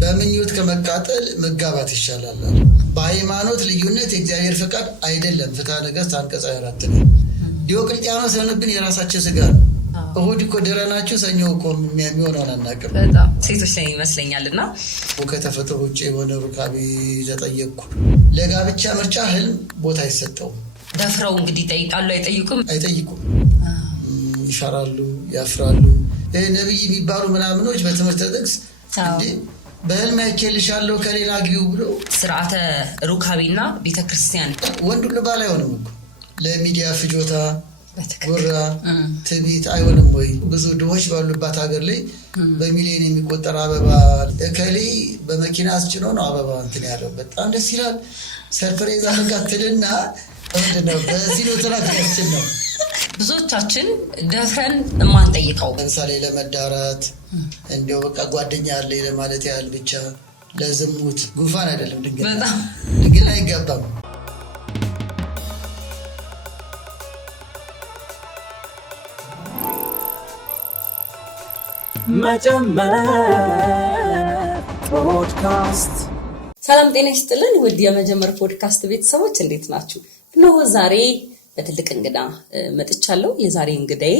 በምኞት ከመቃጠል መጋባት ይሻላል። በሃይማኖት ልዩነት የእግዚአብሔር ፈቃድ አይደለም። ፍትሐ ነገሥት አንቀጽ 24 ነው። ዲዮቅልጥያኖስ ለነብን የራሳቸው ስጋ ነው። እሁድ እኮ ደረናችሁ ሰኞ እኮ የሚሆነውን አናውቅም። በጣም ሴቶች ላይ ይመስለኛልና ከተፈጥሮ ውጭ የሆነ ሩካቤ ተጠየቅኩ። ለጋብቻ ምርጫ ህልም ቦታ አይሰጠውም። ደፍረው እንግዲህ ይጠይቃሉ አይጠይቁም። ይፈራሉ፣ ያፍራሉ። ነብይ የሚባሉ ምናምኖች በትምህርት ጥቅስ እንዴ በህልም አይቼልሻለሁ ከሌላ ግቢው ብሎ ስርዓተ ሩካቤና ቤተክርስቲያን ወንድ ሁሉ ባል አይሆንም እኮ ለሚዲያ ፍጆታ ጉራ ትዕቢት አይሆንም ወይ? ብዙ ድሆች ባሉባት ሀገር ላይ በሚሊዮን የሚቆጠር አበባ እከሌ በመኪና አስጭኖ ነው አበባ እንትን ያለው በጣም ደስ ይላል። ሰርፕራይዝ አመጋትልና ምንድነው በሲሎ ትራክችን ነው። ብዙዎቻችን ደፍረን የማንጠይቀው ለምሳሌ ለመዳራት እንዲያው በቃ ጓደኛ ያለ ለማለት ያህል ብቻ ለዝሙት ጉፋን አይደለም። ድንግልና አይገባም። መጀመር ፖድካስት። ሰላም ጤና ይስጥልን ውድ የመጀመር ፖድካስት ቤተሰቦች እንዴት ናችሁ? እነሆ ዛሬ በትልቅ እንግዳ መጥቻለሁ። የዛሬ እንግዳዬ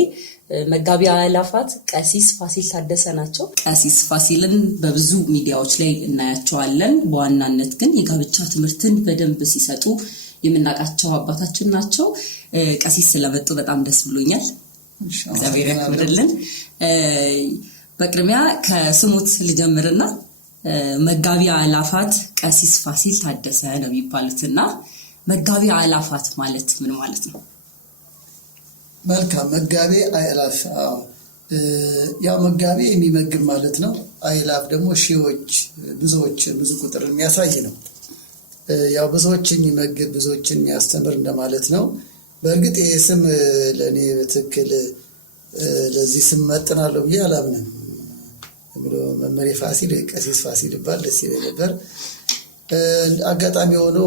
መጋቢ አእላፋት ቀሲስ ፋሲል ታደሰ ናቸው። ቀሲስ ፋሲልን በብዙ ሚዲያዎች ላይ እናያቸዋለን። በዋናነት ግን የጋብቻ ትምህርትን በደንብ ሲሰጡ የምናውቃቸው አባታችን ናቸው። ቀሲስ ስለመጡ በጣም ደስ ብሎኛል። እግዚአብሔር ያክብርልን። በቅድሚያ ከስሙት ልጀምርና መጋቢ አእላፋት ቀሲስ ፋሲል ታደሰ ነው የሚባሉትና መጋቢ አእላፋት ማለት ምን ማለት ነው? መልካም። መጋቢ አእላፍ ያው መጋቢ የሚመግብ ማለት ነው። አእላፍ ደግሞ ሺዎች፣ ብዙዎች፣ ብዙ ቁጥር የሚያሳይ ነው። ያው ብዙዎችን የሚመግብ ብዙዎችን የሚያስተምር እንደማለት ነው። በእርግጥ ይህ ስም ለእኔ በትክክል ለዚህ ስም መጥናለሁ ብዬ አላምንም። ብሎ መመሪ ፋሲል ቀሲስ ፋሲል ይባል ደስ ይለኝ ነበር። አጋጣሚ ሆኖ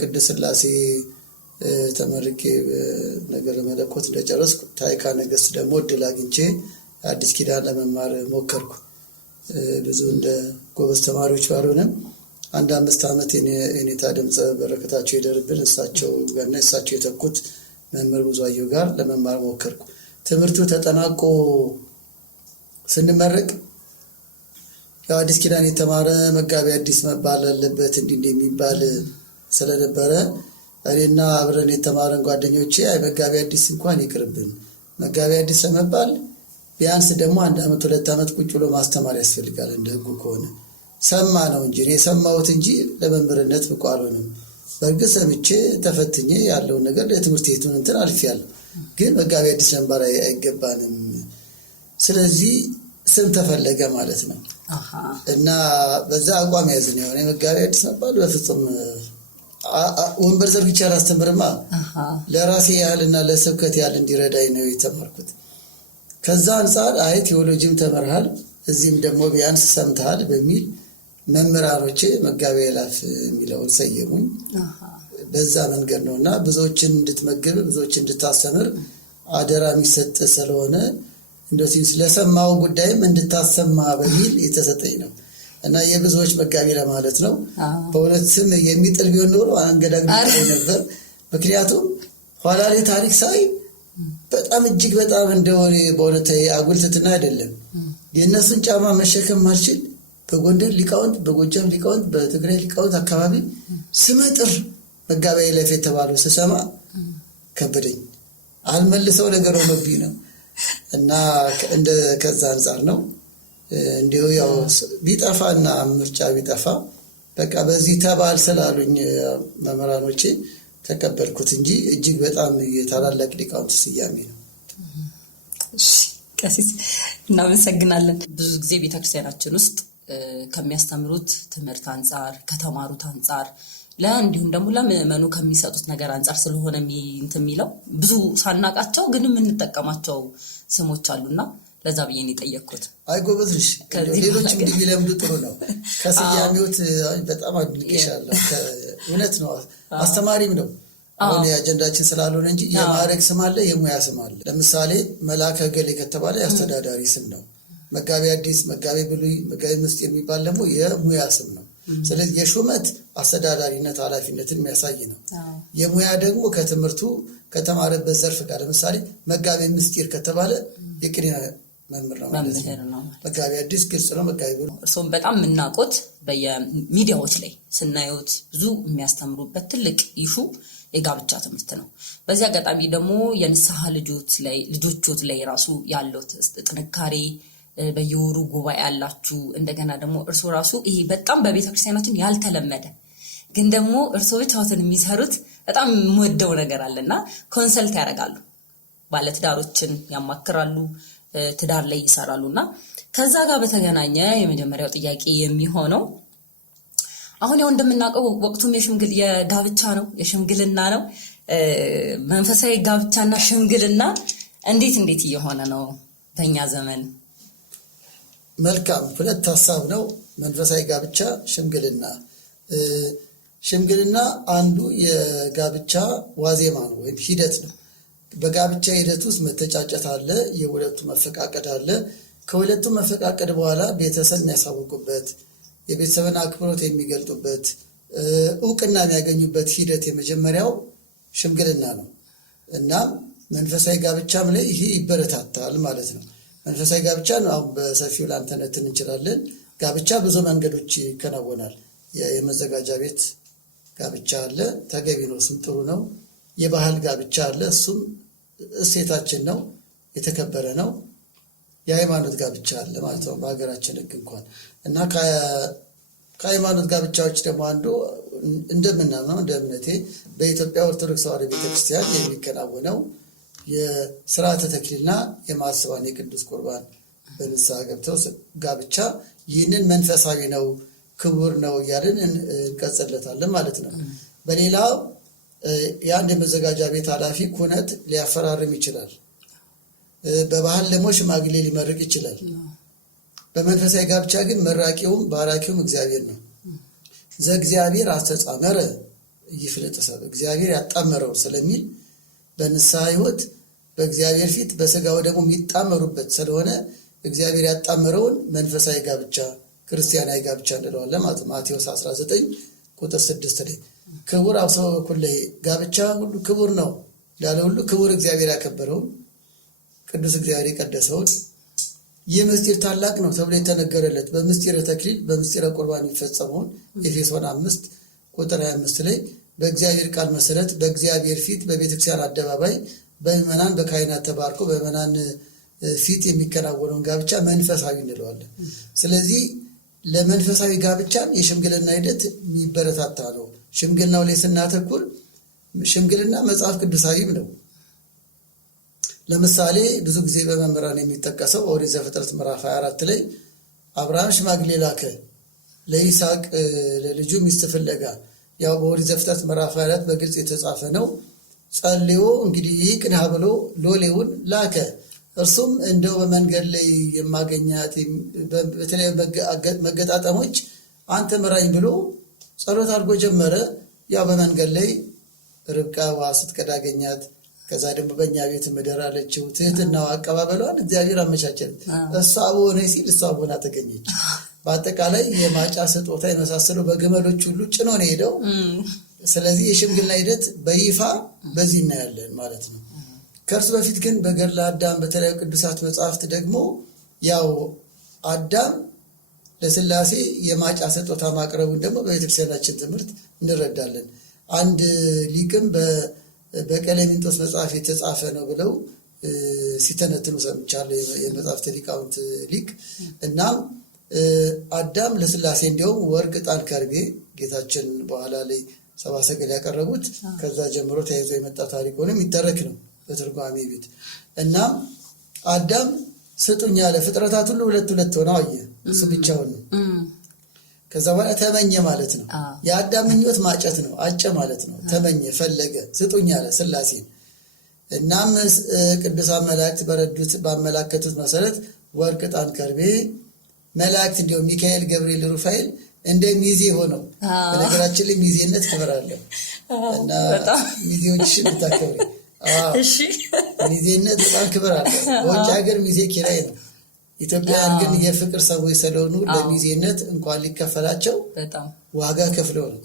ቅድስት ሥላሴ ተመርቄ ነገረ መለኮት እንደጨረስኩ ታሪካ ነገሥት ደግሞ እድል አግኝቼ አዲስ ኪዳን ለመማር ሞከርኩ። ብዙ እንደ ጎበዝ ተማሪዎች ባልሆነም 1-5 ዓመት የኔታ ድምፀ በረከታቸው ይደርብን እሳቸው ጋርና እሳቸው የተኩት መምህር ብዙአየሁ ጋር ለመማር ሞከርኩ። ትምህርቱ ተጠናቆ ስንመረቅ አዲስ ኪዳን የተማረ መጋቢ አዲስ መባል አለበት እንዲህ የሚባል ስለነበረ እኔና አብረን የተማረን ጓደኞቼ አይ መጋቢ አዲስ እንኳን ይቅርብን፣ መጋቢ አዲስ ለመባል ቢያንስ ደግሞ 1 ዓመት 2 ዓመት ቁጭ ብሎ ማስተማር ያስፈልጋል እንደ ሕጉ ከሆነ ሰማ ነው እንጂ እኔ ሰማሁት እንጂ ለመምህርነት ብቁ አልሆንም። በእርግጥ ሰምቼ ተፈትኜ ያለውን ነገር ለትምህርት ቤቱን እንትን አልፌያለሁ። ግን መጋቢ አዲስ ለመባል አይገባንም። ስለዚህ ስም ተፈለገ ማለት ነው። እና በዛ አቋም ያዝን የሆነ መጋቢ አዲስ መባል በፍጹም ወንበር ዘርግቼ አላስተምርማ። ለራሴ ያህልና ለስብከት ያህል እንዲረዳኝ ነው የተማርኩት። ከዛ አንጻር አይ ቴዎሎጂም ተመርሃል እዚህም ደግሞ ቢያንስ ሰምተሃል በሚል መምህራኖቼ መጋቢ አእላፍ የሚለውን ሰየሙኝ። በዛ መንገድ ነው እና ብዙዎችን እንድትመግብ ብዙዎችን እንድታስተምር አደራ የሚሰጥ ስለሆነ እንደዚህ ስለሰማው ጉዳይም እንድታሰማ በሚል የተሰጠኝ ነው እና የብዙዎች መጋቢ ለማለት ነው። በእውነት ስም የሚጥል ቢሆን ኖሮ አንገዳግድ ነበር። ምክንያቱም ኋላ ላይ ታሪክ ሳይ በጣም እጅግ በጣም እንደሆነ በእውነት አጉልትትና አይደለም የእነሱን ጫማ መሸከም ማልችል በጎንደር ሊቃውንት፣ በጎጃም ሊቃውንት፣ በትግራይ ሊቃውንት አካባቢ ስመጥር መጋቢ አእላፍ የተባለው ስሰማ ከበደኝ። አልመልሰው ነገር ሆኖብኝ ነው እና ከዛ አንጻር ነው እንዲሁ ያው ቢጠፋና ምርጫ ቢጠፋ በቃ በዚህ ተባል ስላሉኝ መምህራኖቼ ተቀበልኩት እንጂ እጅግ በጣም የታላላቅ ሊቃውንት ስያሜ ነው። ቀሲስ እናመሰግናለን። ብዙ ጊዜ ቤተክርስቲያናችን ውስጥ ከሚያስተምሩት ትምህርት አንጻር ከተማሩት አንጻር እንዲሁም ደግሞ ለምእመኑ ከሚሰጡት ነገር አንጻር ስለሆነ የሚለው ብዙ ሳናቃቸው ግን የምንጠቀማቸው ስሞች አሉና ለዛ ብዬ ነው የጠየቅኩት። አይ ጎበዝሽ፣ ሌሎችም እንዲህ ቢለምዱ ጥሩ ነው። ከስያሜዎት በጣም አድንቄሻለሁ። እውነት ነው፣ አስተማሪም ነው። አሁን የአጀንዳችን ስላልሆነ እንጂ የማዕረግ ስም አለ፣ የሙያ ስም አለ። ለምሳሌ መልአከ ገሌ ከተባለ የአስተዳዳሪ ስም ነው። መጋቢ አዲስ፣ መጋቢ ብሉይ፣ መጋቢ ምስጢር የሚባል ደግሞ የሙያ ስም ነው። ስለዚህ የሹመት አስተዳዳሪነት ኃላፊነትን የሚያሳይ ነው። የሙያ ደግሞ ከትምህርቱ ከተማረበት ዘርፍ ጋር ለምሳሌ መጋቢ ምስጢር ከተባለ የቅኔ መምህር ነው ማለት ነው። መጋቢ አዲስ ግልጽ ነው። መጋቢ ብሉይ እርሶም በጣም የምናውቁት በየሚዲያዎች ላይ ስናዩት ብዙ የሚያስተምሩበት ትልቅ ይሹ የጋብቻ ትምህርት ነው። በዚህ አጋጣሚ ደግሞ የንስሐ ልጆቾት ላይ ራሱ ያለው ጥንካሬ በየወሩ ጉባኤ ያላችሁ እንደገና ደግሞ እርሶ ራሱ ይሄ በጣም በቤተክርስቲያናችን ያልተለመደ ግን ደግሞ እርሶ ብቻዎትን የሚሰሩት በጣም የምወደው ነገር አለና ኮንሰልት ያደርጋሉ፣ ባለትዳሮችን ያማክራሉ፣ ትዳር ላይ ይሰራሉና ከዛ ጋር በተገናኘ የመጀመሪያው ጥያቄ የሚሆነው አሁን ያው እንደምናውቀው ወቅቱም የጋብቻ ነው፣ የሽምግልና ነው። መንፈሳዊ ጋብቻና ሽምግልና እንዴት እየሆነ ነው በእኛ ዘመን? መልካም ሁለት ሀሳብ ነው። መንፈሳዊ ጋብቻ፣ ሽምግልና። ሽምግልና አንዱ የጋብቻ ዋዜማ ነው ወይም ሂደት ነው። በጋብቻ ሂደት ውስጥ መተጫጨት አለ፣ የሁለቱ መፈቃቀድ አለ። ከሁለቱ መፈቃቀድ በኋላ ቤተሰብ የሚያሳውቁበት፣ የቤተሰብን አክብሮት የሚገልጡበት፣ እውቅና የሚያገኙበት ሂደት የመጀመሪያው ሽምግልና ነው። እናም መንፈሳዊ ጋብቻም ላይ ይሄ ይበረታታል ማለት ነው። መንፈሳዊ ጋብቻ ነው አሁን በሰፊው ላንተነትን እንችላለን። ጋብቻ ብዙ መንገዶች ይከናወናል። የመዘጋጃ ቤት ጋብቻ አለ፣ ተገቢ ነው፣ ስም ጥሩ ነው። የባህል ጋብቻ አለ፣ እሱም እሴታችን ነው፣ የተከበረ ነው። የሃይማኖት ጋብቻ አለ ማለት ነው በሀገራችን ሕግ እንኳን እና ከሃይማኖት ጋብቻዎች ደግሞ አንዱ እንደምናምነው እንደ እምነቴ በኢትዮጵያ ኦርቶዶክስ ተዋሕዶ ቤተክርስቲያን የሚከናወነው የስርዓተ ተክሊልና የማስባን የቅዱስ ቁርባን በንስሐ ገብተው ጋብቻ ይህንን መንፈሳዊ ነው ክቡር ነው እያልን እንቀጽለታለን ማለት ነው። በሌላው የአንድ የመዘጋጃ ቤት ኃላፊ ኩነት ሊያፈራርም ይችላል። በባህል ደግሞ ሽማግሌ ሊመርቅ ይችላል። በመንፈሳዊ ጋብቻ ግን መራቂውም ባራኪውም እግዚአብሔር ነው። ዘእግዚአብሔር አስተጻመረ ይፍለጥ ሰብ፣ እግዚአብሔር ያጣመረው ስለሚል በንስሐ ሕይወት በእግዚአብሔር ፊት በስጋው ደግሞ የሚጣመሩበት ስለሆነ እግዚአብሔር ያጣመረውን መንፈሳዊ ጋብቻ ክርስቲያናዊ ጋብቻ እንለዋለን ማለት ነው። ማቴዎስ 19 ቁጥር 6 ላይ ክቡር አብሰው ኩለሄ፣ ጋብቻ ሁሉ ክቡር ነው ያለ ሁሉ ክቡር እግዚአብሔር ያከበረውን ቅዱስ እግዚአብሔር የቀደሰውን ይህ ምስጢር ታላቅ ነው ተብሎ የተነገረለት በምስጢረ ተክሊል በምስጢረ ቁርባን የሚፈጸመውን ኤፌሶን 5 ቁጥር 25 ላይ በእግዚአብሔር ቃል መሰረት በእግዚአብሔር ፊት በቤተክርስቲያን አደባባይ በምዕመናን በካህናት ተባርኮ በምዕመናን ፊት የሚከናወነውን ጋብቻ መንፈሳዊ እንለዋለን። ስለዚህ ለመንፈሳዊ ጋብቻን የሽምግልና ሂደት የሚበረታታ ነው። ሽምግልናው ላይ ስናተኩር ሽምግልና መጽሐፍ ቅዱሳዊም ነው። ለምሳሌ ብዙ ጊዜ በመምህራን የሚጠቀሰው ኦሪት ዘፍጥረት ምዕራፍ 24 ላይ አብርሃም ሽማግሌ ላከ ለይስሐቅ ለልጁ ሚስት ፍለጋ። ያው በኦሪት ዘፍጥረት ምዕራፍ 24 በግልጽ የተጻፈ ነው። ጸልዮ እንግዲህ ይቅና ብሎ ሎሌውን ላከ። እርሱም እንደው በመንገድ ላይ የማገኛት በተለያዩ መገጣጠሞች አንተ ምራኝ ብሎ ጸሎት አድርጎ ጀመረ። ያው በመንገድ ላይ ርብቃ ውሃ ስትቀዳ አገኛት። ከዛ ደግሞ በእኛ ቤት ምድር አለችው። ትህትናው አቀባበሏን እግዚአብሔር አመቻቸለት። እሷ በሆነ ሲል እሷ በሆና ተገኘች። በአጠቃላይ የማጫ ስጦታ የመሳሰለው በግመሎች ሁሉ ጭኖ ነው ሄደው። ስለዚህ የሽምግልና ሂደት በይፋ በዚህ እናያለን ማለት ነው። ከእርሱ በፊት ግን በገድለ አዳም በተለያዩ ቅዱሳት መጽሐፍት ደግሞ ያው አዳም ለሥላሴ የማጫ ስጦታ ማቅረቡን ደግሞ በቤተክርስቲያናችን ትምህርት እንረዳለን። አንድ ሊቅም በቀሌምንጦስ መጽሐፍ የተጻፈ ነው ብለው ሲተነትኑ ሰምቻለሁ። የመጽሐፍት ሊቃውንት ሊቅ እናም አዳም ለሥላሴ እንዲያውም ወርቅ፣ ዕጣን፣ ከርቤ ጌታችን በኋላ ላይ ሰብአ ሰገል ያቀረቡት ከዛ ጀምሮ ተያይዞ የመጣ ታሪክ ሆኖ የሚተረክ ነው በትርጓሜ ቤት። እናም አዳም ስጡኝ ያለ ፍጥረታት ሁሉ ሁለት ሁለት ሆነው አየ፣ እሱ ብቻውን ነው። ከዛ በኋላ ተመኘ ማለት ነው። የአዳም ምኞት ማጨት ነው፣ አጨ ማለት ነው። ተመኘ፣ ፈለገ፣ ስጡኝ ያለ ሥላሴን። እናም ቅዱሳን መላእክት በረዱት ባመላከቱት መሰረት ወርቅ፣ ዕጣን፣ ከርቤ መላእክት እንዲሁም ሚካኤል፣ ገብርኤል፣ ሩፋኤል እንደ ሚዜ ሆነው። በነገራችን ላይ ሚዜነት ክብር አለው እና ሚዜዎችሽን ብታከብሪ። ሚዜነት በጣም ክብር አለው። በውጭ ሀገር ሚዜ ኪራይ ነው። ኢትዮጵያውያን ግን የፍቅር ሰዎች ስለሆኑ ለሚዜነት እንኳን ሊከፈላቸው በጣም ዋጋ ከፍለው ነው።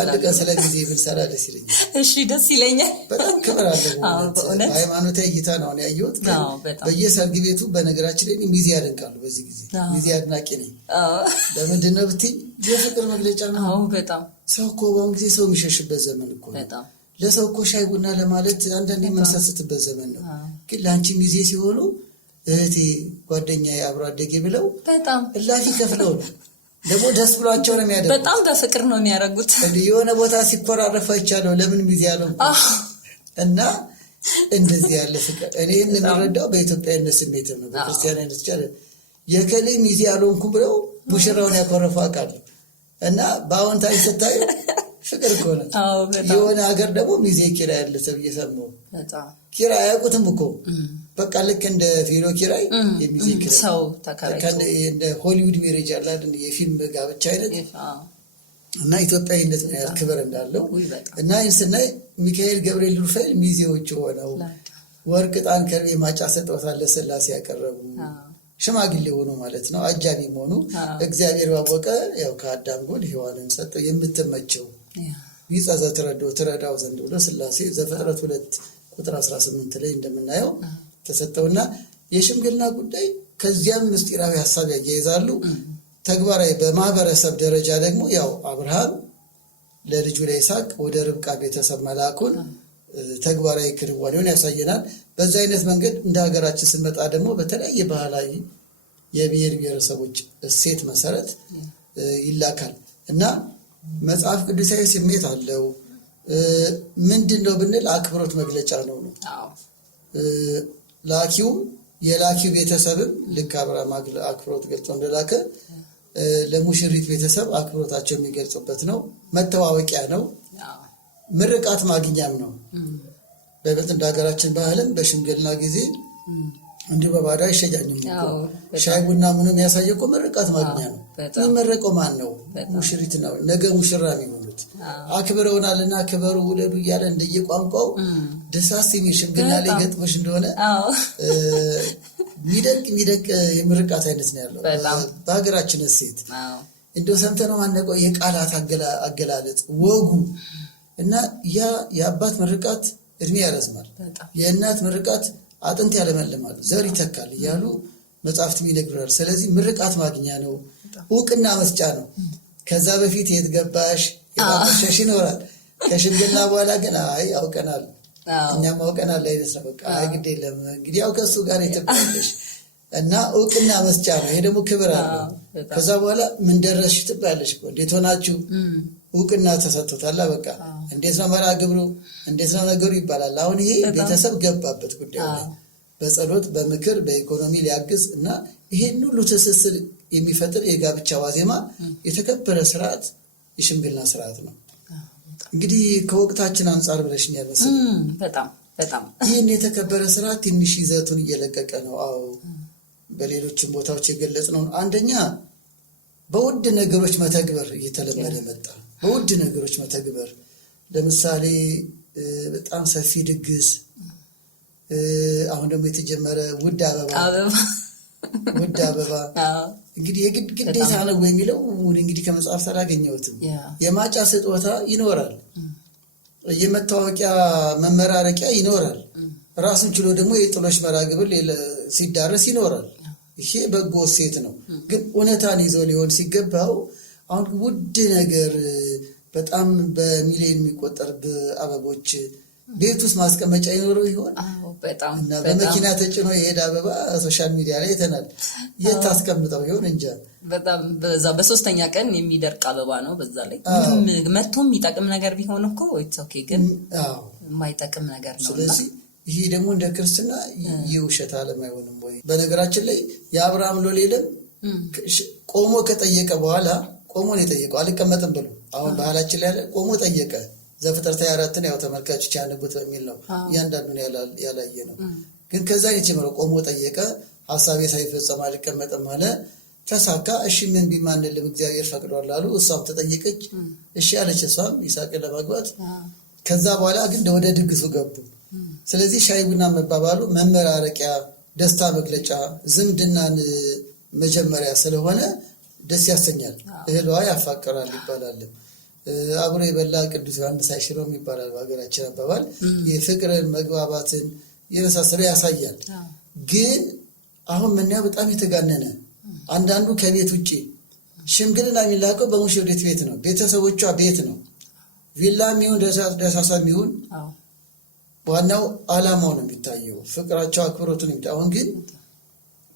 አንድ ቀን ስለ ሚዜ ብንሰራ ደስ ይለኛል። እሺ ደስ ይለኛል። በጣም ክብር አለው። ሃይማኖታዊ እይታ ነው ያየሁት። በየሰርግ ቤቱ በነገራችን ላይ ሚዜ ያደንቃሉ። በዚህ ጊዜ ሚዜ አድናቂ ነኝ። ለምንድን ነው ብትይ የፍቅር መግለጫ ነው። በጣም ሰው እኮ በአሁን ጊዜ ሰው የሚሸሽበት ዘመን እኮ ነው። ለሰው እኮ ሻይ ቡና ለማለት አንዳንዴ የምንሰስትበት ዘመን ነው። ግን ለአንቺ ሚዜ ሲሆኑ እህቴ ጓደኛዬ አብሮ አደጌ ብለው በጣም እላፊ ከፍለው ነው ደግሞ ደስ ብሏቸው ነው የሚያደርጉት። በጣም በፍቅር ነው የሚያደርጉት። የሆነ ቦታ ሲኮራረፍ አይቻለሁ። ለምን ሚዜ ያለው እና እንደዚህ ያለ ፍቅር እኔ የምረዳው በኢትዮጵያዊነት ስሜት ነው። በክርስቲያናዊነት ይቻለ የከሌ ሚዜ ያልሆንኩ ብለው ሙሽራውን ያኮረፉ አውቃለሁ። እና በአዎንታዊ ስታዩ ፍቅር እኮ ነው። የሆነ ሀገር ደግሞ ሚዜ ኪራይ ያለ ሰው እየሰማሁ ኪራይ አያውቁትም እኮ በቃ ልክ እንደ ፊሎ ኪራይ የሚዜ ኪራይ ሰው ተከራይቶ እንደ ሆሊውድ ሜሬጅ አለ አይደል? የፊልም ጋብቻ አይነት እና ኢትዮጵያዊነት ነው ያል ክብር እንዳለው እና ስናይ ሚካኤል ገብርኤል ሩፋኤል ሚዜዎች ሆነው ወርቅ፣ ዕጣን፣ ከርቤ፣ ማጫ ስጦታ ለሥላሴ ያቀረቡ ሽማግሌ ሆኖ ማለት ነው። አጃቢ ሆኑ። እግዚአብሔር ባወቀ ያው ከአዳም ጎን ሔዋንን ሰጠው የምትመቸው ቢጸዘ ትረዳው ዘንድ ብሎ ሥላሴ ዘፍጥረት 2 ቁጥር 18 ላይ እንደምናየው ተሰጠውና የሽምግልና ጉዳይ ከዚያም ምስጢራዊ ሐሳብ ያያይዛሉ። ተግባራዊ በማህበረሰብ ደረጃ ደግሞ ያው አብርሃም ለልጁ ለይስሐቅ ወደ ርብቃ ቤተሰብ መላኩን ተግባራዊ ክንዋኔውን ያሳየናል። በዛ አይነት መንገድ እንደ ሀገራችን ስንመጣ ደግሞ በተለያየ ባህላዊ የብሔር ብሔረሰቦች እሴት መሰረት ይላካል እና መጽሐፍ ቅዱሳዊ ስሜት አለው። ምንድን ነው ብንል አክብሮት መግለጫ ነው። ላኪውም የላኪው ቤተሰብም ልክ አብርሃም አክብሮት ገልጾ እንደላከ ለሙሽሪት ቤተሰብ አክብሮታቸው የሚገልጹበት ነው። መተዋወቂያ ነው። ምርቃት ማግኛም ነው። በይበልጥ እንደ ሀገራችን ባህልም በሽምግልና ጊዜ እንዲሁ በባዶ አይሸኛኝም። ሻይ ቡና ምንም የሚያሳየው እኮ ምርቃት ማግኛ ነው። የሚመረቀው ማን ነው? ሙሽሪት ነው። ነገ ሙሽራ የሚሆኑት አክብረውናልና ክበሩ ውለዱ እያለ እንደየቋንቋው ደሳስ የሚል ሽምግልና ላይ ገጥሞሽ እንደሆነ ሚደንቅ የምርቃት አይነት ነው ያለው በሀገራችን እሴት። እንደው ሰምተነው ማነቀው የቃላት አገላለጽ ወጉ እና ያ የአባት ምርቃት እድሜ ያረዝማል፣ የእናት ምርቃት አጥንት ያለመልማል፣ ዘር ይተካል እያሉ መጽሐፍት ይነግሩናል። ስለዚህ ምርቃት ማግኛ ነው፣ እውቅና መስጫ ነው። ከዛ በፊት የት ገባሽ የባሸሽ ይኖራል። ከሽምግልና በኋላ ግን አይ አውቀናል፣ እኛም አውቀናል አይነት ነው። በቃ አይ ግድ የለም እንግዲህ ያው ከሱ ጋር የተባለሽ እና እውቅና መስጫ ነው። ይሄ ደግሞ ክብር አለው። ከዛ በኋላ ምን ደረስሽ ትባያለሽ እኮ እንዴት ሆናችሁ እውቅና ተሰጥቶታል። በቃ እንዴት ነው መርሃ ግብሩ እንዴት ነው ነገሩ ይባላል። አሁን ይሄ ቤተሰብ ገባበት ጉዳዩ ላይ በጸሎት በምክር በኢኮኖሚ ሊያግዝ እና ይሄን ሁሉ ትስስር የሚፈጥር የጋብቻ ዋዜማ የተከበረ ስርዓት የሽምግልና ስርዓት ነው። እንግዲህ ከወቅታችን አንጻር ብለሽኛል መሰለኝ። በጣም ይህን የተከበረ ስርዓት ትንሽ ይዘቱን እየለቀቀ ነው። አዎ በሌሎችም ቦታዎች የገለጽ ነው። አንደኛ በውድ ነገሮች መተግበር እየተለመደ መጣ። በውድ ነገሮች መተግበር ለምሳሌ በጣም ሰፊ ድግስ፣ አሁን ደግሞ የተጀመረ ውድ አበባ እንግዲህ የግድ ግዴታ ነው የሚለው እንግዲህ ከመጽሐፍ አላገኘሁትም። የማጫ ስጦታ ይኖራል፣ የመታወቂያ መመራረቂያ ይኖራል፣ ራሱን ችሎ ደግሞ የጥሎሽ መርሃ ግብር ሲዳረስ ይኖራል። ይሄ በጎ ሴት ነው። ግን እውነታን ይዞ ሊሆን ሲገባው አሁን ውድ ነገር በጣም በሚሊዮን የሚቆጠር አበቦች ቤት ውስጥ ማስቀመጫ ይኖረው ይሆን? እና በመኪና ተጭኖ የሄደ አበባ ሶሻል ሚዲያ ላይ አይተናል። የት ታስቀምጠው ይሆን እንጃ። በጣም በዛ በሶስተኛ ቀን የሚደርቅ አበባ ነው። በዛ ላይ ምንም መጥቶ የሚጠቅም ነገር ቢሆን እኮ ኢትስ ኦኬ፣ ግን የማይጠቅም ነገር ነው። ስለዚህ ይሄ ደግሞ እንደ ክርስትና የውሸት ዓለም አይሆንም ወይ? በነገራችን ላይ የአብርሃም ሎሌልም ቆሞ ከጠየቀ በኋላ ቆሞ ነው የጠየቀው፣ አልቀመጥም ብሎ። አሁን ባህላችን ላይ ቆሞ ጠየቀ። ዘፍጥረት 24 ያው ተመልካቾች ያነቡት በሚል ነው እያንዳንዱን ያላየ ነው። ግን ከዛ የጀመረው ቆሞ ጠየቀ፣ ሐሳቤ ሳይፈጸም አልቀመጥም አለ። ተሳካ። እሺ ምን ቢማንልም እግዚአብሔር ፈቅዷል አሉ። እሷም ተጠየቀች፣ እሺ አለች። እሷም ይስሐቅን ለማግባት። ከዛ በኋላ ግን ወደ ድግሱ ገቡ። ስለዚህ ሻይ ቡና መባባሉ መመራረቂያ፣ ደስታ መግለጫ፣ ዝምድናን መጀመሪያ ስለሆነ ደስ ያሰኛል። እህሏ ያፋቀራል ይባላል። አብሮ የበላ ቅዱስ ዮሐንስ አይሽረውም ይባላል በሀገራችን አባባል። የፍቅርን መግባባትን የመሳሰለ ያሳያል። ግን አሁን ምናየው በጣም የተጋነነ አንዳንዱ ከቤት ውጭ ሽምግልና የሚላቀው በሙሽሪት ቤት ነው፣ ቤተሰቦቿ ቤት ነው። ቪላም ይሁን ደሳሳም ይሁን ዋናው አላማው ነው የሚታየው፣ ፍቅራቸው አክብሮቱን የሚታ አሁን ግን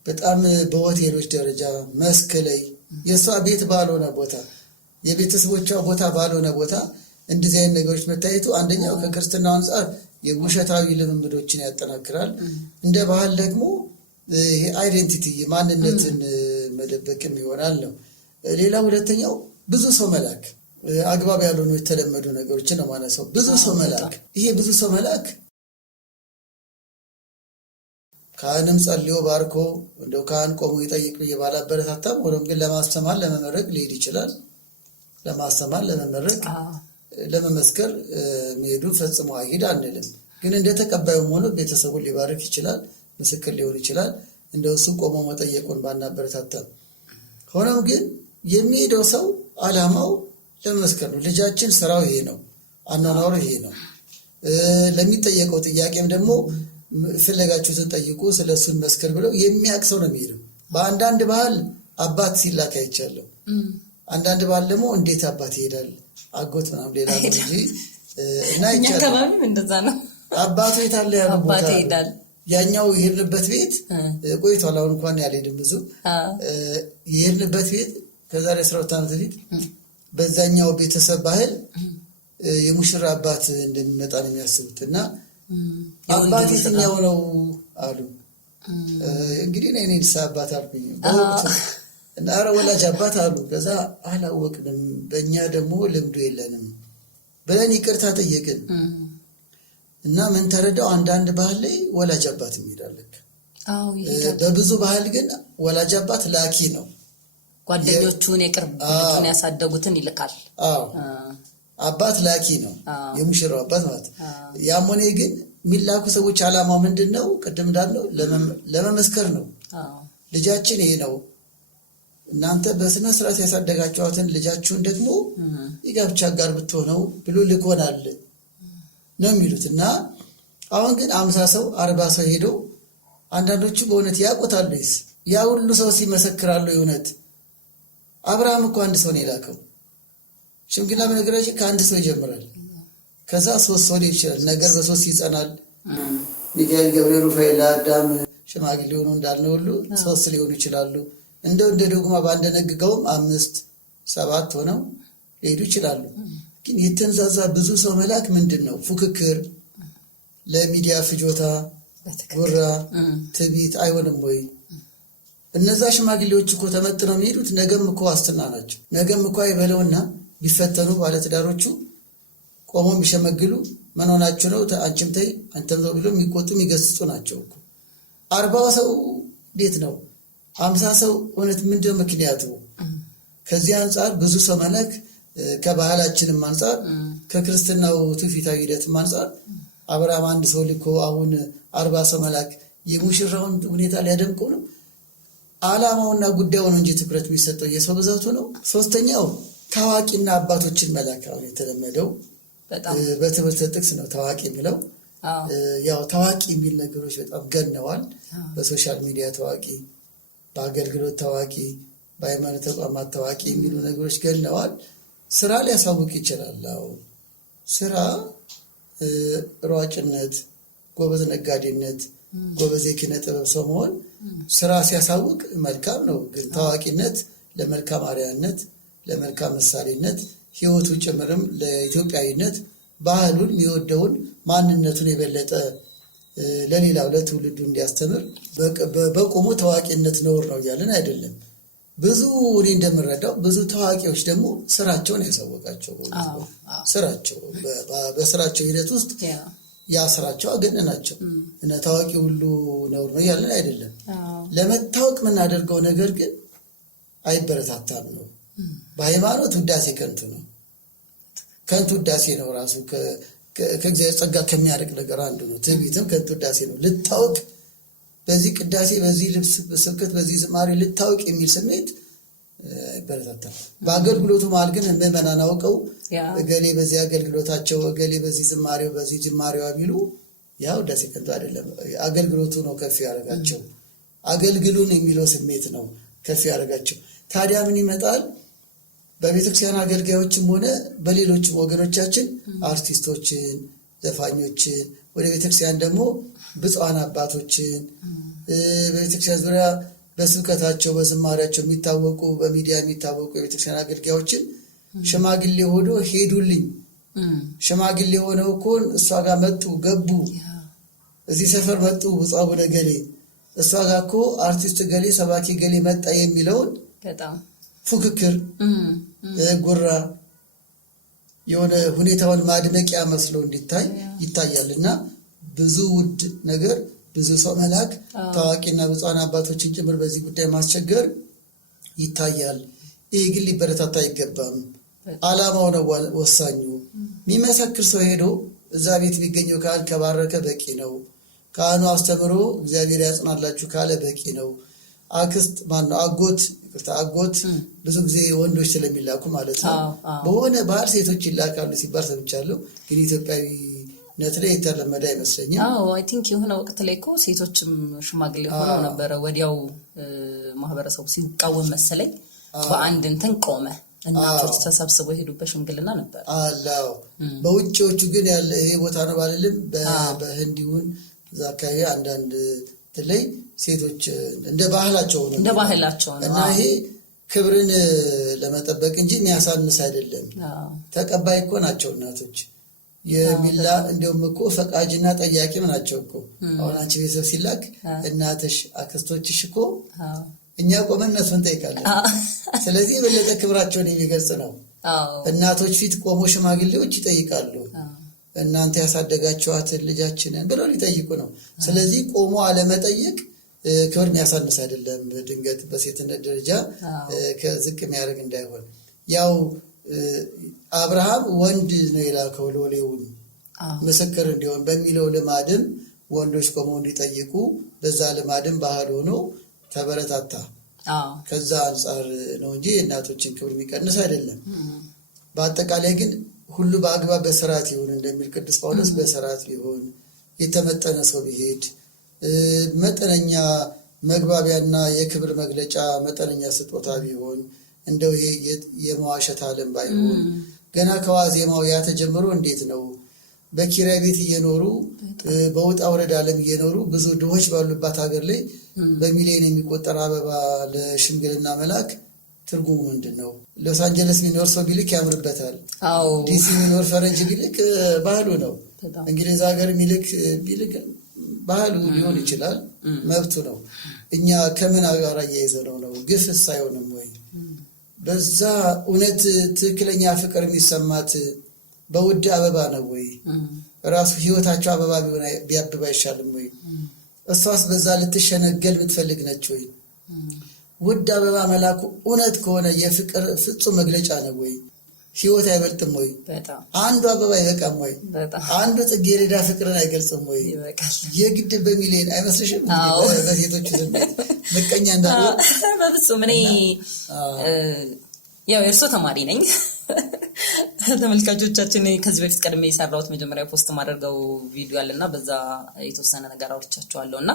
በጣም በሆቴሎች ደረጃ መስክ ላይ የእሷ ቤት ባልሆነ ቦታ የቤተሰቦቿ ቦታ ባልሆነ ቦታ እንደዚህ አይነት ነገሮች መታየቱ አንደኛው ከክርስትናው አንጻር የውሸታዊ ልምምዶችን ያጠናክራል። እንደ ባህል ደግሞ ይሄ አይዴንቲቲ የማንነትን መደበቅም ይሆናል ነው። ሌላ ሁለተኛው ብዙ ሰው መላክ አግባብ ያልሆኑ የተለመዱ ነገሮችን ነው ማለት ነው። ብዙ ሰው መላክ ይሄ ብዙ ሰው መላክ ካህንም ጸልዮ ባርኮ እንደው ካህን ቆሞ ይጠይቅ ብዬ ባላበረታታም ሆኖም ግን ለማስተማር ለመመረቅ ሊሄድ ይችላል። ለማስተማር ለመመረቅ ለመመስከር መሄዱ ፈጽሞ አይሄድ አንልም። ግን እንደ ተቀባዩም ሆኖ ቤተሰቡን ሊባርክ ይችላል፣ ምስክር ሊሆን ይችላል። እንደው እሱ ቆሞ መጠየቁን ባናበረታታም ሆኖም ግን የሚሄደው ሰው አላማው ለመመስከር ነው። ልጃችን ስራው ይሄ ነው፣ አኗኗሩ ይሄ ነው። ለሚጠየቀው ጥያቄም ደግሞ ፍለጋችሁትን ጠይቁ ስለሱን መስከር ብለው የሚያውቅ ሰው ነው የሚሄደው። በአንዳንድ ባህል አባት ሲላክ አይቻለሁ። አንዳንድ ባህል ደግሞ እንዴት አባት ይሄዳል አጎት ምናምን ሌላ ነው እንጂ እና ይቻላል እንደዛ ነው። አባቱ የታለ ያለው አባት ይሄዳል። ያኛው የሄድንበት ቤት ቆይቷል። አሁን እንኳን ያልሄድም ብዙ የሄድንበት ቤት ከዛሬ 12 ዓመት በፊት በዛኛው ቤተሰብ ባህል የሙሽራ አባት እንደሚመጣ ነው የሚያስቡት እና አባት የትኛው ነው አሉ። እንግዲህ እኔ አባት አልኩኝ እና ኧረ ወላጅ አባት አሉ። ከዛ አላወቅንም በእኛ ደግሞ ልምዱ የለንም ብለን ይቅርታ ጠየቅን እና ምን ተረዳው አንዳንድ ባህል ላይ ወላጅ አባት ይሄዳል። በብዙ ባህል ግን ወላጅ አባት ላኪ ነው። ጓደኞቹን የቅርቡን ያሳደጉትን ይልካል። አባት ላኪ ነው የሙሽራው አባት ማለት። ያም ሆነ ግን የሚላኩ ሰዎች አላማው ምንድን ነው? ቅድም እንዳልነው ለመመስከር ነው። ልጃችን ይሄ ነው፣ እናንተ በስነ ስርዓት ያሳደጋችኋትን ልጃችሁን ደግሞ የጋብቻ ጋር ብትሆነው ብሎ ልኮናል ነው የሚሉት። እና አሁን ግን 50 ሰው 40 ሰው ሄዶ አንዳንዶቹ በእውነት ያውቁታሉ። ያ ሁሉ ሰው ሲመሰክራሉ። የእውነት አብርሃም እኮ አንድ ሰው ነው የላከው። ሽምግልና በነገራችን ከአንድ ሰው ይጀምራል። ከዛ 3 ሰው ሊሆን ይችላል። ነገር በ3 ይጸናል። ሚካኤል፣ ገብርኤል፣ ሩፋኤል፣ አዳም ሽማግሌ ሆኖ እንዳልነው ሁሉ 3 ሊሆኑ ይችላሉ። እንደው እንደ ዶግማ ባንደነግገውም 5 7 ሆነው ሊሄዱ ይችላሉ። ግን የተንዛዛ ብዙ ሰው መላክ ምንድን ነው? ፉክክር፣ ለሚዲያ ፍጆታ፣ ጉራ፣ ትዕቢት አይሆንም ወይ? እነዛ ሽማግሌዎች እኮ ተመጥነው የሚሄዱት ነገም እኮ ዋስትና ናቸው። ነገም እኮ አይበለውና ቢፈተኑ ባለትዳሮቹ ቆሞ የሚሸመግሉ ምን ሆናችሁ ነው አንቺም ተይ አንተም ተው ብሎ የሚቆጡ የሚገስጹ ናቸው እኮ። 40 ሰው እንዴት ነው? 50 ሰው እውነት ምንድነው ምክንያቱ? ከዚህ አንጻር ብዙ ሰው መላክ ከባህላችንም አንጻር ከክርስትናው ትውፊታዊ ሂደትም አንጻር አብርሃም አንድ ሰው ልኮ አሁን 40 ሰው መላክ የሙሽራውን ሁኔታ ሊያደምቀው ነው። አላማውና ጉዳዩ ነው እንጂ ትኩረት የሚሰጠው የሰው ብዛቱ ነው። ሶስተኛው ታዋቂና አባቶችን መላክ አሁን የተለመደው በትምህርት ጥቅስ ነው ታዋቂ የሚለው። ያው ታዋቂ የሚል ነገሮች በጣም ገነዋል። በሶሻል ሚዲያ ታዋቂ፣ በአገልግሎት ታዋቂ፣ በሃይማኖት ተቋማት ታዋቂ የሚሉ ነገሮች ገነዋል። ስራ ሊያሳውቅ ይችላል። ስራ ሯጭነት፣ ጎበዝ ነጋዴነት፣ ጎበዝ የኪነ ጥበብ ሰው መሆን ስራ ሲያሳውቅ መልካም ነው። ግን ታዋቂነት ለመልካም አርአያነት፣ ለመልካም ምሳሌነት ህይወቱ ጭምርም ለኢትዮጵያዊነት ባህሉን የሚወደውን ማንነቱን የበለጠ ለሌላው ለትውልዱ እንዲያስተምር በቆሙ ታዋቂነት ነውር ነው እያለን አይደለም። ብዙ እኔ እንደምረዳው ብዙ ታዋቂዎች ደግሞ ስራቸውን ያሳወቃቸው ስራቸው በስራቸው ሂደት ውስጥ ያ ስራቸው አገነናቸው እና ታዋቂ ሁሉ ነውር ነው እያለን አይደለም። ለመታወቅ የምናደርገው ነገር ግን አይበረታታም ነው። በሃይማኖት ውዳሴ ከንቱ ነው። ከንቱ ውዳሴ ነው ራሱ ከእግዚአብሔር ጸጋ ከሚያርቅ ነገር አንዱ ነው። ትዕቢትም ከንቱ ውዳሴ ነው። ልታወቅ በዚህ ቅዳሴ፣ በዚህ ልብስ ስብከት፣ በዚህ ዝማሬ ልታውቅ የሚል ስሜት ይበረታታል። በአገልግሎቱ መሀል ግን ምዕመናን አውቀው እገሌ በዚህ አገልግሎታቸው፣ እገሌ በዚህ ዝማሬው፣ በዚህ ጅማሬዋ ቢሉ ያው ውዳሴ ከንቱ አይደለም። አገልግሎቱ ነው ከፍ ያደረጋቸው። አገልግሉን የሚለው ስሜት ነው ከፍ ያደረጋቸው። ታዲያ ምን ይመጣል? በቤተክርስቲያን አገልጋዮችም ሆነ በሌሎችም ወገኖቻችን አርቲስቶችን፣ ዘፋኞችን ወደ ቤተክርስቲያን ደግሞ ብፁዓን አባቶችን በቤተክርስቲያን ዙሪያ በስብከታቸው በዝማሪያቸው የሚታወቁ በሚዲያ የሚታወቁ የቤተክርስቲያን አገልጋዮችን ሽማግሌ ሆኖ ሄዱልኝ፣ ሽማግሌ ሆነው እኮ እሷ ጋር መጡ ገቡ፣ እዚህ ሰፈር መጡ ብፁዕ አቡነ ገሌ፣ እሷ ጋር እኮ አርቲስት ገሌ ሰባኪ ገሌ መጣ የሚለውን ፉክክር ጉራ የሆነ ሁኔታውን ማድመቂያ መስሎ እንዲታይ ይታያል። እና ብዙ ውድ ነገር ብዙ ሰው መላክ ታዋቂና ብፁዓን አባቶችን ጭምር በዚህ ጉዳይ ማስቸገር ይታያል። ይህ ግን ሊበረታታ አይገባም። ዓላማው ነው ወሳኙ። የሚመሰክር ሰው ሄዶ እዛ ቤት የሚገኘው ካህን ከባረከ በቂ ነው። ካህኑ አስተምሮ እግዚአብሔር ያጽናላችሁ ካለ በቂ ነው። አክስት ማነው አጎት ብዙ ጊዜ ወንዶች ስለሚላኩ ማለት ነው። በሆነ ባህል ሴቶች ይላካሉ ሲባል ሰምቻለሁ። ግን ኢትዮጵያዊነት ላይ የተለመደ አይመስለኝም። አይ ቲንክ የሆነ ወቅት ላይ እኮ ሴቶችም ሽማግሌ ሆነው ነበረ። ወዲያው ማህበረሰቡ ሲቃወም መሰለኝ በአንድ እንትን ቆመ። እናቶች ተሰብስበው የሄዱበት ሽምግልና ነበር። አላው በውጭዎቹ ግን ያለ ይሄ ቦታ ነው ባልልም በህንዲውን እዛ አካባቢ አንዳንድ ላይ ሴቶች እንደ ባህላቸው ነው እና ይሄ ክብርን ለመጠበቅ እንጂ የሚያሳንስ አይደለም። ተቀባይ እኮ ናቸው እናቶች። የሚላ እንዲሁም እኮ ፈቃጅና ጠያቂም ናቸው እኮ። አሁን አንቺ ቤተሰብ ሲላክ እናትሽ አክስቶችሽ እኮ እኛ ቆመን እነሱን እንጠይቃለን። ስለዚህ የበለጠ ክብራቸውን የሚገልጽ ነው። እናቶች ፊት ቆሞ ሽማግሌዎች ይጠይቃሉ። እናንተ ያሳደጋችኋትን ልጃችንን ብለው ሊጠይቁ ነው። ስለዚህ ቆሞ አለመጠየቅ ክብር የሚያሳንስ አይደለም። ድንገት በሴትነት ደረጃ ከዝቅ የሚያደርግ እንዳይሆን። ያው አብርሃም ወንድ ነው የላከው ሎሌውን ምስክር እንዲሆን በሚለው ልማድም ወንዶች ቆመው እንዲጠይቁ በዛ ልማድም ባህል ሆኖ ተበረታታ። ከዛ አንጻር ነው እንጂ የእናቶችን ክብር የሚቀንስ አይደለም። በአጠቃላይ ግን ሁሉ በአግባብ በስርዓት ይሁን እንደሚል ቅዱስ ጳውሎስ በስርዓት ቢሆን የተመጠነ ሰው ቢሄድ መጠነኛ መግባቢያና የክብር መግለጫ መጠነኛ ስጦታ ቢሆን እንደው ይሄ የመዋሸት ዓለም ባይሆን ገና ከዋዜማው ያ ተጀምሮ እንዴት ነው በኪራይ ቤት እየኖሩ በውጣ ወረድ ዓለም እየኖሩ ብዙ ድሆች ባሉባት ሀገር ላይ በሚሊዮን የሚቆጠር አበባ ለሽምግልና መላክ ትርጉሙ ምንድን ነው? ሎስ አንጀለስ የሚኖር ሰው ቢልክ ያምርበታል። ዲሲ የሚኖር ፈረንጅ ቢልክ ባህሉ ነው። እንግሊዝ ሀገር ቢልክ ባህሉ ሊሆን ይችላል፣ መብቱ ነው። እኛ ከምን ጋር እያይዘነው ነው? ግፍስ አይሆንም ወይ? በዛ እውነት ትክክለኛ ፍቅር የሚሰማት በውድ አበባ ነው ወይ? ራሱ ህይወታቸው አበባ ቢያብብ አይሻልም ወይ? እሷስ በዛ ልትሸነገል የምትፈልግ ነች ወይ? ውድ አበባ መላኩ እውነት ከሆነ የፍቅር ፍጹም መግለጫ ነው ወይ? ህይወት አይበልጥም ወይ? አንዱ አበባ አይበቃም ወይ? አንዱ ጽጌረዳ ፍቅርን አይገልጽም ወይ? የግድ በሚሊዮን አይመስልሽም? በሴቶቹ ስሜት ምቀኛ እንዳለ በፍጹም። እኔ ያው የእርሶ ተማሪ ነኝ። ተመልካቾቻችን ከዚህ በፊት ቀድሜ የሰራሁት መጀመሪያ ፖስት ማደርገው ቪዲዮ አለና በዛ የተወሰነ ነገር አውርቻቸዋለሁ። እና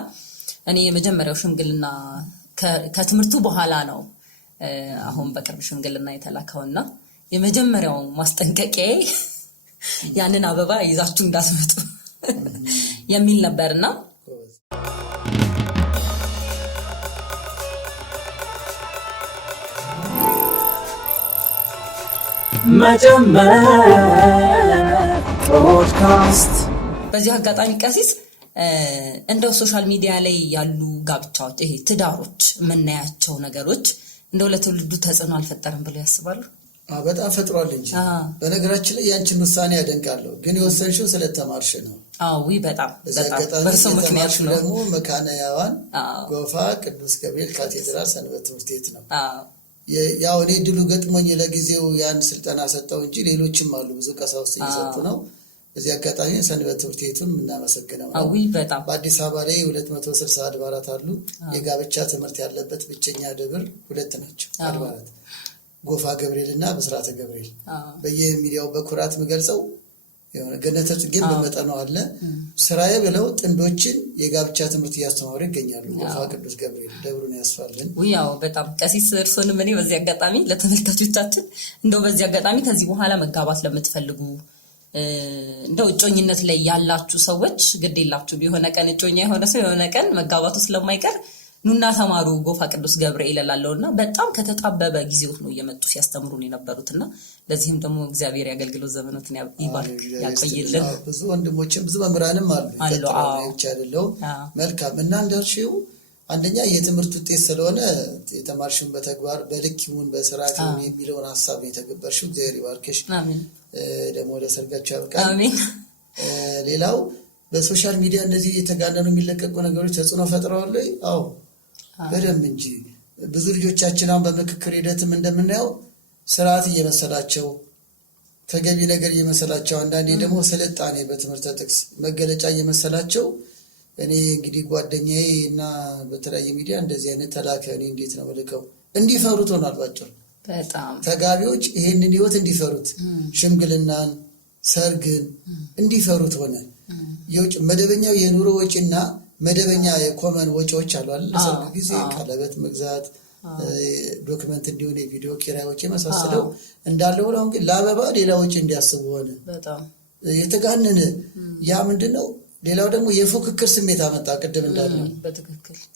እኔ የመጀመሪያው ሽምግልና ከትምህርቱ በኋላ ነው አሁን በቅርብ ሽምግልና የተላከውና የመጀመሪያው ማስጠንቀቂያ ያንን አበባ ይዛችሁ እንዳትመጡ የሚል ነበርና መጀመር ፖድካስት። በዚህ አጋጣሚ ቀሲስ እንደው ሶሻል ሚዲያ ላይ ያሉ ጋብቻዎች፣ ይሄ ትዳሮች የምናያቸው ነገሮች እንደው ለትውልዱ ተጽዕኖ አልፈጠረም ብለው ያስባሉ? በጣም ፈጥሯል እንጂ። በነገራችን ላይ ያንቺን ውሳኔ ያደንቃለሁ፣ ግን የወሰንሽው ስለተማርሽ ነው። በጣም በእርሶ ምክንያት ነው። ደግሞ መካነ ሕያዋን ጎፋ ቅዱስ ገብርኤል ካቴድራል ሰንበት ትምህርት ቤት ነው። ያው እኔ ድሉ ገጥሞኝ ለጊዜው ያን ስልጠና ሰጠው እንጂ ሌሎችም አሉ፣ ብዙ ቀሳውስት እየሰጡ ነው። በዚህ አጋጣሚ ሰንበት ትምህርት ቤቱን የምናመሰግነው ነው። በጣም በአዲስ አበባ ላይ 260 አድባራት አሉ። የጋብቻ ትምህርት ያለበት ብቸኛ ደብር 2 ናቸው አድባራት፣ ጎፋ ገብርኤል እና ብስራተ ገብርኤል። በየሚዲያው በኩራት የምገልጸው የሆነ ገነተ ጽጌም በመጠኑ አለ። ስራዬ ብለው ጥንዶችን የጋብቻ ትምህርት እያስተማሩ ይገኛሉ። ጎፋ ቅዱስ ገብርኤል ደብሩን ያስፋልን። ያው በጣም ቀሲስ እርሶንም እኔ በዚህ አጋጣሚ ለተመልካቾቻችን እንደው በዚህ አጋጣሚ ከዚህ በኋላ መጋባት ለምትፈልጉ እንደው እጮኝነት ላይ ያላችሁ ሰዎች ግድ የላችሁ፣ የሆነ ቀን እጮኛ የሆነ ሰው የሆነ ቀን መጋባቱ ስለማይቀር ኑና ተማሩ ጎፋ ቅዱስ ገብርኤል እላለሁና በጣም ከተጣበበ ጊዜውት ነው እየመጡ ሲያስተምሩን የነበሩትና ለዚህም ደግሞ እግዚአብሔር ያገልግሎት ዘመኖትን ይባርክ ያቆይልን። ብዙ ወንድሞችም ብዙ መምህራንም አሉ ብቻ አይደለሁም። መልካም እና እንዳልሽው አንደኛ የትምህርት ውጤት ስለሆነ የተማርሽውን በተግባር በልክ ይሁን በስርዓት ይሁን የሚለውን ሀሳብ የተገበርሽው እግዚአብሔር ይባርክሽ፣ ደግሞ ለሰርጋችሁ ያብቃል። አሜን። ሌላው በሶሻል ሚዲያ እንደዚህ የተጋነኑ የሚለቀቁ ነገሮች ተጽዕኖ ፈጥረዋል ወይ? አዎ በደንብ እንጂ። ብዙ ልጆቻችን አሁን በምክክር ሂደትም እንደምናየው ስርዓት እየመሰላቸው ተገቢ ነገር እየመሰላቸው፣ አንዳንዴ ደግሞ ስልጣኔ በትምህርተ ጥቅስ መገለጫ እየመሰላቸው እኔ እንግዲህ ጓደኛዬ እና በተለያየ ሚዲያ እንደዚህ አይነት ተላከ እኔ እንዴት ነው ልከው እንዲፈሩት ሆኗል። ባጭሩ ተጋቢዎች ይሄንን ህይወት እንዲፈሩት፣ ሽምግልናን፣ ሰርግን እንዲፈሩት ሆነ። መደበኛው የኑሮ ወጪና መደበኛ የኮመን ወጪዎች አሉ አይደል? ለሰርግ ጊዜ ቀለበት መግዛት፣ ዶክመንት እንዲሆን የቪዲዮ ኪራይ ወጪ መሳሰለው እንዳለ ሆኖ አሁን ግን ለአበባ ሌላ ወጪ እንዲያስቡ ሆነ። የተጋነነ ያ ምንድነው? ሌላው ደግሞ የፉክክር ስሜት አመጣ ቅድም እንዳለው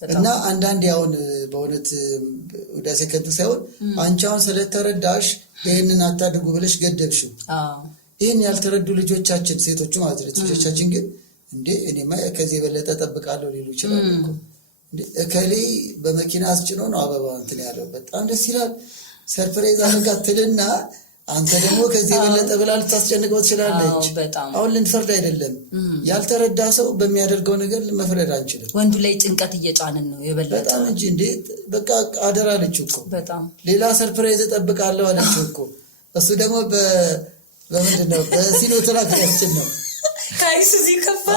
እና አንዳንድ ያውን በእውነት ውዳሴ ከንቱ ሳይሆን አንቺ አሁን ስለተረዳሽ ይህንን አታድርጉ ብለሽ ገደብሽው። ይህን ያልተረዱ ልጆቻችን ሴቶቹ ማለት ልጆቻችን ግን እንዴ እኔማ ከዚህ የበለጠ ጠብቃለሁ ሊሉ ይችላሉ እኮ። እከሌ በመኪና አስጭኖ ነው አበባ እንትን ያለው በጣም ደስ ይላል ሰርፕራይዝ አድርጋትልና አንተ ደግሞ ከዚህ የበለጠ ብላ ልታስጨንቀው ትችላለች። አሁን ልንፈርድ አይደለም። ያልተረዳ ሰው በሚያደርገው ነገር መፍረድ አንችልም። ወንዱ ላይ ጭንቀት እየጫንን ነው የበለጠ በጣም እንጂ እንዴ በቃ አደራ አለችው እኮ ሌላ ሰርፕራይዝ እጠብቃለሁ አለችው እኮ። እሱ ደግሞ በምንድን ነው በሲኖ ትራክ ያስጭን ነው ካይስ እዚህ ከፋ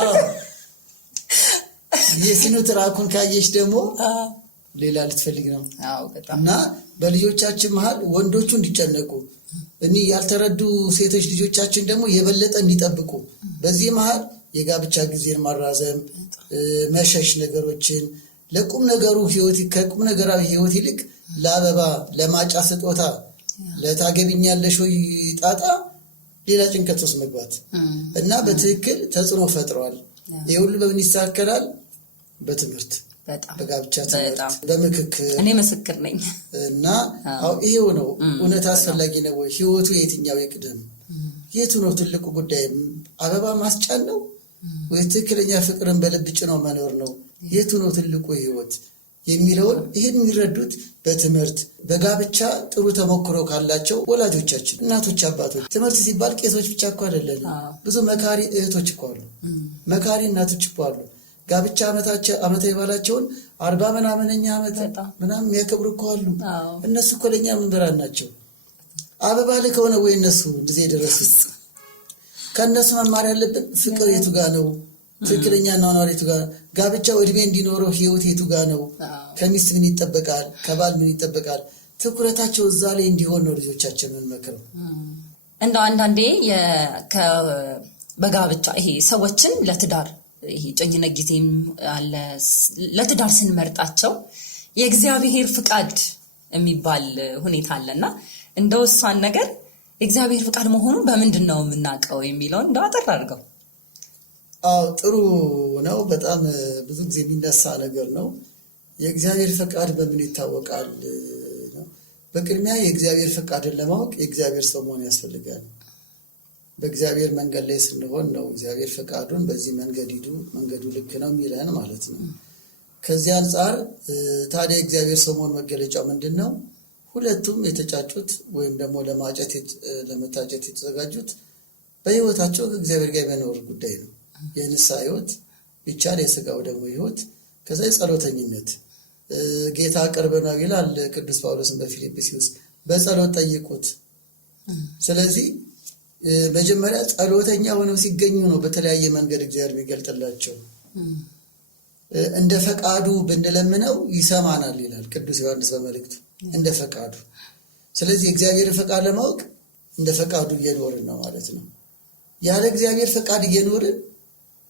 የሲኖ ትራኩን ካየሽ ደግሞ ሌላ ልትፈልግ ነው። እና በልጆቻችን መሀል ወንዶቹ እንዲጨነቁ እኒ ያልተረዱ ሴቶች ልጆቻችን ደግሞ የበለጠ እንዲጠብቁ በዚህ መሀል የጋብቻ ጊዜን ማራዘም፣ መሸሽ ነገሮችን ለቁም ነገሩ ህይወት ከቁም ነገራዊ ህይወት ይልቅ ለአበባ ለማጫ ስጦታ ለታገቢኛለሽ ወይ ጣጣ ሌላ ጭንቀት ውስጥ መግባት እና በትክክል ተጽዕኖ ፈጥረዋል። ይህ ሁሉ በምን ይስተካከላል? በትምህርት በጋብቻ ትምህርት በምክክር እኔ ምስክር ነኝ እና ይሄው ነው እውነት አስፈላጊ ነው ወይ? ህይወቱ የትኛው ይቅደም? የቱ ነው ትልቁ ጉዳይ? አበባ ማስጫን ነው ወይ ትክክለኛ ፍቅርን በልብ ጭኖ መኖር ነው? የቱ ነው ትልቁ ህይወት የሚለውን ይህን የሚረዱት በትምህርት በጋብቻ ጥሩ ተሞክሮ ካላቸው ወላጆቻችን፣ እናቶች፣ አባቶች። ትምህርት ሲባል ቄሶች ብቻ እኮ አይደለም። ብዙ መካሪ እህቶች እኮ አሉ፣ መካሪ እናቶች እኮ አሉ። ጋብቻ ዓመታዊ ባላቸውን 40 ምናምነኛ ዓመት ምናምን የሚያከብሩ እኮ አሉ። እነሱ እኮ ለእኛ መምህራን ናቸው። አበባ ልከው ነው ወይ እነሱ እንደዚህ የደረሱት? ከእነሱ መማር ያለብን ፍቅር የቱ ጋ ነው? ትክክለኛ ኗኗር የቱ ጋር? ጋብቻው እድሜ እንዲኖረው ህይወት የቱ ጋር ነው? ከሚስት ምን ይጠበቃል? ከባል ምን ይጠበቃል? ትኩረታቸው እዛ ላይ እንዲሆን ነው ልጆቻችን የምንመክረው። እንደው አንዳንዴ በጋብቻ ይሄ ሰዎችን ለትዳር ይሄ ጮኝነት ጊዜም አለ ለትዳር ስንመርጣቸው የእግዚአብሔር ፍቃድ የሚባል ሁኔታ አለና እንደው እሷን ነገር የእግዚአብሔር ፍቃድ መሆኑን በምንድን ነው የምናውቀው የሚለውን እንደው አጠር አድርገው። ጥሩ ነው። በጣም ብዙ ጊዜ የሚነሳ ነገር ነው። የእግዚአብሔር ፈቃድ በምን ይታወቃል ነው። በቅድሚያ የእግዚአብሔር ፈቃድን ለማወቅ የእግዚአብሔር ሰው መሆን ያስፈልጋል። በእግዚአብሔር መንገድ ላይ ስንሆን ነው እግዚአብሔር ፈቃዱን በዚህ መንገድ ሂዱ፣ መንገዱ ልክ ነው የሚለን ማለት ነው። ከዚህ አንጻር ታዲያ የእግዚአብሔር ሰው መሆን መገለጫው ምንድን ነው? ሁለቱም የተጫጩት ወይም ደግሞ ለመታጨት የተዘጋጁት በህይወታቸው ከእግዚአብሔር ጋር የመኖር ጉዳይ ነው። የንስሐ ህይወት ቢቻል የስጋው ደግሞ ህይወት፣ ከዛ የጸሎተኝነት ጌታ ቅርብ ነው ይላል ቅዱስ ጳውሎስን በፊልጵስዩስ፣ በጸሎት ጠይቁት። ስለዚህ መጀመሪያ ጸሎተኛ ሆነው ሲገኙ ነው በተለያየ መንገድ እግዚአብሔር የሚገልጥላቸው። እንደ ፈቃዱ ብንለምነው ይሰማናል ይላል ቅዱስ ዮሐንስ በመልእክቱ፣ እንደ ፈቃዱ። ስለዚህ የእግዚአብሔርን ፈቃድ ለማወቅ እንደ ፈቃዱ እየኖርን ነው ማለት ነው። ያለ እግዚአብሔር ፈቃድ እየኖርን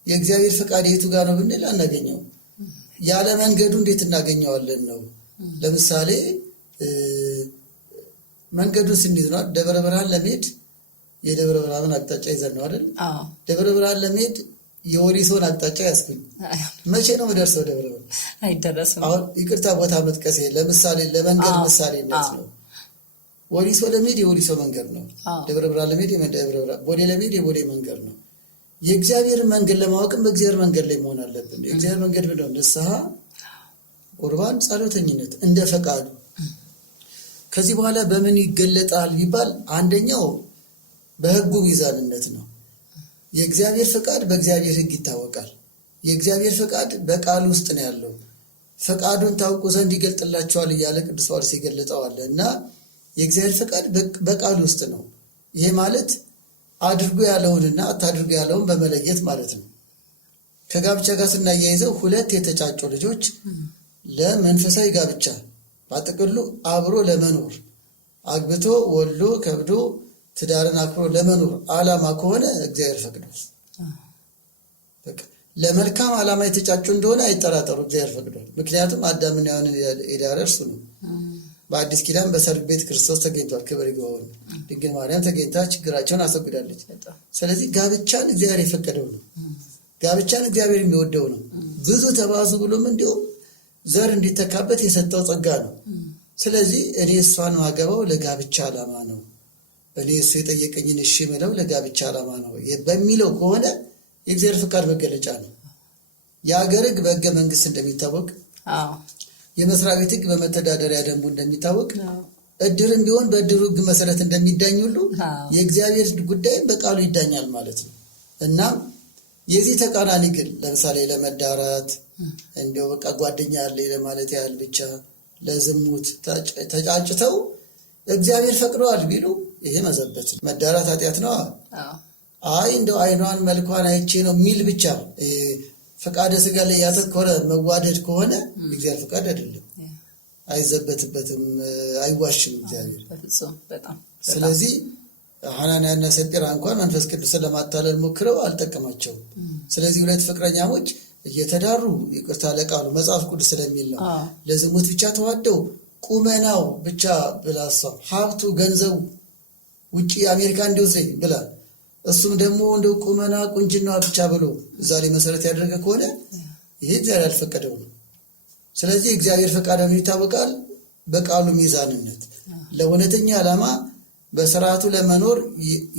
የእግዚአብሔር ፈቃድ የቱ ጋር ነው ብንል አናገኘውም። ያለ መንገዱ እንዴት እናገኘዋለን ነው። ለምሳሌ መንገዱን ስንይዝ ነው ደብረ ብርሃን ለመሄድ የደብረ ብርሃንን አቅጣጫ ይዘን ነው አይደል? ደብረ ብርሃን ለመሄድ የወሊሶን አቅጣጫ ያስኩኝ መቼ ነው የምደርሰው ደብረ ብርሃን? አይደረስም። አሁን ይቅርታ ቦታ መጥቀሴ ለምሳሌ ለመንገድ ምሳሌነት ነው። ወሊሶ ለመሄድ የወሊሶ መንገድ ነው። ደብረ ብርሃን ለመሄድ የደብረ ብርሃን፣ ቦሌ ለመሄድ የቦሌ መንገድ ነው። የእግዚአብሔርን መንገድ ለማወቅም በእግዚአብሔር መንገድ ላይ መሆን አለብን። የእግዚአብሔር መንገድ ምንድን ነው? ንስሐ፣ ቁርባን፣ ጸሎተኝነት እንደ ፈቃዱ። ከዚህ በኋላ በምን ይገለጣል ቢባል አንደኛው በሕጉ ሚዛንነት ነው። የእግዚአብሔር ፈቃድ በእግዚአብሔር ሕግ ይታወቃል። የእግዚአብሔር ፈቃድ በቃል ውስጥ ነው ያለው። ፈቃዱን ታውቁ ዘንድ ይገልጥላቸዋል እያለ ቅዱስ ጳውሎስ ይገልጠዋል። እና የእግዚአብሔር ፈቃድ በቃል ውስጥ ነው። ይሄ ማለት አድርጎ ያለውንና አታድርጎ ያለውን በመለየት ማለት ነው። ከጋብቻ ጋር ስናያይዘው ሁለት የተጫጩ ልጆች ለመንፈሳዊ ጋብቻ በጥቅሉ አብሮ ለመኖር አግብቶ ወልዶ ከብዶ ትዳርን አክብሮ ለመኖር ዓላማ ከሆነ እግዚአብሔር ፈቅዷል። ለመልካም ዓላማ የተጫጩ እንደሆነ አይጠራጠሩ፣ እግዚአብሔር ፈቅዷል። ምክንያቱም አዳምን ሔዋንን የዳረ እርሱ ነው። በአዲስ ኪዳን በሰርግ ቤት ክርስቶስ ተገኝቷል። ክብር ይግባው። ድንግል ማርያም ተገኝታ ችግራቸውን አስወግዳለች። ስለዚህ ጋብቻን እግዚአብሔር የፈቀደው ነው። ጋብቻን እግዚአብሔር የሚወደው ነው። ብዙ ተባዙ ብሎም እንዲሁም ዘር እንዲተካበት የሰጠው ጸጋ ነው። ስለዚህ እኔ እሷን ማገባው ለጋብቻ ዓላማ ነው፣ እኔ እሱ የጠየቀኝን እሺ ምለው ለጋብቻ ዓላማ ነው በሚለው ከሆነ የእግዚአብሔር ፈቃድ መገለጫ ነው። የአገር ሕግ በሕገ መንግስት እንደሚታወቅ፣ የመስሪያ ቤት ሕግ በመተዳደሪያ ደንቡ እንደሚታወቅ፣ እድርም ቢሆን በእድሩ ሕግ መሰረት እንደሚዳኝ ሁሉ የእግዚአብሔር ጉዳይም በቃሉ ይዳኛል ማለት ነው። እና የዚህ ተቃራኒ ግን ለምሳሌ ለመዳራት እንዲያው በቃ ጓደኛ ያለ ለማለት ያህል ብቻ ለዝሙት ተጫጭተው እግዚአብሔር ፈቅደዋል ቢሉ ይሄ መዘበት ነው። መዳራት ኃጢአት ነው። አይ እንደው አይኗን መልኳን አይቼ ነው ሚል ብቻ ፈቃደ ስጋ ላይ ያተኮረ መዋደድ ከሆነ እግዚአብሔር ፈቃድ አይደለም፣ አይዘበትበትም፣ አይዋሽም እግዚአብሔር። ስለዚህ ሐናንያና ሰጲራ እንኳን መንፈስ ቅዱስን ለማታለል ሞክረው አልጠቀማቸውም። ስለዚህ ሁለት ፍቅረኛሞች እየተዳሩ ይቅርታ ለቃሉ መጽሐፍ ቅዱስ ስለሚል ነው ለዝሙት ብቻ ተዋደው ቁመናው ብቻ ብላ እሷ ሀብቱ ገንዘቡ ውጭ አሜሪካ እንዲወስደኝ ብላ እሱም ደግሞ እንደው ቁመና ቁንጅና ብቻ ብሎ እዛ ላይ መሰረት ያደረገ ከሆነ ይሄ እግዚአብሔር ያልፈቀደው ነው። ስለዚህ እግዚአብሔር ፈቃድ ይታወቃል በቃሉ ሚዛንነት። ለእውነተኛ ዓላማ በስርዓቱ ለመኖር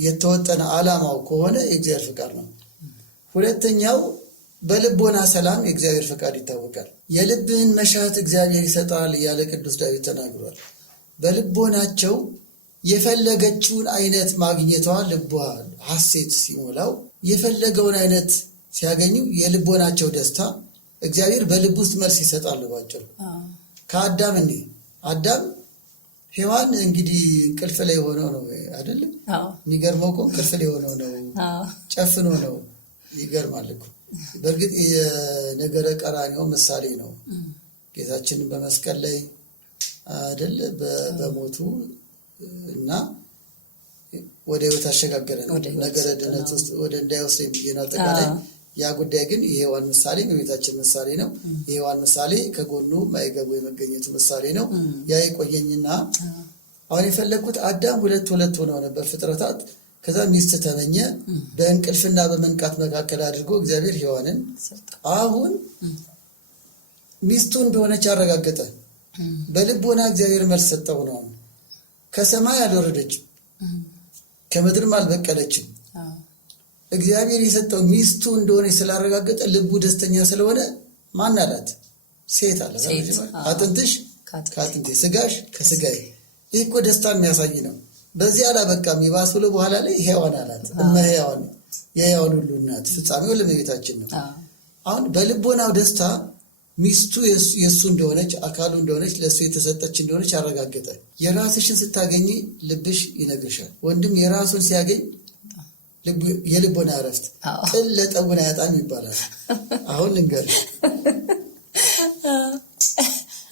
የተወጠነ ዓላማው ከሆነ የእግዚአብሔር ፈቃድ ነው። ሁለተኛው በልቦና ሰላም የእግዚአብሔር ፈቃድ ይታወቃል። የልብህን መሻት እግዚአብሔር ይሰጣል እያለ ቅዱስ ዳዊት ተናግሯል። በልቦናቸው የፈለገችውን አይነት ማግኘቷ ልቧ ሐሴት ሲሞላው የፈለገውን አይነት ሲያገኙ የልቦናቸው ደስታ እግዚአብሔር በልብ ውስጥ መልስ ይሰጣል። ባጭሩ ከአዳም እንዲህ አዳም ሔዋን እንግዲህ ቅልፍ ላይ ሆነው ነው አይደለም? የሚገርመው እኮ ቅልፍ ላይ ሆነው ነው፣ ጨፍኖ ነው። ይገርማል እኮ። በእርግጥ የነገረ ቀራንዮ ምሳሌ ነው። ጌታችንን በመስቀል ላይ አይደለ በሞቱ እና ወደ ሕይወት አሸጋገረ ነው። ነገረ ድነት ውስጥ ወደ እንዳይወስድ ብዬ ነው አጠቃላይ። ያ ጉዳይ ግን የሔዋን ምሳሌ የቤታችን ምሳሌ ነው። የሔዋን ምሳሌ ከጎኑ ማይገቡ የመገኘቱ ምሳሌ ነው። ያ የቆየኝና አሁን የፈለግኩት አዳም ሁለት ሆነው ነበር ፍጥረታት። ከዛ ሚስት ተመኘ። በእንቅልፍና በመንቃት መካከል አድርጎ እግዚአብሔር ሔዋንን አሁን ሚስቱ እንደሆነች አረጋገጠ። በልቦና እግዚአብሔር መልስ ሰጠው ነው። ከሰማይ አልወረደችም፣ ከምድርም አልበቀለችም። እግዚአብሔር የሰጠው ሚስቱ እንደሆነ ስላረጋገጠ ልቡ ደስተኛ ስለሆነ ማን አላት? ሴት አለ። አጥንትሽ ከአጥንቴ ስጋሽ ከስጋዬ። ይህ እኮ ደስታ የሚያሳይ ነው። በዚህ አላበቃም። ይባስ ብሎ በኋላ ላይ ሔዋን አላት። እመሕያዋን የሕያዋን ሁሉ እናት ፍጻሜው ለእመቤታችን ነው። አሁን በልቦናው ደስታ ሚስቱ የእሱ እንደሆነች አካሉ እንደሆነች ለእሱ የተሰጠች እንደሆነች አረጋገጠ። የራስሽን ስታገኝ ልብሽ ይነግርሻል። ወንድም የራሱን ሲያገኝ የልቦና እረፍት ቅል ለጠቡን አያጣም ይባላል። አሁን ልንገርሽ፣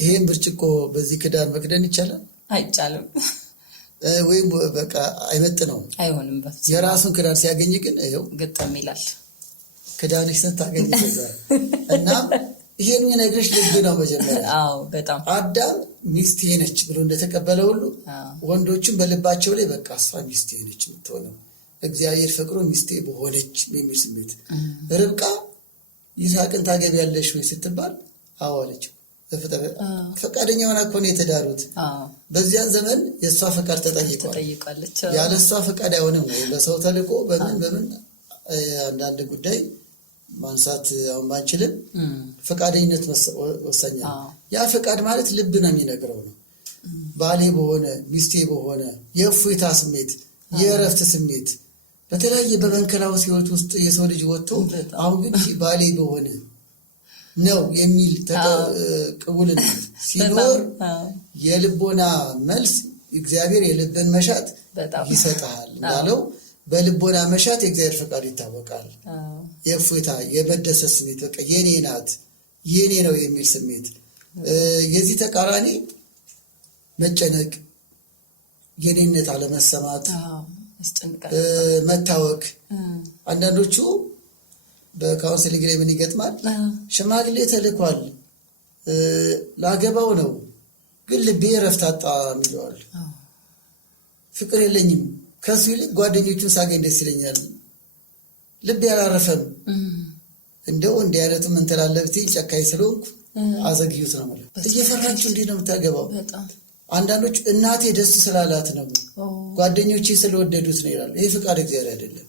ይሄን ብርጭቆ በዚህ ክዳን መክደን ይቻላል? አይቻልም። ወይም በቃ አይመጥነውም፣ አይሆንም። የራሱን ክዳን ሲያገኝ ግን ይኸው ግጥም ይላል። ክዳንሽ ስታገኝ ይገዛል። እና ይሄን የሚነግርሽ ልብ ነው መጀመሪያ። በጣም አዳም ሚስቴ ነች ብሎ እንደተቀበለ ሁሉ ወንዶችም በልባቸው ላይ በቃ እሷ ሚስቴ ነች የምትሆነው እግዚአብሔር ፈቅዶ ሚስቴ በሆነች የሚል ስሜት። ርብቃ ይስሐቅን ታገቢያለሽ ወይ ስትባል አዎ አለችው። ፈቃደኛ ሆና እኮ ነው የተዳሩት። በዚያን ዘመን የእሷ ፈቃድ ተጠይቋለች። ያለ እሷ ፈቃድ አይሆንም ወይ በሰው ተልቆ በምን አንዳንድ ጉዳይ ማንሳት አሁን ባንችልም ፈቃደኝነት ወሳኝ ነው። ያ ፈቃድ ማለት ልብ ነው የሚነግረው ነው። ባሌ በሆነ ሚስቴ በሆነ የእፎይታ ስሜት፣ የእረፍት ስሜት በተለያየ በመንከላውስ ሕይወት ውስጥ የሰው ልጅ ወጥቶ አሁን ግን ባሌ በሆነ ነው የሚል ቅቡልነት ሲኖር የልቦና መልስ እግዚአብሔር የልብን መሻት ይሰጣል እንዳለው በልቦና መሻት የእግዚአብሔር ፈቃድ ይታወቃል። የእፎይታ የመደሰት ስሜት በቃ የኔ ናት የኔ ነው የሚል ስሜት። የዚህ ተቃራኒ መጨነቅ፣ የኔነት አለመሰማት፣ መታወክ። አንዳንዶቹ በካውንስሊንግ ላይ ምን ይገጥማል? ሽማግሌ ተልኳል ላገባው ነው ግን ልቤ እረፍት አጣ የሚለዋል። ፍቅር የለኝም ከሱ ይልቅ ጓደኞቹን ሳገኝ ደስ ይለኛል፣ ልቤ ያላረፈም። እንደው እንዲህ አይነቱ ምን ትላለህ ብትይ ጨካኝ ስለሆንኩ አዘግዩት ነው ማለት። እየፈራችሁ እንዲህ ነው የምታገባው። አንዳንዶች እናቴ ደስ ስላላት ነው፣ ጓደኞቼ ስለወደዱት ነው ይላሉ። ይህ ፍቃድ እግዚአብሔር አይደለም።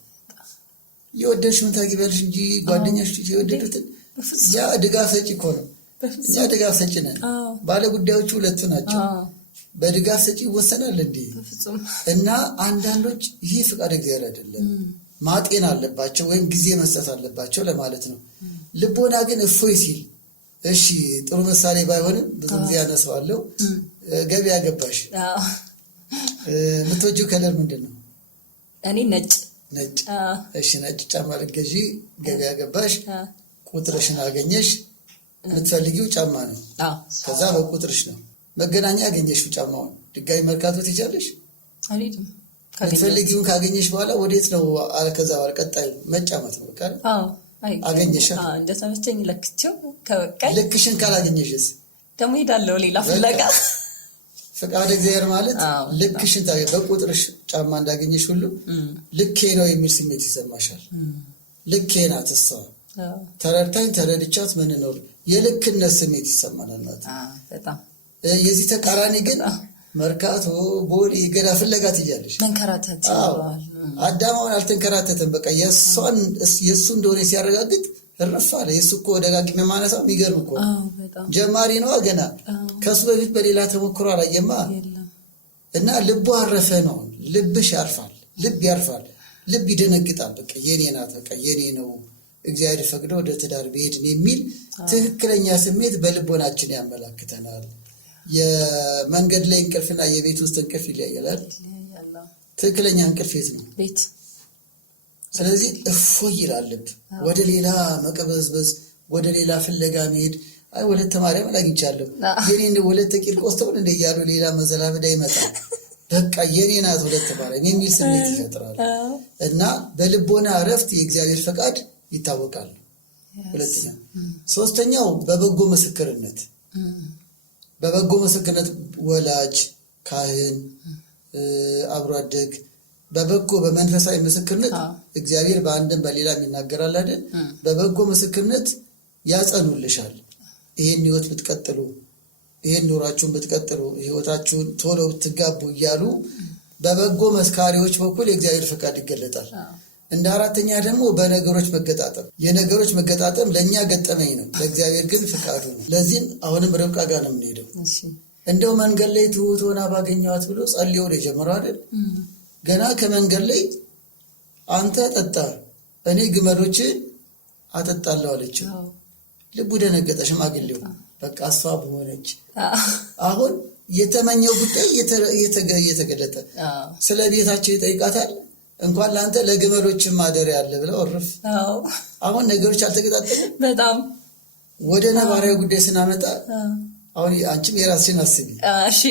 የወደድሽውን ታገቢያለሽ እንጂ ጓደኞች የወደዱትን ያ ድጋፍ ሰጪ እኮ ነው። እኛ ድጋፍ ሰጪ ነን። ባለ ጉዳዮቹ ሁለቱ ናቸው። በድጋፍ ሰጪ ይወሰናል እንዴ? እና አንዳንዶች ይህ ፍቃድ እግዚአብሔር አይደለም፣ ማጤን አለባቸው ወይም ጊዜ መስጠት አለባቸው ለማለት ነው። ልቦና ግን እፎይ ሲል እሺ፣ ጥሩ ምሳሌ ባይሆንም ብዙ ጊዜ ያነሳዋለሁ። ገበያ ገባሽ፣ የምትወጂው ከለር ምንድን ነው? እኔ ነጭ። እሺ፣ ነጭ ጫማ ልትገዢ ገበያ ገባሽ፣ ቁጥርሽን አገኘሽ። የምትፈልጊው ጫማ ነው። ከዛ በቁጥርሽ ነው መገናኛ አገኘሽው ጫማውን። ድጋሚ መርካቶ ትሄጃለሽ? አልሄድም። የምትፈልጊውን ካገኘሽ በኋላ ወዴት ነው? ከዛ በኋላ ቀጣዩ መጫመት ነው። በቃ አገኘሽ። እንደተመቸኝ ለክቼው ከበቃኝ። ልክሽን ካላገኘሽስ ደግሞ ሄዳለሁ ሌላ ፍለጋ። ፈቃድ እግዚአብሔር ማለት ልክሽን በቁጥርሽ ጫማ እንዳገኘሽ ሁሉ ልኬ ነው የሚል ስሜት ይሰማሻል። ልኬ ናት እሷ፣ ተረድታኝ ተረድቻት ምንኖር የልክነት ስሜት ይሰማናል ማለት ነው። የዚህ ተቃራኒ ግን መርካቶ፣ ቦሌ፣ ገና ፍለጋ ትያለሽ። መንከራተት። አዳማውን አልተንከራተትም። በቃ የእሱ እንደሆነ ሲያረጋግጥ እረፍ አለ። የእሱ እኮ ደጋግሜ የማነሳው የሚገርም እኮ ጀማሪ ነዋ ገና። ከእሱ በፊት በሌላ ተሞክሮ አላየማ እና ልቡ አረፈ ነው። ልብሽ ያርፋል፣ ልብ ያርፋል፣ ልብ ይደነግጣል። በቃ የኔ ናት፣ በቃ የኔ ነው እግዚአብሔር ፈቅዶ ወደ ትዳር ብሄድን የሚል ትክክለኛ ስሜት በልቦናችን ያመላክተናል። የመንገድ ላይ እንቅልፍና የቤት ውስጥ እንቅልፍ ይለያያል። ትክክለኛ እንቅልፍ የት ነው? ቤት። ስለዚህ እፎይ ይላል ልብ። ወደ ሌላ መቀበዝበዝ፣ ወደ ሌላ ፍለጋ መሄድ ወለተ ማርያምን አግኝቻለሁ የኔ ወለተ ቂርቆስ ተብሎ እንደ እያሉ ሌላ መዘላበዳ ይመጣል። በቃ የኔ ናት ወለተ ማርያም የሚል ስሜት ይፈጥራል። እና በልቦና እረፍት የእግዚአብሔር ፈቃድ ይታወቃል። ሁለተኛ። ሶስተኛው በበጎ ምስክርነት። በበጎ ምስክርነት ወላጅ፣ ካህን፣ አብሮ አደግ በበጎ በመንፈሳዊ ምስክርነት እግዚአብሔር በአንድም በሌላም ይናገራል አይደል? በበጎ ምስክርነት ያጸኑልሻል። ይሄን ህይወት ብትቀጥሉ፣ ይሄን ኑሯችሁን ብትቀጥሉ፣ ህይወታችሁን ቶሎ ብትጋቡ እያሉ በበጎ መስካሪዎች በኩል የእግዚአብሔር ፈቃድ ይገለጣል። እንደ አራተኛ ደግሞ በነገሮች መገጣጠም። የነገሮች መገጣጠም ለእኛ ገጠመኝ ነው፣ ለእግዚአብሔር ግን ፈቃዱ ነው። ለዚህም አሁንም ርብቃ ጋር ነው የምንሄደው። እንደው መንገድ ላይ ትሁት ሆና ባገኘዋት ብሎ ጸልዮ ነው የጀመረው አይደል? ገና ከመንገድ ላይ አንተ ጠጣ እኔ ግመሎችን አጠጣለሁ አለችው። ልቡ ደነገጠ ሽማግሌው። በቃ እሷ በሆነች አሁን የተመኘው ጉዳይ እየተገለጠ ስለ ቤታቸው ይጠይቃታል። እንኳን ለአንተ ለግመሎችም ማደሪያ አለ ብለው እርፍ። አሁን ነገሮች አልተገጣጠሙም በጣም ወደ ነባራዊ ጉዳይ ስናመጣ አሁን አንቺም የራስሽን አስቢ፣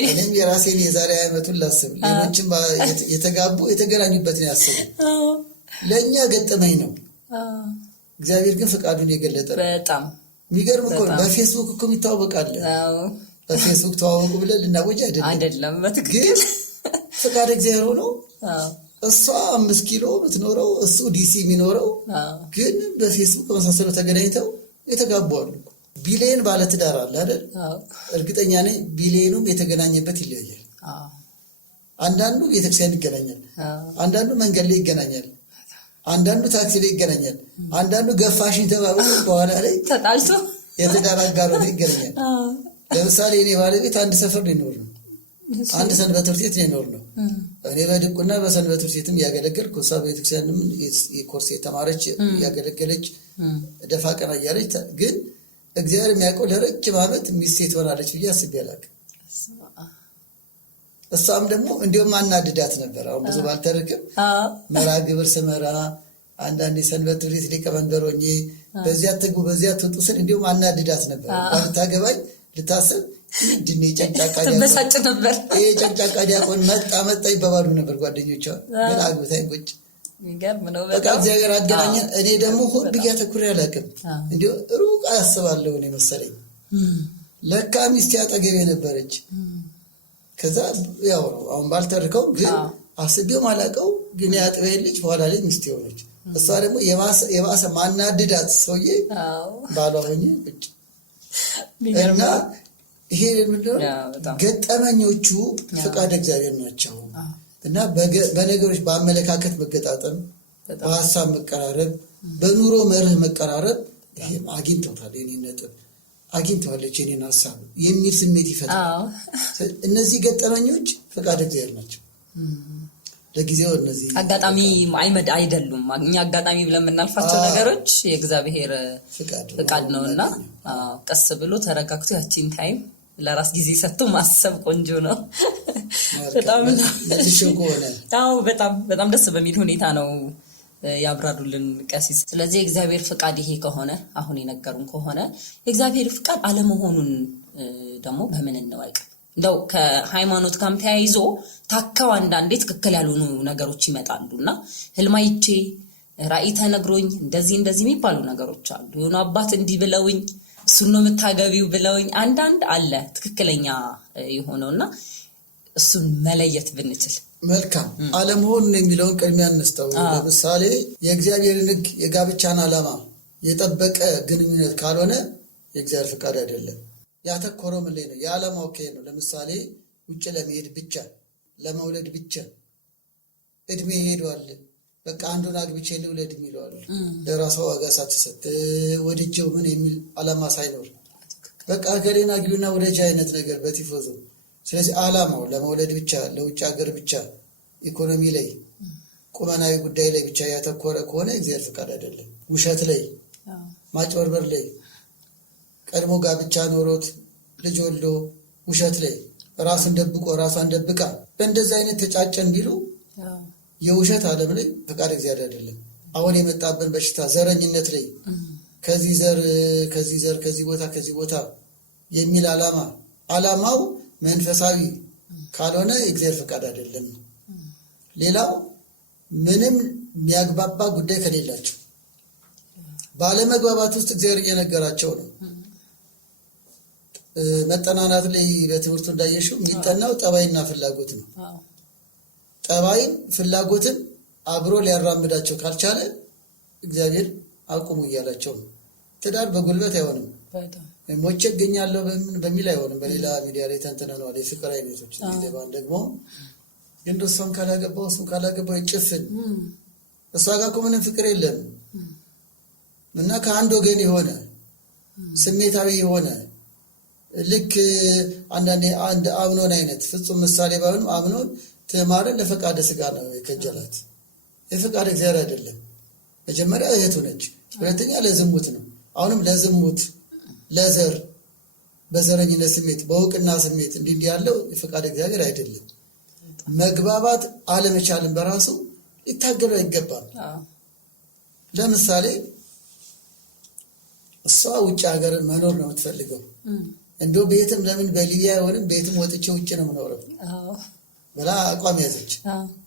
እኔም የራሴን የዛሬ ዓመቱን ላስብ። ሌሎችም የተጋቡ የተገናኙበትን ያስቡ። ለእኛ ገጠመኝ ነው። እግዚአብሔር ግን ፈቃዱን የገለጠ ነው። በጣም የሚገርም እኮ በፌስቡክ እኮ ይታወቃል። በፌስቡክ ተዋወቁ ብለን ልናወጅ አይደለም፣ ግን ፈቃድ እግዚአብሔር ሆኖ እሷ 5 ኪሎ የምትኖረው እሱ ዲሲ የሚኖረው ግን በፌስቡክ በመሳሰሉ ተገናኝተው የተጋቡ አሉ። ቢሊየን ባለትዳር አለ አይደል? እርግጠኛ ነኝ ቢሊየኑም የተገናኘበት ይለያያል። አንዳንዱ ቤተክርስቲያን ይገናኛል፣ አንዳንዱ መንገድ ላይ ይገናኛል፣ አንዳንዱ ታክሲ ላይ ይገናኛል፣ አንዳንዱ ገፋሽኝ ተባብሎ በኋላ ላይ ተጣልቶ የትዳር አጋር ሆኖ ይገናኛል። ለምሳሌ እኔ ባለቤት አንድ ሰፈር ሊኖር ነው፣ አንድ ሰንበት ትምህርት ቤት ሊኖር ነው። እኔ በድቁና በሰንበት ትምህርት ቤትም እያገለገልኩ እሷ ቤተክርስቲያንም የኮርስ የተማረች እያገለገለች ደፋ ቀና እያለች ግን እግዚአብሔር የሚያውቀው ለረጅም ዓመት ሚስቴ ትሆናለች ብዬ አስቤ አላውቅም። እሷም ደግሞ እንዲሁም አናድዳት ነበር። አሁን ብዙ ባልተርክም መርሃ ግብር ስመራ አንዳንድ የሰንበት ትምህርት ቤት ሊቀመንበር ሆኜ በዚያ ትጉ በዚያ ትውጡ ስል እንዲሁም አናድዳት ነበር። ልታገባኝ ልታስብ ድኔ ጨንጫቃ ተበሳጭ ነበር። ይሄ ጨንጫቃ ዲያቆን መጣ ይባባሉ ነበር ጓደኞቿ። ግን አግብታኝ ቁጭ በቃ እግዚአብሔር አገናኘን። እኔ ደግሞ ሁል ብዬ አተኩሬ አላውቅም። እንዲሁ ሩቅ አያስባለሁ እኔ መሰለኝ። ለካ ሚስቴ አጠገቤ ነበረች። ከዛ ያው ነው አሁን ባልተርከው ግን አስቤው ማላውቀው ግን ያጥበይ ልጅ በኋላ ላይ ሚስቴ ሆነች። እሷ ደግሞ የባሰ ማናድዳት ሰውዬ ባሏ ሆኜ ቁጭ እና ይሄ ምንድነው ገጠመኞቹ ፈቃድ እግዚአብሔር ናቸው። እና በነገሮች በአመለካከት መገጣጠም፣ በሀሳብ መቀራረብ፣ በኑሮ መርህ መቀራረብ ይሄም አግኝተውታል። የኔን ነጥብ አግኝተዋለች የኔን ሀሳብ የሚል ስሜት ይፈጥራል። እነዚህ ገጠመኞች ፈቃድ እግዚአብሔር ናቸው። ለጊዜው እነዚህ አጋጣሚ አይመድ አይደሉም። እኛ አጋጣሚ ብለን የምናልፋቸው ነገሮች የእግዚአብሔር ፈቃድ ነውና ቀስ ብሎ ተረጋግቶ ያቺን ታይም ለራስ ጊዜ ሰጥቶ ማሰብ ቆንጆ ነው። በጣም ደስ በሚል ሁኔታ ነው ያብራሩልን ቀሲስ። ስለዚህ የእግዚአብሔር ፍቃድ ይሄ ከሆነ አሁን የነገሩን ከሆነ የእግዚአብሔር ፍቃድ አለመሆኑን ደግሞ በምን እንወቅ? እንደው ከሃይማኖት ጋርም ተያይዞ ታከው አንዳንዴ ትክክል ያልሆኑ ነገሮች ይመጣሉ እና ህልም አይቼ ራእይ ተነግሮኝ እንደዚህ የሚባሉ ነገሮች አሉ። የሆኑ አባት እንዲህ ብለውኝ እሱን ነው የምታገቢው ብለውኝ አንዳንድ አለ ትክክለኛ የሆነውና እሱን መለየት ብንችል መልካም። አለመሆኑን የሚለውን ቅድሚያ እንስተው። ለምሳሌ የእግዚአብሔርን ሕግ የጋብቻን ዓላማ የጠበቀ ግንኙነት ካልሆነ የእግዚአብሔር ፍቃድ አይደለም። ያተኮረው ምን ላይ ነው? የዓላማው ከሄ ነው። ለምሳሌ ውጭ ለመሄድ ብቻ፣ ለመውለድ ብቻ እድሜ ሄዷል በቃ አንዱን አግብቼ ልውለድ የሚለዋል። ለራሷ ዋጋ ሳትሰጥ ወድጄው ምን የሚል ዓላማ ሳይኖር በቃ ገሌና ግቢና ወደጃ አይነት ነገር በቲፎዞ። ስለዚህ ዓላማው ለመውለድ ብቻ፣ ለውጭ ሀገር ብቻ፣ ኢኮኖሚ ላይ ቁመናዊ ጉዳይ ላይ ብቻ ያተኮረ ከሆነ እግዚአብሔር ፍቃድ አይደለም። ውሸት ላይ፣ ማጭበርበር ላይ፣ ቀድሞ ጋብቻ ኖሮት ልጅ ወልዶ ውሸት ላይ ራሱን ደብቆ ራሷን ደብቃ በእንደዚህ አይነት ተጫጨን ቢሉ የውሸት ዓለም ላይ ፈቃድ እግዚአብሔር አይደለም። አሁን የመጣብን በሽታ ዘረኝነት ላይ ከዚህ ዘር ከዚህ ቦታ የሚል ዓላማው መንፈሳዊ ካልሆነ እግዚአብሔር ፈቃድ አይደለም። ሌላው ምንም የሚያግባባ ጉዳይ ከሌላቸው ባለመግባባት ውስጥ እግዚአብሔር እየነገራቸው ነው። መጠናናት ላይ በትምህርቱ እንዳየሽው የሚጠናው ጠባይና ፍላጎት ነው። ጠባይን ፍላጎትን አብሮ ሊያራምዳቸው ካልቻለ እግዚአብሔር አቁሙ እያላቸው ነው። ትዳር በጉልበት አይሆንም፣ ሞቼ እገኛለሁ በሚል አይሆንም። በሌላ ሚዲያ ላይ ተንትነነዋል የፍቅር አይነቶች። ዜባን ደግሞ ግን እሷን ካላገባው እሱ ካላገባው ይጭፍን እሷ ጋር እኮ ምንም ፍቅር የለም እና ከአንድ ወገን የሆነ ስሜታዊ የሆነ ልክ አንዳንዴ አንድ አምኖን አይነት ፍጹም ምሳሌ ባይሆንም አምኖን ትዕማርን ለፈቃደ ስጋ ነው የከጀላት። የፈቃደ እግዚአብሔር አይደለም። መጀመሪያ እህቱ ነች፣ ሁለተኛ ለዝሙት ነው። አሁንም ለዝሙት፣ ለዘር፣ በዘረኝነት ስሜት፣ በእውቅና ስሜት እንዲህ ያለው የፈቃደ እግዚአብሔር አይደለም። መግባባት አለመቻልን በራሱ ሊታገሉ አይገባም። ለምሳሌ እሷ ውጭ ሀገር መኖር ነው የምትፈልገው። እንደው ቤትም ለምን በሊቢያ አይሆንም ቤትም ወጥቼ ውጭ ነው የምኖረው ብላ አቋም ያዘች።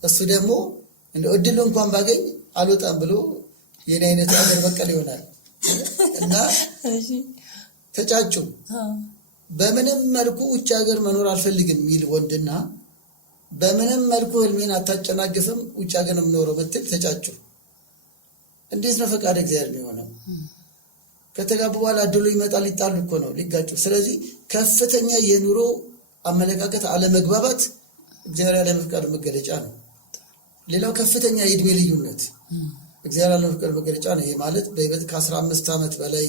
እሱ ደግሞ እንደው እድሉ እንኳን ባገኝ አልወጣም ብሎ የኔ አይነት ሀገር በቀል ይሆናል እና ተጫጩ። በምንም መልኩ ውጭ ሀገር መኖር አልፈልግም የሚል ወንድና በምንም መልኩ ህልሜን አታጨናግፍም ውጭ ሀገር ነው የምኖረው ምትል ተጫጩ። እንዴት ነው ፈቃድ እግዚአብሔር የሚሆነው? ከተጋቡ በኋላ እድሉ ይመጣል፣ ሊጣሉ እኮ ነው ሊጋጩ። ስለዚህ ከፍተኛ የኑሮ አመለካከት አለመግባባት እግዚአብሔር ያለመፍቀድ መገለጫ ነው። ሌላው ከፍተኛ የእድሜ ልዩነት እግዚአብሔር ያለመፍቀድ መገለጫ ነው። ይሄ ማለት በይበልጥ ከ15 ዓመት በላይ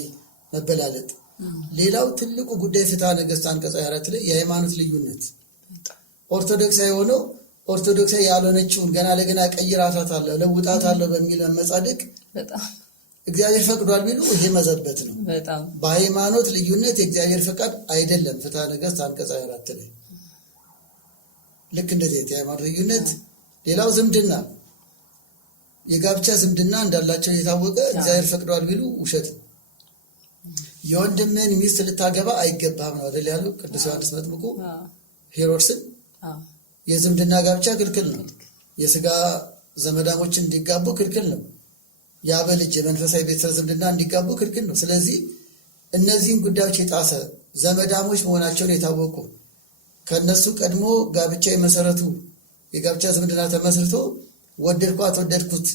መበላለጥ። ሌላው ትልቁ ጉዳይ ፍትሐ ነገሥት አንቀጽ 24 ላይ የሃይማኖት ልዩነት። ኦርቶዶክሳዊ የሆነው ኦርቶዶክሳዊ ያልሆነችውን ገና ለገና ቀይራታታለሁ ለውጣታለሁ በሚል መጻድቅ እግዚአብሔር ፈቅዷል ቢሉ ይሄ መዘበት ነው። በሃይማኖት ልዩነት የእግዚአብሔር ፈቃድ አይደለም። ፍትሐ ነገሥት አንቀጽ 24 ላይ ልክ እንደዚህ የሃይማኖት ልዩነት። ሌላው ዝምድና፣ የጋብቻ ዝምድና እንዳላቸው የታወቀ እግዚአብሔር ፈቅዷል ቢሉ ውሸት ነው። የወንድምህን ሚስት ልታገባ አይገባም ነው አይደል ያለው ቅዱስ ዮሐንስ መጥምቁ ሄሮድስን። የዝምድና ጋብቻ ክልክል ነው። የስጋ ዘመዳሞችን እንዲጋቡ ክልክል ነው። የአበልጅ የመንፈሳዊ ቤተሰብ ዝምድና እንዲጋቡ ክልክል ነው። ስለዚህ እነዚህን ጉዳዮች የጣሰ ዘመዳሞች መሆናቸውን የታወቁ ከነሱ ቀድሞ ጋብቻ የመሰረቱ የጋብቻ ዝምድና ተመስርቶ ወደድኳት ወደድኩት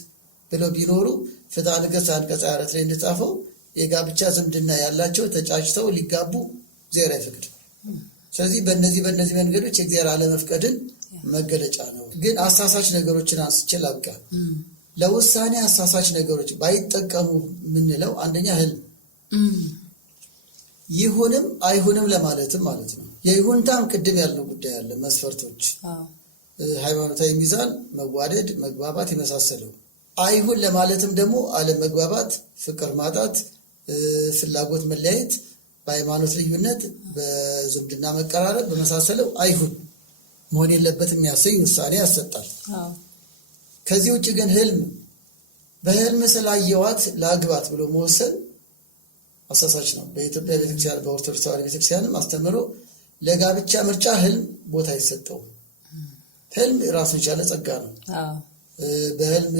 ብለው ቢኖሩ ፍትሐ ነገሥት አንቀጽ 24 ላይ እንደጻፈው የጋብቻ ዝምድና ያላቸው ተጫጭተው ሊጋቡ እግዚአብሔር አይፈቅድም። ስለዚህ በእነዚህ መንገዶች የእግዚአብሔር አለመፍቀድን መገለጫ ነው። ግን አሳሳች ነገሮችን አንስቼ ላብቃ። ለውሳኔ አሳሳች ነገሮች ባይጠቀሙ የምንለው አንደኛ ህልም ይሁንም አይሁንም ለማለትም ማለት ነው። የይሁንታም ቅድም ያልነው ጉዳይ አለ፣ መስፈርቶች፣ ሃይማኖታዊ ሚዛን፣ መዋደድ፣ መግባባት የመሳሰለው። አይሁን ለማለትም ደግሞ አለመግባባት፣ ፍቅር ማጣት፣ ፍላጎት መለያየት፣ በሃይማኖት ልዩነት፣ በዝምድና መቀራረብ በመሳሰለው አይሁን መሆን የለበትም የሚያሰኝ ውሳኔ ያሰጣል። ከዚህ ውጭ ግን ህልም በህልም ስላየዋት ለአግባት ብሎ መወሰን አሳሳች ነው። በኢትዮጵያ ቤተክርስቲያን በኦርቶዶክስ ተዋሕዶ ቤተክርስቲያንም አስተምሮ ለጋብቻ ምርጫ ህልም ቦታ አይሰጠውም። ህልም ራሱን የቻለ ጸጋ ነው። በህልም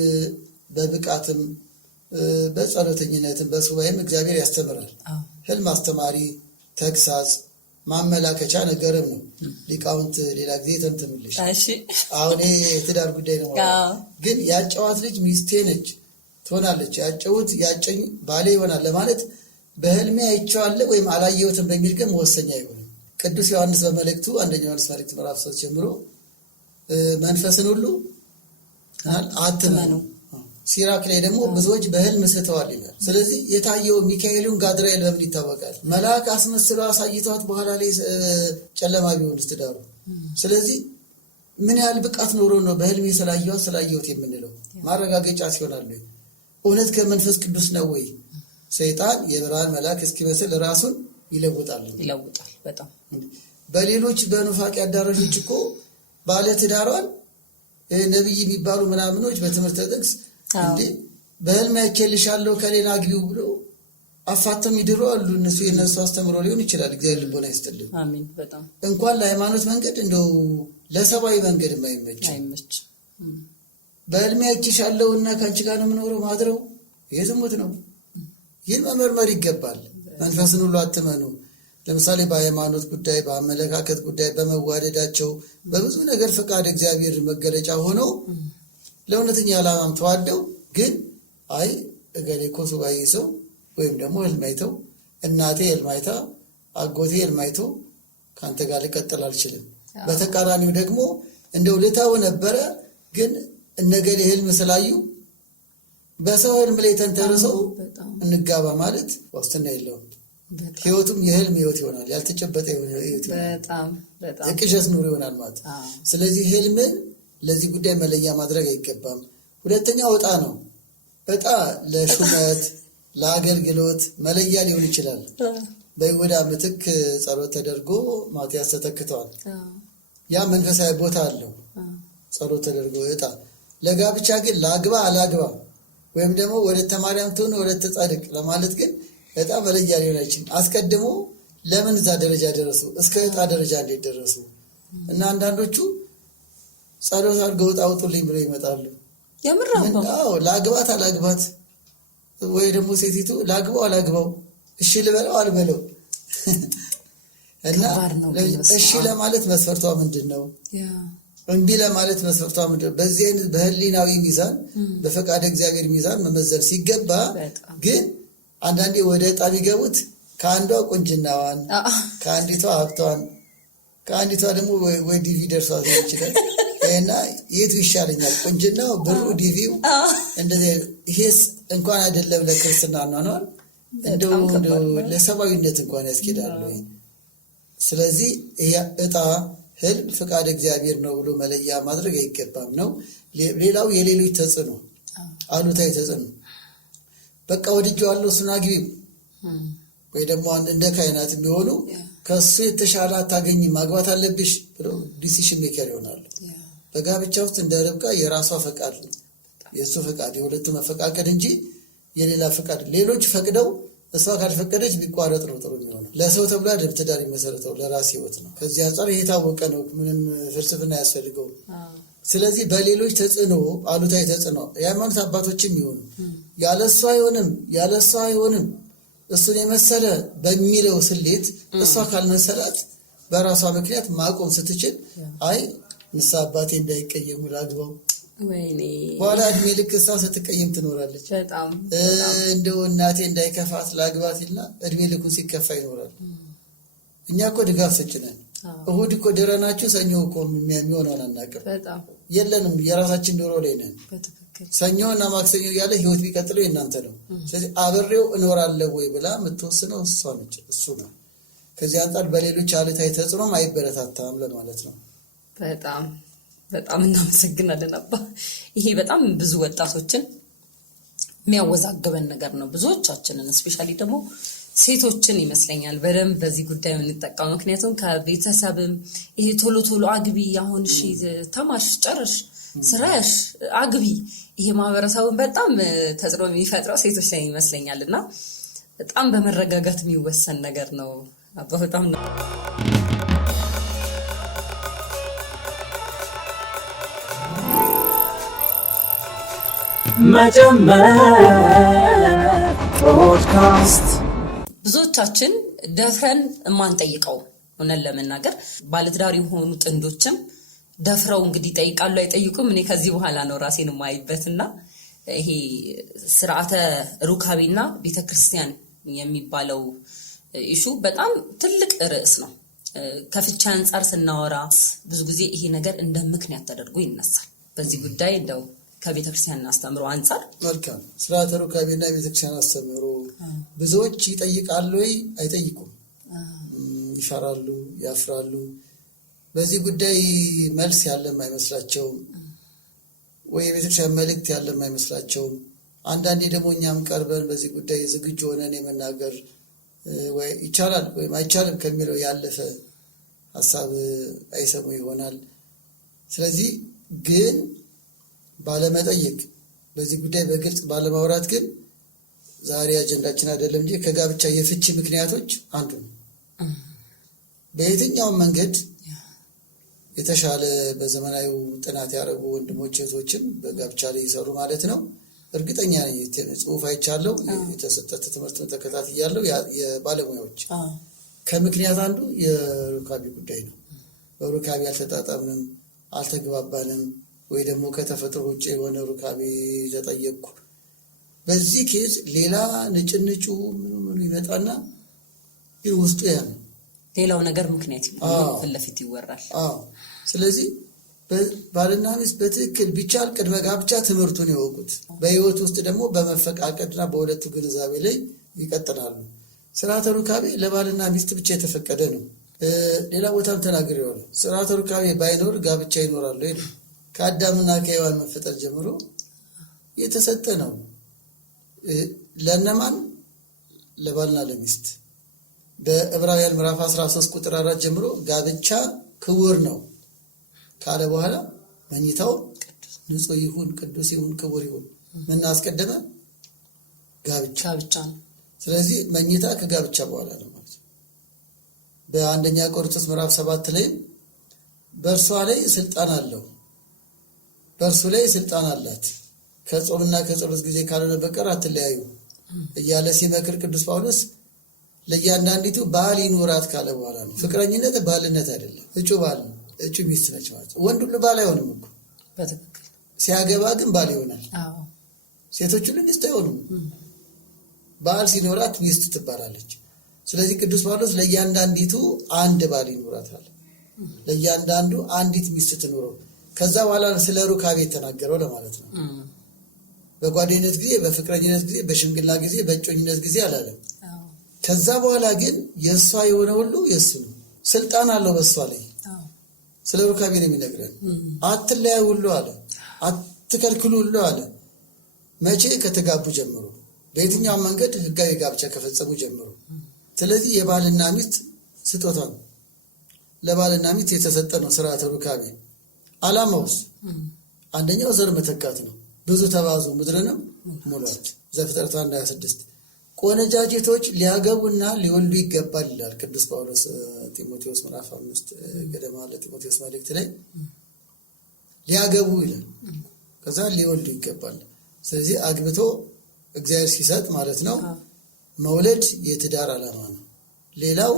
በብቃትም በጸሎተኝነትም በሱባኤም እግዚአብሔር ያስተምራል። ህልም አስተማሪ፣ ተግሳጽ፣ ማመላከቻ ነገርም ነው። ሊቃውንት ሌላ ጊዜ ተንትኑልሽ። አሁን የትዳር ጉዳይ ነው። ግን ያጨዋት ልጅ ሚስቴ ነች ትሆናለች፣ ያጨውት ያጨኝ ባሌ ይሆናል ለማለት በህልሜ አይቼዋለሁ ወይም አላየሁትም በሚል ግን መወሰኛ አይሆንም። ቅዱስ ዮሐንስ በመልእክቱ አንደኛ ዮሐንስ መልእክት ምዕራፍ 3 ጀምሮ መንፈስን ሁሉ አትመኑ፣ ሲራክ ላይ ደግሞ ብዙዎች በህልም ስተዋል ይላል። ስለዚህ የታየው ሚካኤልን ጋድራኤል በምን ይታወቃል? መልአክ አስመስሎ አሳይቷት በኋላ ላይ ጨለማ ቢሆንስ ትዳሩ? ስለዚህ ምን ያህል ብቃት ኖሮ ነው በህልሜ ስላየሁት የምንለው? ማረጋገጫ ሲሆናል ወይ? እውነት ከመንፈስ ቅዱስ ነው ወይ? ሰይጣን የብርሃን መልአክ እስኪመስል ራሱን ይለውጣል። በጣም በሌሎች በኑፋቄ አዳራሾች እኮ ባለ ትዳሯን ነብይ የሚባሉ ምናምኖች በትምህርተ ጥቅስ እንዴ በህልም አይቼልሻለሁ ከሌላ አግቢው ብሎ አፋተም ይድሩ አሉ። እነሱ የነሱ አስተምሮ ሊሆን ይችላል። እግዚአብሔር ልቦና ይስጥልን። አሜን። በጣም እንኳን ለሃይማኖት መንገድ እንደው ለሰባዊ መንገድ አይመች። በህልም አይቼሻለሁ እና ከአንቺ ጋር ነው የምኖረው ማድረው የትሙት ነው። ይህን መመርመር ይገባል። መንፈስን ሁሉ አትመኑ። ለምሳሌ በሃይማኖት ጉዳይ፣ በአመለካከት ጉዳይ፣ በመዋደዳቸው በብዙ ነገር ፈቃድ እግዚአብሔር መገለጫ ሆነው ለእውነተኛ ዓላማም ተዋደው ግን አይ እገሌ እኮ ሱባኤ ሰው ወይም ደግሞ ህልም አይተው እናቴ ህልም አይታ አጎቴ ህልም አይቶ ከአንተ ጋር ልቀጥል አልችልም። በተቃራኒው ደግሞ እንደው ልታው ነበረ ግን እነገሌ ህልም ስላዩ በሰው ህልም ላይ ተንተርሰው እንጋባ ማለት ዋስትና የለውም። ህይወቱም የህልም ህይወት ይሆናል። ያልተጨበጠ ህይወት ይሆናል። የቅዠት ኑሮ ይሆናል ማለት። ስለዚህ ህልምን ለዚህ ጉዳይ መለያ ማድረግ አይገባም። ሁለተኛ ዕጣ ነው። ዕጣ ለሹመት ለአገልግሎት መለያ ሊሆን ይችላል። በይሁዳ ምትክ ጸሎት ተደርጎ ማትያስ ተተክተዋል። ያ መንፈሳዊ ቦታ አለው። ጸሎት ተደርጎ ዕጣ ለጋብቻ ግን ላግባ አላግባ ወይም ደግሞ ወደ ተማሪያም ትሁን ወደ ተጻድቅ ለማለት ግን ዕጣ መለያ ሊሆን አይችልም። አስቀድሞ ለምን እዛ ደረጃ ደረሱ? እስከ ዕጣ ደረጃ እንዴት ደረሱ? እና አንዳንዶቹ ጸሎት አድርገው ዕጣ አውጡልኝ ብለው ይመጣሉ። የምራው ላግባት አላግባት ወይ ደግሞ ሴቲቱ ላግባው አላግባው እሺ ልበለው አልበለው እና እሺ ለማለት መስፈርቷ ምንድን ነው? እምቢ ለማለት መስፈርቷ ምንድን ነው? በዚህ አይነት በህሊናዊ ሚዛን በፈቃደ እግዚአብሔር ሚዛን መመዘን ሲገባ ግን አንዳንዴ ወደ ዕጣ የሚገቡት ከአንዷ ቁንጅናዋን፣ ከአንዲቷ ሀብቷን፣ ከአንዲቷ ደግሞ ወይ ዲቪ ደርሷት ይችላል እና የቱ ይሻለኛል? ቁንጅናው፣ ብሩ፣ ዲቪው እንደዚህ። ይሄስ እንኳን አይደለም ለክርስትና ነው እንደው ለሰብአዊነት እንኳን ያስኬዳል ወይ? ስለዚህ ይሄ ዕጣ ህልም ፍቃድ እግዚአብሔር ነው ብሎ መለያ ማድረግ አይገባም ነው። ሌላው የሌሎች ተጽዕኖ፣ አሉታዊ ተጽዕኖ በቃ ወድጄዋለሁ እሱን አግቢው ወይ ደግሞ እንደ ካህናት የሚሆኑ ከሱ የተሻለ አታገኝም ማግባት አለብሽ ብሎ ዲሲሽን ሜከር ይሆናሉ። በጋብቻ ውስጥ እንደ ርብቃ የራሷ ፈቃድ ነው፣ የእሱ ፈቃድ፣ የሁለቱ መፈቃቀድ እንጂ የሌላ ፈቃድ። ሌሎች ፈቅደው እሷ ካልፈቀደች ቢቋረጥ ነው ጥሩ የሚሆነው። ለሰው ተብላ ትዳር የሚመሰረተው ለራስ ህይወት ነው። ከዚህ አንጻር ይሄ የታወቀ ነው፣ ምንም ፍልስፍና አያስፈልገውም። ስለዚህ በሌሎች ተጽዕኖ፣ አሉታዊ ተጽዕኖ የሃይማኖት አባቶችም ይሆኑ ያለሷ አይሆንም እሱን የመሰለ በሚለው ስሌት እሷ ካልመሰላት በራሷ ምክንያት ማቆም ስትችል አይ ንስሐ አባቴ እንዳይቀየሙ ላግባው፣ በኋላ እድሜ ልክ እሷ ስትቀየም ትኖራለች። እንደው እናቴ እንዳይከፋት ላግባት ይልና እድሜ ልኩን ሲከፋ ይኖራል። እኛ እኮ ድጋፍ ሰጪ ነን። እሁድ እኮ ድረናችሁ ሰኞ እኮ የሚሆነውን አናውቅም፣ የለንም፣ የራሳችን ኑሮ ላይ ነን። ሰኞ እና ማክሰኞ እያለ ህይወት ቢቀጥለው የእናንተ ነው። ስለዚህ አብሬው እኖራለሁ ወይ ብላ የምትወስነው እሷ ነች፣ እሱ ነው። ከዚህ አንጻር በሌሎች አሉታዊ ተጽዕኖም አይበረታታም ለማለት ነው። በጣም በጣም እናመሰግናለን አባ። ይሄ በጣም ብዙ ወጣቶችን የሚያወዛግበን ነገር ነው። ብዙዎቻችንን እስፔሻሊ ደግሞ ሴቶችን ይመስለኛል በደንብ በዚህ ጉዳይ የምንጠቀመው። ምክንያቱም ከቤተሰብም ይሄ ቶሎ ቶሎ አግቢ፣ አሁን እሺ ተማርሽ፣ ጨርሽ፣ ስራሽ፣ አግቢ፣ ይሄ ማህበረሰቡን በጣም ተጽዕኖ የሚፈጥረው ሴቶች ላይ ይመስለኛል። እና በጣም በመረጋጋት የሚወሰን ነገር ነው አባ። በጣም ነው መጀመር ፖድካስት። ብዙዎቻችን ደፍረን የማንጠይቀው እውነት ለመናገር ባለትዳር የሆኑ ጥንዶችም ደፍረው እንግዲህ ይጠይቃሉ አይጠይቁም። እኔ ከዚህ በኋላ ነው ራሴን የማይበትና ይሄ ስርዓተ ሩካቤና ቤተክርስቲያን የሚባለው ኢሹ በጣም ትልቅ ርዕስ ነው። ከፍቻ አንጻር ስናወራ ብዙ ጊዜ ይሄ ነገር እንደ ምክንያት ተደርጎ ይነሳል። በዚህ ጉዳይ እንደው ከቤተክርስቲያን አስተምሮ አንጻር መልካም ስርዓተ ሩካቤና የቤተክርስቲያን አስተምሮ ብዙዎች ይጠይቃሉ ወይ? አይጠይቁም። ይፈራሉ፣ ያፍራሉ። በዚህ ጉዳይ መልስ ያለም አይመስላቸውም፣ ወይ የቤተክርስቲያን መልእክት ያለም አይመስላቸውም። አንዳንዴ ደግሞ እኛም ቀርበን በዚህ ጉዳይ ዝግጁ ሆነን የመናገር ወይ ይቻላል ወይም አይቻልም ከሚለው ያለፈ ሀሳብ አይሰሙ ይሆናል። ስለዚህ ግን ባለመጠየቅ በዚህ ጉዳይ በግልጽ ባለማውራት ግን ዛሬ አጀንዳችን አይደለም እንጂ ከጋብቻ የፍቺ ምክንያቶች አንዱ ነው። በየትኛውም መንገድ የተሻለ በዘመናዊ ጥናት ያደረጉ ወንድሞች እህቶችም በጋብቻ ላይ ይሰሩ ማለት ነው። እርግጠኛ ነኝ ጽሁፍ አይቻለሁ፣ የተሰጠ ትምህርት ተከታትያለሁ። የባለሙያዎች ከምክንያት አንዱ የሩካቤ ጉዳይ ነው። በሩካቤ አልተጣጣምንም፣ አልተግባባንም ወይ ደግሞ ከተፈጥሮ ውጭ የሆነ ሩካቤ ተጠየቅኩ። በዚህ ኬዝ ሌላ ንጭንጩ ምኑ ይመጣና ግን ውስጡ ያ ነው። ሌላው ነገር ምክንያት ፊት ለፊት ይወራል። ስለዚህ ባልና ሚስት በትክክል ቢቻል ቅድመ ጋብቻ ትምህርቱን ይወቁት። በህይወት ውስጥ ደግሞ በመፈቃቀድና በሁለቱ ግንዛቤ ላይ ይቀጥላሉ። ስርዓተ ሩካቤ ለባልና ሚስት ብቻ የተፈቀደ ነው። ሌላ ቦታም ተናግሬዋለሁ። ስርዓተ ሩካቤ ባይኖር ጋብቻ ይኖራል ወይ? ከአዳምና ከሔዋን መፈጠር ጀምሮ የተሰጠ ነው። ለነማን? ለባልና ለሚስት። በዕብራውያን ምዕራፍ 13 ቁጥር 4 ጀምሮ ጋብቻ ክቡር ነው ካለ በኋላ መኝታው ንጹህ ይሁን፣ ቅዱስ ይሁን፣ ክቡር ይሁን። ምን አስቀደመ? ጋብቻ ነው። ስለዚህ መኝታ ከጋብቻ በኋላ ነው ማለት ነው። በአንደኛ ቆሮንቶስ ምዕራፍ 7 ላይ በእርሷ ላይ ስልጣን አለው፣ በእርሱ ላይ ስልጣን አላት፣ ከጾምና ከጸሎት ጊዜ ካልሆነ በቀር አትለያዩ እያለ ሲመክር ቅዱስ ጳውሎስ ለእያንዳንዲቱ ባል ይኑራት ካለ በኋላ ነው። ፍቅረኝነት ባልነት አይደለም፣ እጩ ባል እጩ ሚስት ነች ማለት ነው። ወንድ ሁሉ ባል አይሆንም እኮ በትክክል ሲያገባ ግን ባል ይሆናል። ሴቶች ሁሉ ሚስት አይሆኑም። ባል ሲኖራት ሚስት ትባላለች። ስለዚህ ቅዱስ ጳውሎስ ለእያንዳንዲቱ አንድ ባል ይኑራታል፣ ለእያንዳንዱ አንዲት ሚስት ትኑረው። ከዛ በኋላ ስለ ሩካቤ የተናገረው ለማለት ነው። በጓደኝነት ጊዜ፣ በፍቅረኝነት ጊዜ፣ በሽምግልና ጊዜ፣ በእጮኝነት ጊዜ አላለም። ከዛ በኋላ ግን የእሷ የሆነ ሁሉ የእሱ ነው። ስልጣን አለው በእሷ ላይ። ስለ ሩካቤ ነው የሚነግረን። አትለያዩ ሁሉ አለ፣ አትከልክሉ ሁሉ አለ። መቼ? ከተጋቡ ጀምሮ፣ በየትኛውም መንገድ ህጋዊ ጋብቻ ከፈጸሙ ጀምሮ። ስለዚህ የባልና ሚስት ስጦታ ነው። ለባልና ሚስት የተሰጠ ነው ስርዓተ ሩካቤ። ዓላማውስ አንደኛው ዘር መተካት ነው። ብዙ ተባዙ ምድርንም ሙሏት። ዘፍጥረት 1:26 ቆነጃጅቶች ሊያገቡና ሊወልዱ ይገባል ይላል ቅዱስ ጳውሎስ ጢሞቴዎስ ምዕራፍ 5 ገደማ ለጢሞቴዎስ መልእክት ላይ ሊያገቡ ይላል። ከዛ ሊወልዱ ይገባል። ስለዚህ አግብቶ እግዚአብሔር ሲሰጥ ማለት ነው። መውለድ የትዳር ዓላማ ነው። ሌላው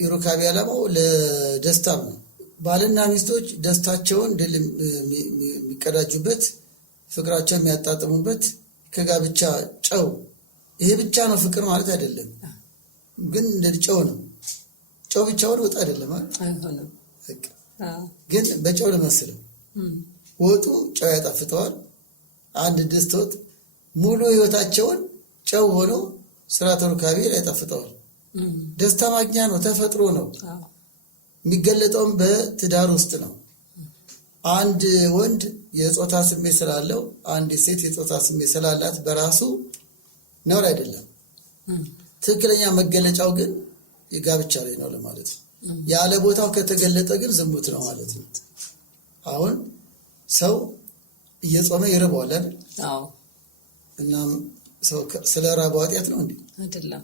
የሩካቤ ዓላማው ለደስታም ነው። ባልና ሚስቶች ደስታቸውን ድል የሚቀዳጁበት፣ ፍቅራቸውን የሚያጣጥሙበት ከጋብቻ ጨው። ይሄ ብቻ ነው ፍቅር ማለት አይደለም፣ ግን እንደ ጨው ነው። ጨው ብቻውን ወጥ አይደለም አይደለም፣ ግን በጨው ለመስለው ወጡ ጨው ያጣፍጠዋል። አንድ ድስት ወጥ ሙሉ ህይወታቸውን ጨው ሆኖ ስርዓተ ሩካቤ ያጣፍጠዋል። ደስታ ማግኛ ነው፣ ተፈጥሮ ነው። የሚገለጠውም በትዳር ውስጥ ነው። አንድ ወንድ የጾታ ስሜት ስላለው፣ አንድ ሴት የጾታ ስሜት ስላላት በራሱ ነውር አይደለም። ትክክለኛ መገለጫው ግን የጋብቻ ላይ ነው ለማለት ነው። ያለ ቦታው ከተገለጠ ግን ዝሙት ነው ማለት ነው። አሁን ሰው እየጾመ ይርበዋል አይደል? አዎ። እናም ሰው ስለ ራበው ኃጢአት ነው እንዴ? አይደለም።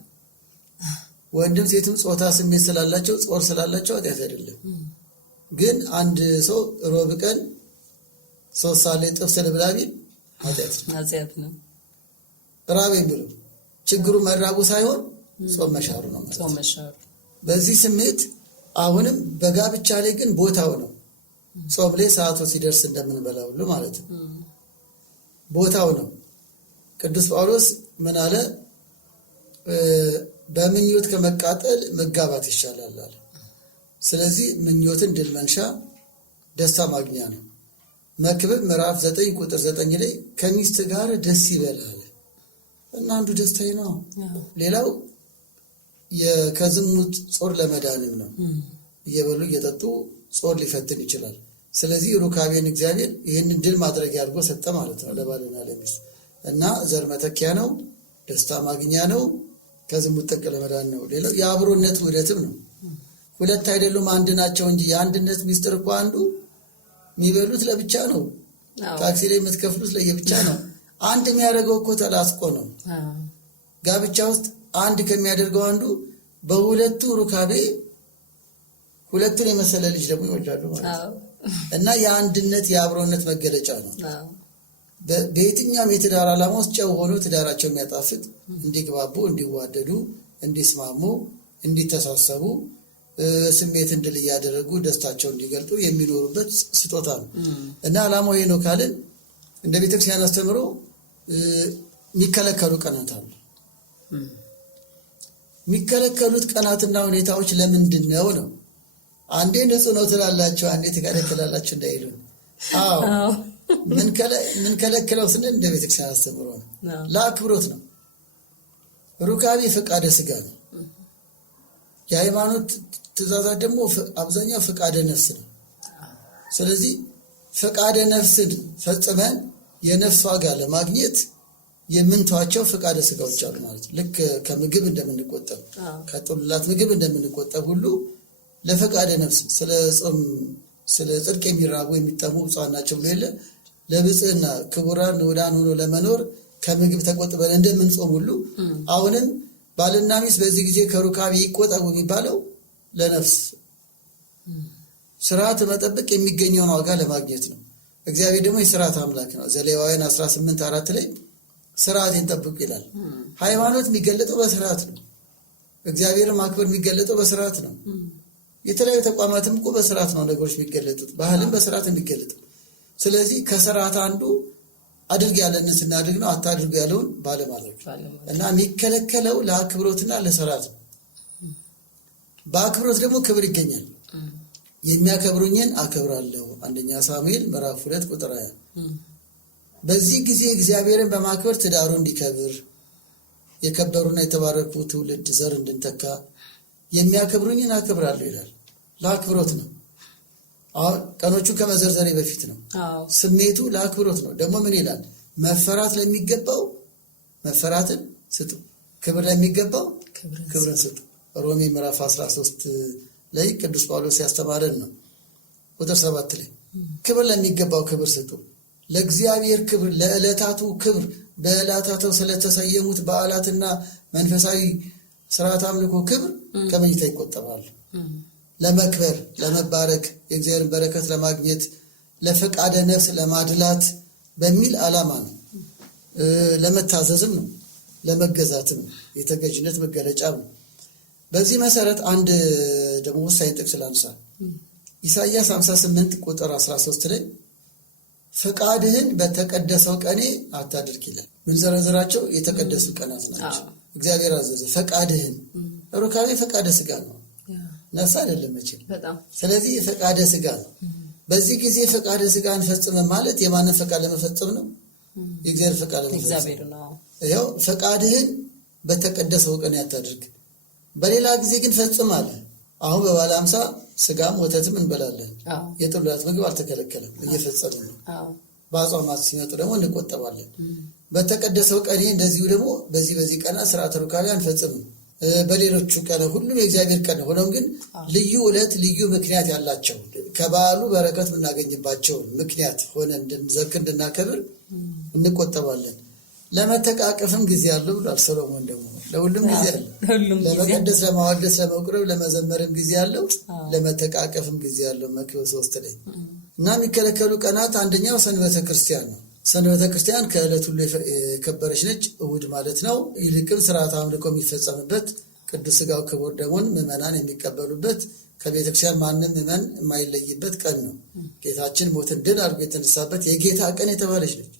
ወንድም ሴትም ጾታ ስሜት ስላላቸው ጾር ስላላቸው ኃጢአት አይደለም። ግን አንድ ሰው ሮብ ቀን 3 ሰዓት ላይ ጥብስ ልብላ ቢል ኃጢአት ነው። ራበኝ ብሎ ችግሩ መራቡ ሳይሆን ጾም መሻሩ ነው ማለት ነው። በዚህ ስሜት አሁንም በጋብቻ ላይ ግን ቦታው ነው። ጾም ላይ ሰዓቱ ሲደርስ እንደምንበላ ሁሉ ማለት ነው። ቦታው ነው። ቅዱስ ጳውሎስ ምን አለ? በምኞት ከመቃጠል መጋባት ይሻላል አለ። ስለዚህ ምኞትን ድል መንሻ፣ ደስታ ማግኛ ነው። መክብብ ምዕራፍ 9 ቁጥር 9 ላይ ከሚስት ጋር ደስ ይበላል እና አንዱ ደስታዬ ነው። ሌላው ከዝሙት ጾር ለመዳንም ነው። እየበሉ እየጠጡ ጾር ሊፈትን ይችላል። ስለዚህ ሩካቤን እግዚአብሔር ይህንን ድል ማድረግ ያድርጎ ሰጠ ማለት ነው ለባልና ለሚስት። እና ዘር መተኪያ ነው፣ ደስታ ማግኛ ነው፣ ከዝሙት ጠቅ ለመዳን ነው። ሌላው የአብሮነት ውህደትም ነው። ሁለት አይደሉም አንድ ናቸው እንጂ የአንድነት ሚስጥር እኮ አንዱ የሚበሉት ለብቻ ነው፣ ታክሲ ላይ የምትከፍሉት ለየብቻ ነው። አንድ የሚያደርገው እኮ ተላስቆ ነው። ጋብቻ ውስጥ አንድ ከሚያደርገው አንዱ በሁለቱ ሩካቤ ሁለቱን የመሰለ ልጅ ደግሞ ይወልዳሉ ማለት ነው። እና የአንድነት የአብሮነት መገለጫ ነው። በየትኛውም የትዳር ዓላማ ውስጥ ጨው ሆኖ ትዳራቸው የሚያጣፍጥ፣ እንዲግባቡ፣ እንዲዋደዱ፣ እንዲስማሙ፣ እንዲተሳሰቡ፣ ስሜትን ድል እያደረጉ ደስታቸው እንዲገልጡ የሚኖሩበት ስጦታ ነው። እና ዓላማው ይሄ ነው ካልን እንደ ቤተክርስቲያን አስተምሮ የሚከለከሉ ቀናት አሉ። የሚከለከሉት ቀናትና ሁኔታዎች ለምንድን ነው ነው? አንዴ ንጹህ ነው ትላላችሁ፣ አንዴ ትከለክላላችሁ እንዳይሉን። አዎ ምን ከለክለው ስንል እንደ ቤተክርስቲያን አስተምሮ ነው፣ ለአክብሮት ነው። ሩካቤ ፈቃደ ስጋ ነው። የሃይማኖት ትእዛዛት ደግሞ አብዛኛው ፈቃደ ነፍስ ነው። ስለዚህ ፈቃደ ነፍስን ፈጽመን የነፍስ ዋጋ ለማግኘት የምንተዋቸው ፈቃደ ስጋዎች አሉ ማለት ነው። ልክ ከምግብ እንደምንቆጠብ ከጥሉላት ምግብ እንደምንቆጠብ ሁሉ ለፈቃደ ነፍስ ስለ ጽድቅ የሚራቡ የሚጠሙ ብፁዓን ናቸው ብሎ የለ ለብጽህና ክቡራን ንዑዳን ሆኖ ለመኖር ከምግብ ተቆጥበን እንደምንጾም ሁሉ አሁንም ባልና ሚስት በዚህ ጊዜ ከሩካቤ ይቆጠቡ የሚባለው ለነፍስ ስርዓት መጠበቅ የሚገኘውን ዋጋ ለማግኘት ነው። እግዚአብሔር ደግሞ የስርዓት አምላክ ነው። ዘሌዋውያን 18:4 ላይ ስርዓቴን ጠብቁ ይላል። ሃይማኖት የሚገለጠው በስርዓት ነው። እግዚአብሔርን ማክበር የሚገለጠው በስርዓት ነው። የተለያዩ ተቋማትም እኮ በስርዓት ነው ነገሮች የሚገለጡት። ባህልም በስርዓት የሚገለጠው። ስለዚህ ከስርዓት አንዱ አድርግ ያለን ስናድርግ ነው፣ አታድርጉ ያለውን ባለማድረግ እና የሚከለከለው ለአክብሮትና ለስርዓት ነው። በአክብሮት ደግሞ ክብር ይገኛል። የሚያከብሩኝን አከብራለሁ። 1 ሳሙኤል ምዕራፍ 2 ቁጥር 20። በዚህ ጊዜ እግዚአብሔርን በማክበር ትዳሩ እንዲከብር የከበሩና የተባረኩ ትውልድ ዘር እንድንተካ የሚያከብሩኝን አከብራለሁ ይላል። ለአክብሮት ነው። አሁን ቀኖቹ ከመዘርዘሬ በፊት ነው። ስሜቱ ለአክብሮት ነው። ደግሞ ምን ይላል? መፈራት ለሚገባው መፈራትን ስጡ፣ ክብር ለሚገባው ክብርን ስጡ። ሮሜ ምዕራፍ 13 ላይ ቅዱስ ጳውሎስ ያስተማረን ነው። ቁጥር 7 ላይ ክብር ለሚገባው ክብር ስጡ፣ ለእግዚአብሔር ክብር፣ ለዕለታቱ ክብር፣ በዕለታቱ ስለተሰየሙት በዓላትና መንፈሳዊ ስርዓት አምልኮ ክብር ከመኝታ ይቆጠባሉ። ለመክበር፣ ለመባረክ፣ የእግዚአብሔርን በረከት ለማግኘት፣ ለፈቃደ ነፍስ ለማድላት በሚል ዓላማ ነው። ለመታዘዝም ነው፣ ለመገዛትም ነው። የተገዥነት መገለጫ ነው። በዚህ መሰረት አንድ ደግሞ ወሳኝ ጥቅስ ላንሳ። ኢሳይያስ 58 ቁጥር 13 ላይ ፈቃድህን በተቀደሰው ቀኔ አታድርግ ይላል። ምን ዘረዝራቸው? የተቀደሱ ቀናት ናቸው። እግዚአብሔር አዘዘ። ፈቃድህን ሩካቤ ፈቃደ ስጋ ነው፣ ነፍስ አይደለም መቼም። ስለዚህ ፈቃደ ስጋ ነው። በዚህ ጊዜ ፈቃደ ስጋ እንፈጽመ ማለት የማንን ፈቃድ ለመፈጸም ነው? የእግዚአብሔር ፈቃድ ለመፈጸም ነው። ይኸው ፈቃድህን በተቀደሰው ቀኔ አታድርግ፣ በሌላ ጊዜ ግን ፈጽም አለ። አሁን በባለ 50 ስጋም ወተትም እንበላለን። የጥሉላት ምግብ አልተከለከለም፣ እየፈጸምን ነው። በአጽዋማት ሲመጡ ደግሞ እንቆጠባለን። በተቀደሰው ቀኔ እንደዚሁ ደግሞ በዚህ ቀናት ስርዓተ ሩካቤ አንፈጽምም። በሌሎቹ ቀን ሁሉም የእግዚአብሔር ቀን ነው። ሆኖም ግን ልዩ ዕለት ልዩ ምክንያት ያላቸው ከበዓሉ በረከት የምናገኝባቸው ምክንያት ሆነ እንድንዘክር እንድናከብር እንቆጠባለን። ለመተቃቀፍም ጊዜ አለው ብሏል ሰሎሞን። ደግሞ ለሁሉም ጊዜ አለው። ለመቀደስ፣ ለማዋደስ፣ ለመቁረብ፣ ለመዘመርም ጊዜ አለው። ለመተቃቀፍም ጊዜ አለው። መክብብ 3 ላይ እና የሚከለከሉ ቀናት አንደኛው ሰንበተ ክርስቲያን ነው። ሰንበተ ክርስቲያን ከዕለት ሁሉ የከበረች ነች፣ እሁድ ማለት ነው። ይልቅም ስርዓተ አምልኮ የሚፈጸምበት፣ ቅዱስ ሥጋው ክቡር ደሙን ምዕመናን የሚቀበሉበት፣ ከቤተክርስቲያን ማንም ምዕመን የማይለይበት ቀን ነው። ጌታችን ሞትን ድል አድርጎ የተነሳበት የጌታ ቀን የተባለች ነች።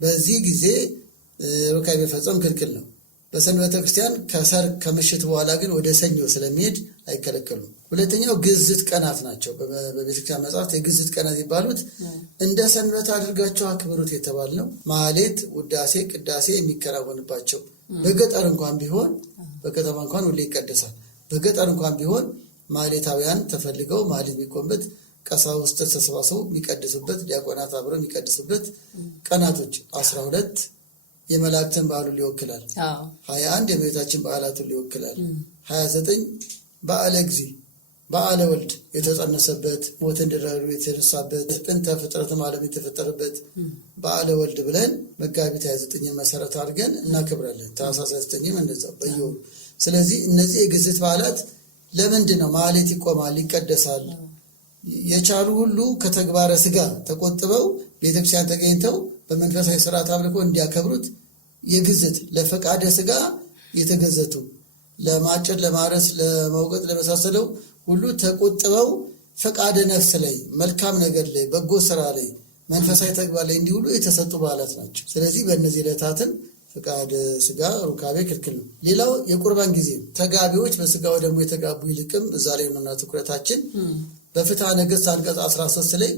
በዚህ ጊዜ ሩካቤ መፈጸም ክልክል ነው። በሰንበተ ክርስቲያን ከሰርክ ከምሽት በኋላ ግን ወደ ሰኞ ስለሚሄድ አይከለከሉም። ሁለተኛው ግዝት ቀናት ናቸው። በቤተክርስቲያን መጽሐፍት የግዝት ቀናት ይባሉት እንደ ሰንበት አድርጋቸው አክብሩት የተባል ነው። ማህሌት፣ ውዳሴ፣ ቅዳሴ የሚከናወንባቸው በገጠር እንኳን ቢሆን፣ በከተማ እንኳን ሁሌ ይቀደሳል። በገጠር እንኳን ቢሆን ማህሌታውያን ተፈልገው ማህሌት የሚቆምበት፣ ቀሳውስት ተሰባስበው የሚቀድሱበት፣ ዲያቆናት አብረው የሚቀድሱበት ቀናቶች 12 የመላእክትን በዓሉን ሊወክላል። 21 የእመቤታችን በዓላቱን ሊወክላል። 29 በዓለ እግዚእ በዓለ ወልድ የተጸነሰበት፣ ሞትን ድል አድርጎ የተነሳበት፣ ጥንተ ፍጥረትም ዓለም የተፈጠረበት በዓለ ወልድ ብለን መጋቢት 29 መሰረት አድርገን እናከብራለን። ታኅሳስ 29 እንደዛው በየወሩ። ስለዚህ እነዚህ የግዝት በዓላት ለምንድን ነው ማህሌት ይቆማል፣ ይቀደሳል? የቻሉ ሁሉ ከተግባረ ስጋ ተቆጥበው ቤተክርስቲያን ተገኝተው በመንፈሳዊ ስርዓት አምልኮ እንዲያከብሩት የግዝት ለፈቃደ ስጋ የተገዘቱ ለማጨድ፣ ለማረስ፣ ለመውቀጥ፣ ለመሳሰለው ሁሉ ተቆጥበው ፈቃደ ነፍስ ላይ፣ መልካም ነገር ላይ፣ በጎ ስራ ላይ፣ መንፈሳዊ ተግባር ላይ እንዲውሉ የተሰጡ በዓላት ናቸው። ስለዚህ በእነዚህ ዕለታትም ፈቃደ ስጋ ሩካቤ ክልክል ነው። ሌላው የቁርባን ጊዜ ተጋቢዎች በስጋው ደግሞ የተጋቡ ይልቅም እዛ ላይ ነውና ትኩረታችን በፍትሐ ነገሥት አንቀጽ 13 ላይ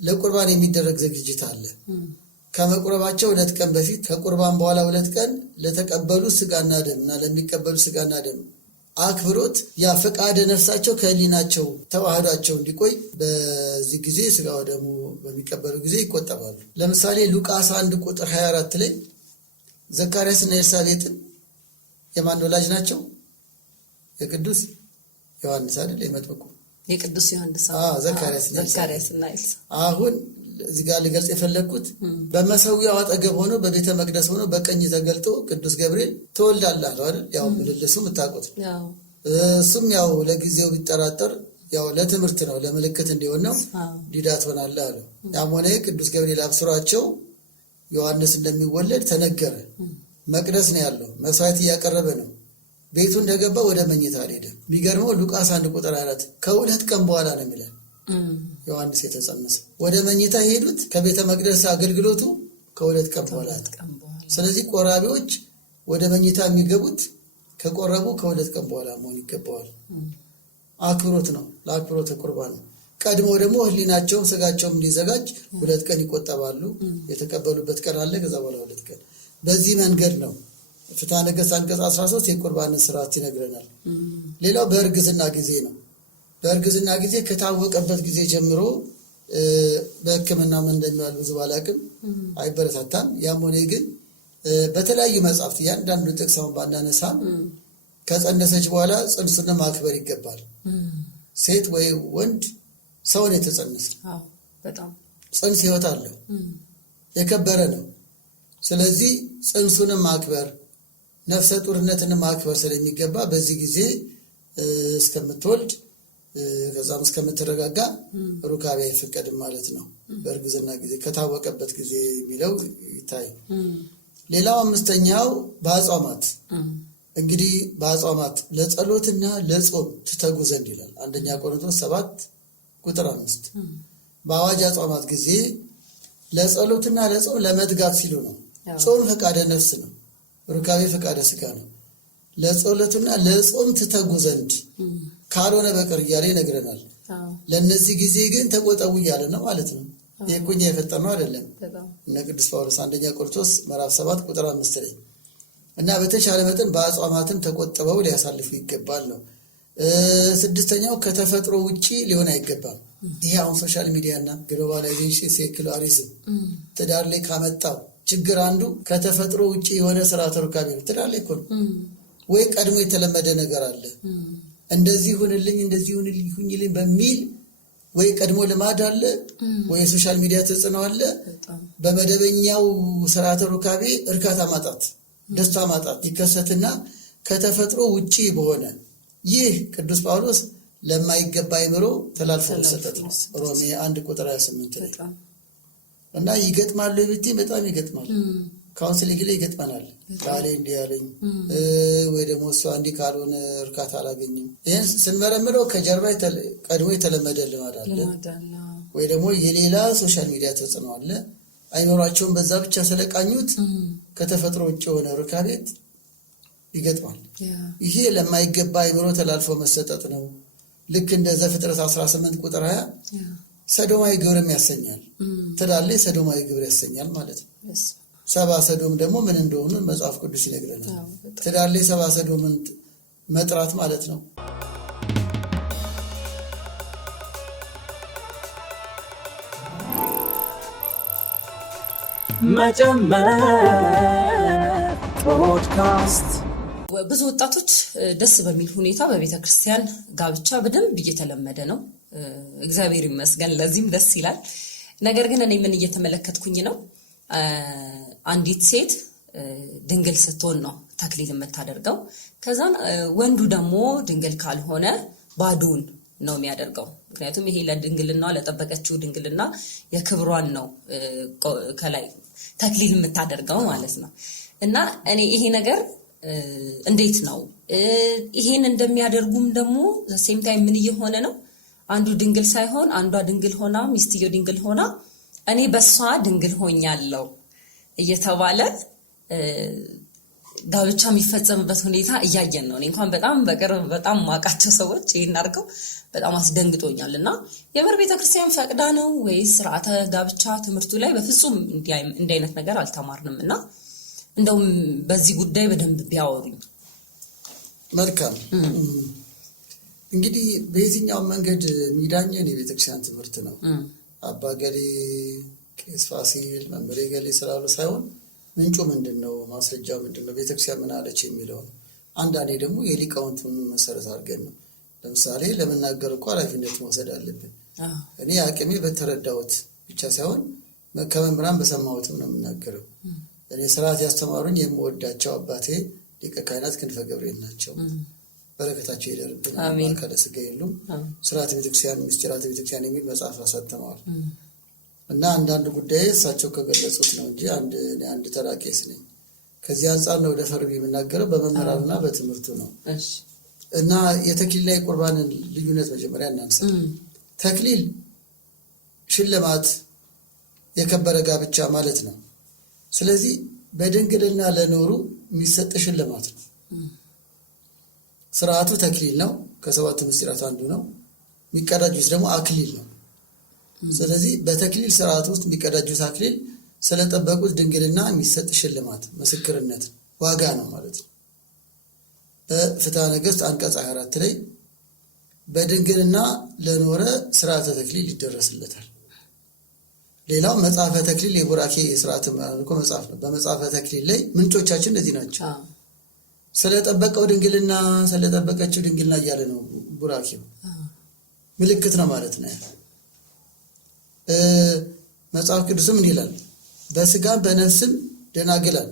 ለቁርባን የሚደረግ ዝግጅት አለ። ከመቁረባቸው 2 ቀን በፊት፣ ከቁርባን በኋላ 2 ቀን ለተቀበሉ ስጋና ደም እና ለሚቀበሉ ስጋና ደም አክብሮት ያ ፈቃደ ነፍሳቸው ከህሊናቸው ተዋህዷቸው እንዲቆይ በዚህ ጊዜ ስጋው ደግሞ በሚቀበሉ ጊዜ ይቆጠባሉ። ለምሳሌ ሉቃስ 1 ቁጥር 24 ላይ ዘካርያስና ኤልሳቤጥን የማን ወላጅ ናቸው? የቅዱስ ዮሐንስ አይደል? የመጥምቁ የቅዱስ ዮሐንስ ዘካርያስና ኤልሳ። አሁን እዚህ ጋር ልገልጽ የፈለግኩት በመሰዊያው አጠገብ ሆኖ በቤተ መቅደስ ሆኖ በቀኝ ተገልጦ ቅዱስ ገብርኤል ትወልዳለህ አለው አይደል? ያው ምልልሱ የምታውቁት እሱም ያው ለጊዜው ቢጠራጠር ያው ለትምህርት ነው ለምልክት እንዲሆን ነው ዲዳ ትሆናለህ አለው። ያም ሆነ ቅዱስ ገብርኤል አብስሯቸው ዮሐንስ እንደሚወለድ ተነገረ። መቅደስ ነው ያለው፣ መስዋዕት እያቀረበ ነው። ቤቱ እንደገባ ወደ መኝታ አልሄደም። የሚገርመው ሉቃስ 1:4 ከሁለት ቀን በኋላ ነው የሚለን ዮሐንስ የተጸነሰ። ወደ መኝታ የሄዱት ከቤተ መቅደስ አገልግሎቱ ከሁለት ቀን በኋላ። ስለዚህ ቆራቢዎች ወደ መኝታ የሚገቡት ከቆረቡ ከሁለት ቀን በኋላ መሆን ይገባዋል። አክብሮት ነው፣ ለአክብሮተ ቁርባን ነው። ቀድሞ ደግሞ ህሊናቸውም ስጋቸውም እንዲዘጋጅ 2 ቀን ይቆጠባሉ። የተቀበሉበት ቀን አለ፣ ከዛ በኋላ 2 ቀን። በዚህ መንገድ ነው ፍትሐ ነገሥት አንቀጽ 13 የቁርባንን ስርዓት ይነግረናል። ሌላው በእርግዝና ጊዜ ነው። በእርግዝና ጊዜ ከታወቀበት ጊዜ ጀምሮ በሕክምና ምን እንደሚባል ብዙ ባላቅም አይበረታታም። ያም ሆነ ግን በተለያዩ መጽሐፍት እያንዳንዱ ጥቅስ አሁን ባናነሳም ከጸነሰች በኋላ ጽንሱን ማክበር ይገባል። ሴት ወይ ወንድ ሰውን የተጸነሰ ጽንስ ህይወት አለው፣ የከበረ ነው። ስለዚህ ጽንሱንም ማክበር ነፍሰ ጡርነትን ማክበር ስለሚገባ በዚህ ጊዜ እስከምትወልድ ከዛም እስከምትረጋጋ ሩካቤ አይፈቀድም ማለት ነው። በእርግዝና ጊዜ ከታወቀበት ጊዜ የሚለው ይታይ። ሌላው 5ኛው በአጽዋማት እንግዲህ በአጽዋማት ለጸሎትና ለጾም ትተጉ ዘንድ ይላል 1ኛ ቆሮንቶስ 7:5 በአዋጅ አጽዋማት ጊዜ ለጸሎትና ለጾም ለመትጋት ሲሉ ነው። ጾም ፈቃደ ነፍስ ነው፣ ሩካቤ ፈቃደ ስጋ ነው። ለጸሎትና ለጾም ትተጉ ዘንድ ካልሆነ በቀር እያለ ይነግረናል። ለእነዚህ ጊዜ ግን ተቆጠቡ እያለ ነው ማለት ነው። የኩኛ የፈጠነው አይደለም። እነ ቅዱስ ጳውሎስ 1ኛ ቆሮንቶስ 7:5 ላይ እና በተቻለ መጠን በአጽዋማትም ተቆጥበው ሊያሳልፉ ይገባል ነው። 6ኛው ከተፈጥሮ ውጪ ሊሆን አይገባም። ይሄ አሁን ሶሻል ሚዲያ እና ግሎባላይዜሽን ሴኩላሪዝም ትዳር ላይ ካመጣው ችግር አንዱ ከተፈጥሮ ውጪ የሆነ ስርዓተ ሩካቤ ነው። ትዳር ላይ እኮ ነው ወይ ቀድሞ የተለመደ ነገር አለ፣ እንደዚህ ሁንልኝ እንደዚህ ሁንልኝ በሚል ወይ ቀድሞ ልማድ አለ፣ ወይ የሶሻል ሚዲያ ተጽዕኖ አለ። በመደበኛው ስርዓተ ሩካቤ እርካታ ማጣት፣ ደስታ ማጣት ይከሰትና ከተፈጥሮ ውጪ በሆነ ይህ ቅዱስ ጳውሎስ ለማይገባ አይምሮ ተላልፎ መሰጠት ነው። ሮሜ 1:28 ላይ እና ይገጥማሉ ብትይ በጣም ይገጥማል። ካውንስሊንግ ላይ ይገጥመናል። ባሌ እንዲህ ያለኝ ወይ ደግሞ እሷ እንዲህ ካልሆነ እርካታ አላገኝም። ይህን ስንመረምረው ከጀርባ ቀድሞ የተለመደ ልማድ አለ፣ ወይ ደግሞ የሌላ ሶሻል ሚዲያ ተጽዕኖ አለ። አይምሯቸውን በዛ ብቻ ስለቃኙት ከተፈጥሮ ውጭ የሆነ ሩካቤት ይገጥማል። ይሄ ለማይገባ አይምሮ ተላልፎ መሰጠት ነው። ልክ እንደ ዘፍጥረት 18:20 ሰዶማዊ ግብርም ያሰኛል። ትዳር ላይ ሰዶማዊ ግብር ያሰኛል ማለት ነው። 70 ሰዶም ደግሞ ምን እንደሆኑ መጽሐፍ ቅዱስ ይነግረናል። ትዳር ላይ 70 ሰዶምን መጥራት ማለት ነው። መጀመር ፖድካስት ብዙ ወጣቶች ደስ በሚል ሁኔታ በቤተ ክርስቲያን ጋብቻ በደንብ እየተለመደ ነው። እግዚአብሔር ይመስገን፣ ለዚህም ደስ ይላል። ነገር ግን እኔ ምን እየተመለከትኩኝ ነው? አንዲት ሴት ድንግል ስትሆን ነው ተክሊል የምታደርገው። ከዛን ወንዱ ደግሞ ድንግል ካልሆነ ባዶን ነው የሚያደርገው። ምክንያቱም ይሄ ለድንግልና ለጠበቀችው ድንግልና የክብሯን ነው ከላይ ተክሊል የምታደርገው ማለት ነው። እና እኔ ይሄ ነገር እንዴት ነው ይሄን እንደሚያደርጉም ደግሞ ሴም ታይም ምን እየሆነ ነው? አንዱ ድንግል ሳይሆን አንዷ ድንግል ሆና ሚስትየው ድንግል ሆና እኔ በሷ ድንግል ሆኛለሁ እየተባለ ጋብቻ የሚፈጸምበት ሁኔታ እያየን ነው። እኔ እንኳን በጣም በቅርብ በጣም ማውቃቸው ሰዎች ይሄን አድርገው በጣም አስደንግጦኛል። እና የምር ቤተክርስቲያን ፈቅዳ ነው ወይስ ስርዓተ ጋብቻ ትምህርቱ ላይ በፍጹም እንዲህ አይነት ነገር አልተማርንም? እና እንደውም በዚህ ጉዳይ በደንብ ቢያወሩኝ መልካም። እንግዲህ በየትኛው መንገድ ሚዳኘን የቤተክርስቲያን ትምህርት ነው። አባ ገሌ ቄስ ፋሲል መምሬ ገሌ ስላሉ ሳይሆን ምንጩ ምንድን ነው፣ ማስረጃው ምንድን ነው፣ ቤተክርስቲያን ምን አለች የሚለው ነው። አንዳንዴ ደግሞ የሊቃውንቱን መሰረት አድርገን ነው። ለምሳሌ ለመናገር እኮ ኃላፊነት መውሰድ አለብን። እኔ አቅሜ በተረዳሁት ብቻ ሳይሆን ከመምህራን በሰማሁትም ነው የምናገረው። እኔ ስርዓት ያስተማሩኝ የምወዳቸው አባቴ ሊቀ ካህናት ክንፈ ገብርኤል ናቸው። በረከታቸው ይደርብን። አካለ ሥጋ የሉም። ስርዓተ ቤተክርስቲያን፣ ምስጢራተ ቤተክርስቲያን የሚል መጽሐፍ አሳትመዋል። እና አንዳንድ ጉዳይ እሳቸው ከገለጹት ነው እንጂ አንድ ተራ ቄስ ነኝ። ከዚህ አንጻር ነው ወደ ፈርቢ የምናገረው፣ በመምህራንና በትምህርቱ ነው። እና የተክሊልና የቁርባንን ልዩነት መጀመሪያ እናንሳ። ተክሊል ሽልማት፣ የከበረ ጋብቻ ማለት ነው። ስለዚህ በድንግልና ለኖሩ የሚሰጥ ሽልማት ነው። ስርዓቱ ተክሊል ነው፣ ከሰባቱ ምስጢራት አንዱ ነው። የሚቀዳጁት ደግሞ አክሊል ነው። ስለዚህ በተክሊል ስርዓት ውስጥ የሚቀዳጁት አክሊል ስለጠበቁት ድንግልና የሚሰጥ ሽልማት፣ ምስክርነት፣ ዋጋ ነው ማለት ነው። በፍትሐ ነገሥት አንቀጽ 24 ላይ በድንግልና ለኖረ ስርዓተ ተክሊል ይደረስለታል። ሌላው መጽሐፈ ተክሊል የቡራኬ የስርዓተ አምልኮ መጽሐፍ ነው። በመጽሐፈ ተክሊል ላይ ምንጮቻችን እነዚህ ናቸው። ስለጠበቀው ድንግልና፣ ስለጠበቀችው ድንግልና እያለ ነው ቡራኬው። ምልክት ነው ማለት ነው። መጽሐፍ ቅዱስም እንዲህ ይላል፣ በስጋም በነፍስም ደናግላን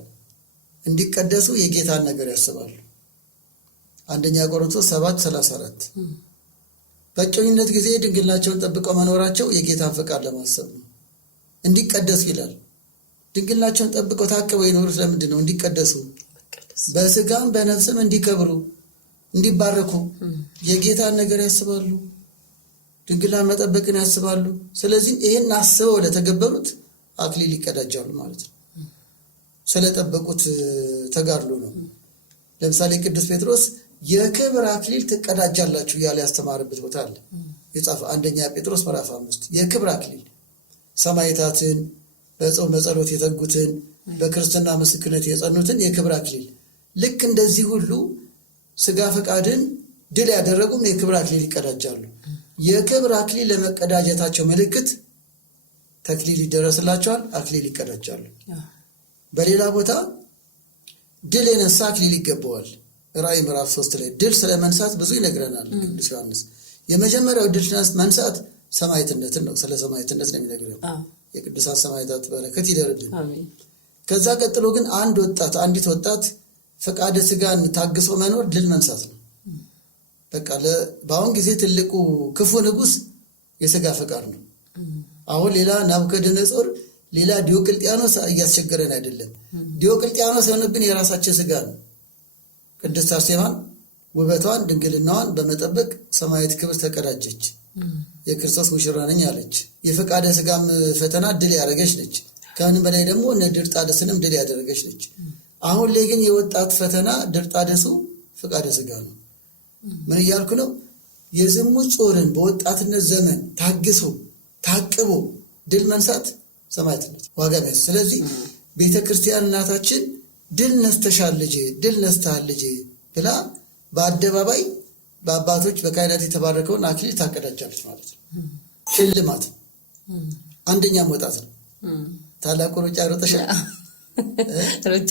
እንዲቀደሱ የጌታን ነገር ያስባሉ። አንደኛ ቆሮንቶስ 7:34 በእጮኝነት ጊዜ ድንግልናቸውን ጠብቀው መኖራቸው የጌታን ፈቃድ ለማሰብ ነው። እንዲቀደሱ ይላል። ድንግልናቸውን ጠብቀው ታቅበው የኖሩት ለምንድን ነው? እንዲቀደሱ፣ በስጋም በነፍስም እንዲከብሩ፣ እንዲባረኩ የጌታን ነገር ያስባሉ። ድንግልናን መጠበቅን ያስባሉ። ስለዚህ ይህን አስበው ለተገበሩት አክሊል ይቀዳጃሉ ማለት ነው። ስለጠበቁት ተጋድሎ ነው። ለምሳሌ ቅዱስ ጴጥሮስ የክብር አክሊል ትቀዳጃላችሁ እያለ ያስተማርበት ቦታ አለ። የጻፈ አንደኛ ጴጥሮስ ምዕራፍ 5 የክብር አክሊል ሰማዕታትን፣ በጾም በጸሎት የተጉትን፣ በክርስትና ምስክርነት የጸኑትን የክብር አክሊል፣ ልክ እንደዚህ ሁሉ ስጋ ፈቃድን ድል ያደረጉም የክብር አክሊል ይቀዳጃሉ። የክብር አክሊል ለመቀዳጀታቸው ምልክት ተክሊል ይደረስላቸዋል፣ አክሊል ይቀዳጃሉ። በሌላ ቦታ ድል የነሳ አክሊል ይገባዋል። ራእይ ምዕራፍ 3 ላይ ድል ስለመንሳት ብዙ ይነግረናል ቅዱስ ዮሐንስ። የመጀመሪያው ድል መንሳት ሰማዕትነትን ነው። ስለ ሰማዕትነት ነው የሚነግረን። የቅዱሳን ሰማዕታት በረከት ይደርብን። ከዛ ቀጥሎ ግን አንዲት ወጣት ፈቃደ ስጋን ታግሶ መኖር ድል መንሳት ነው። በቃ በአሁን ጊዜ ትልቁ ክፉ ንጉሥ የስጋ ፈቃድ ነው። አሁን ሌላ ናቡከደነጾር፣ ሌላ ዲዮቅልጥያኖስ እያስቸገረን አይደለም። ዲዮቅልጥያኖስ የሆነብን የራሳችን ስጋ ነው። ቅድስት አርሴማን ውበቷን ድንግልናዋን በመጠበቅ ሰማያዊት ክብር ተቀዳጀች። የክርስቶስ ሙሽራ ነኝ አለች። የፈቃደ ስጋም ፈተና ድል ያደረገች ነች። ከምንም በላይ ደግሞ እነ ድርጣደስንም ድል ያደረገች ነች። አሁን ላይ ግን የወጣት ፈተና ድርጣደሱ ፈቃደ ስጋ ነው። ምን እያልኩ ነው? የዝሙት ጾርን በወጣትነት ዘመን ታግሶ ታቅቦ ድል መንሳት ሰማዕትነት ዋጋ ነው። ስለዚህ ቤተ ክርስቲያን እናታችን ድል ነስተሻል ልጄ፣ ድል ነስተሃል ልጄ ብላ በአደባባይ በአባቶች በካህናት የተባረከውን አክሊል ታቀዳጃለች ማለት ነው። ሽልማት አንደኛ መውጣት ነው። ታላቁ ሩጫ ሮጠሻል? ሩጫ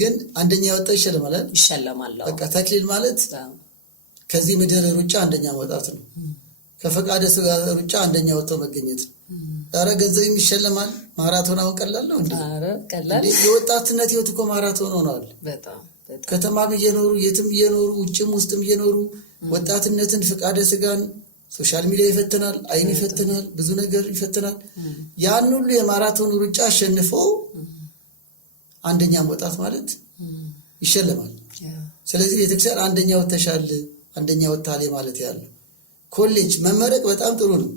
ግን አንደኛ ያወጣ ይሸለማል። በቃ ተክሊል ማለት ከዚህ ምድር ሩጫ አንደኛ መውጣት ነው። ከፈቃደ ስጋ ሩጫ አንደኛ ወጥቶ መገኘት ነው። ኧረ ገንዘብ ይሸለማል። ማራቶን አሁን ቀላል ነው እንዴ? የወጣትነት ህይወት እኮ ማራቶን ሆኗል። ከተማም እየኖሩ የትም እየኖሩ ውጭም ውስጥም እየኖሩ ወጣትነትን ፈቃደ ስጋን ሶሻል ሚዲያ ይፈትናል፣ አይን ይፈትናል፣ ብዙ ነገር ይፈትናል። ያን ሁሉ የማራቶን ሩጫ አሸንፎ አንደኛ መውጣት ማለት ይሸለማል። ስለዚህ ቤተክርስቲያን አንደኛ ወጥተሻል፣ አንደኛ ወጥታል ማለት ያለው ኮሌጅ መመረቅ በጣም ጥሩ ነው።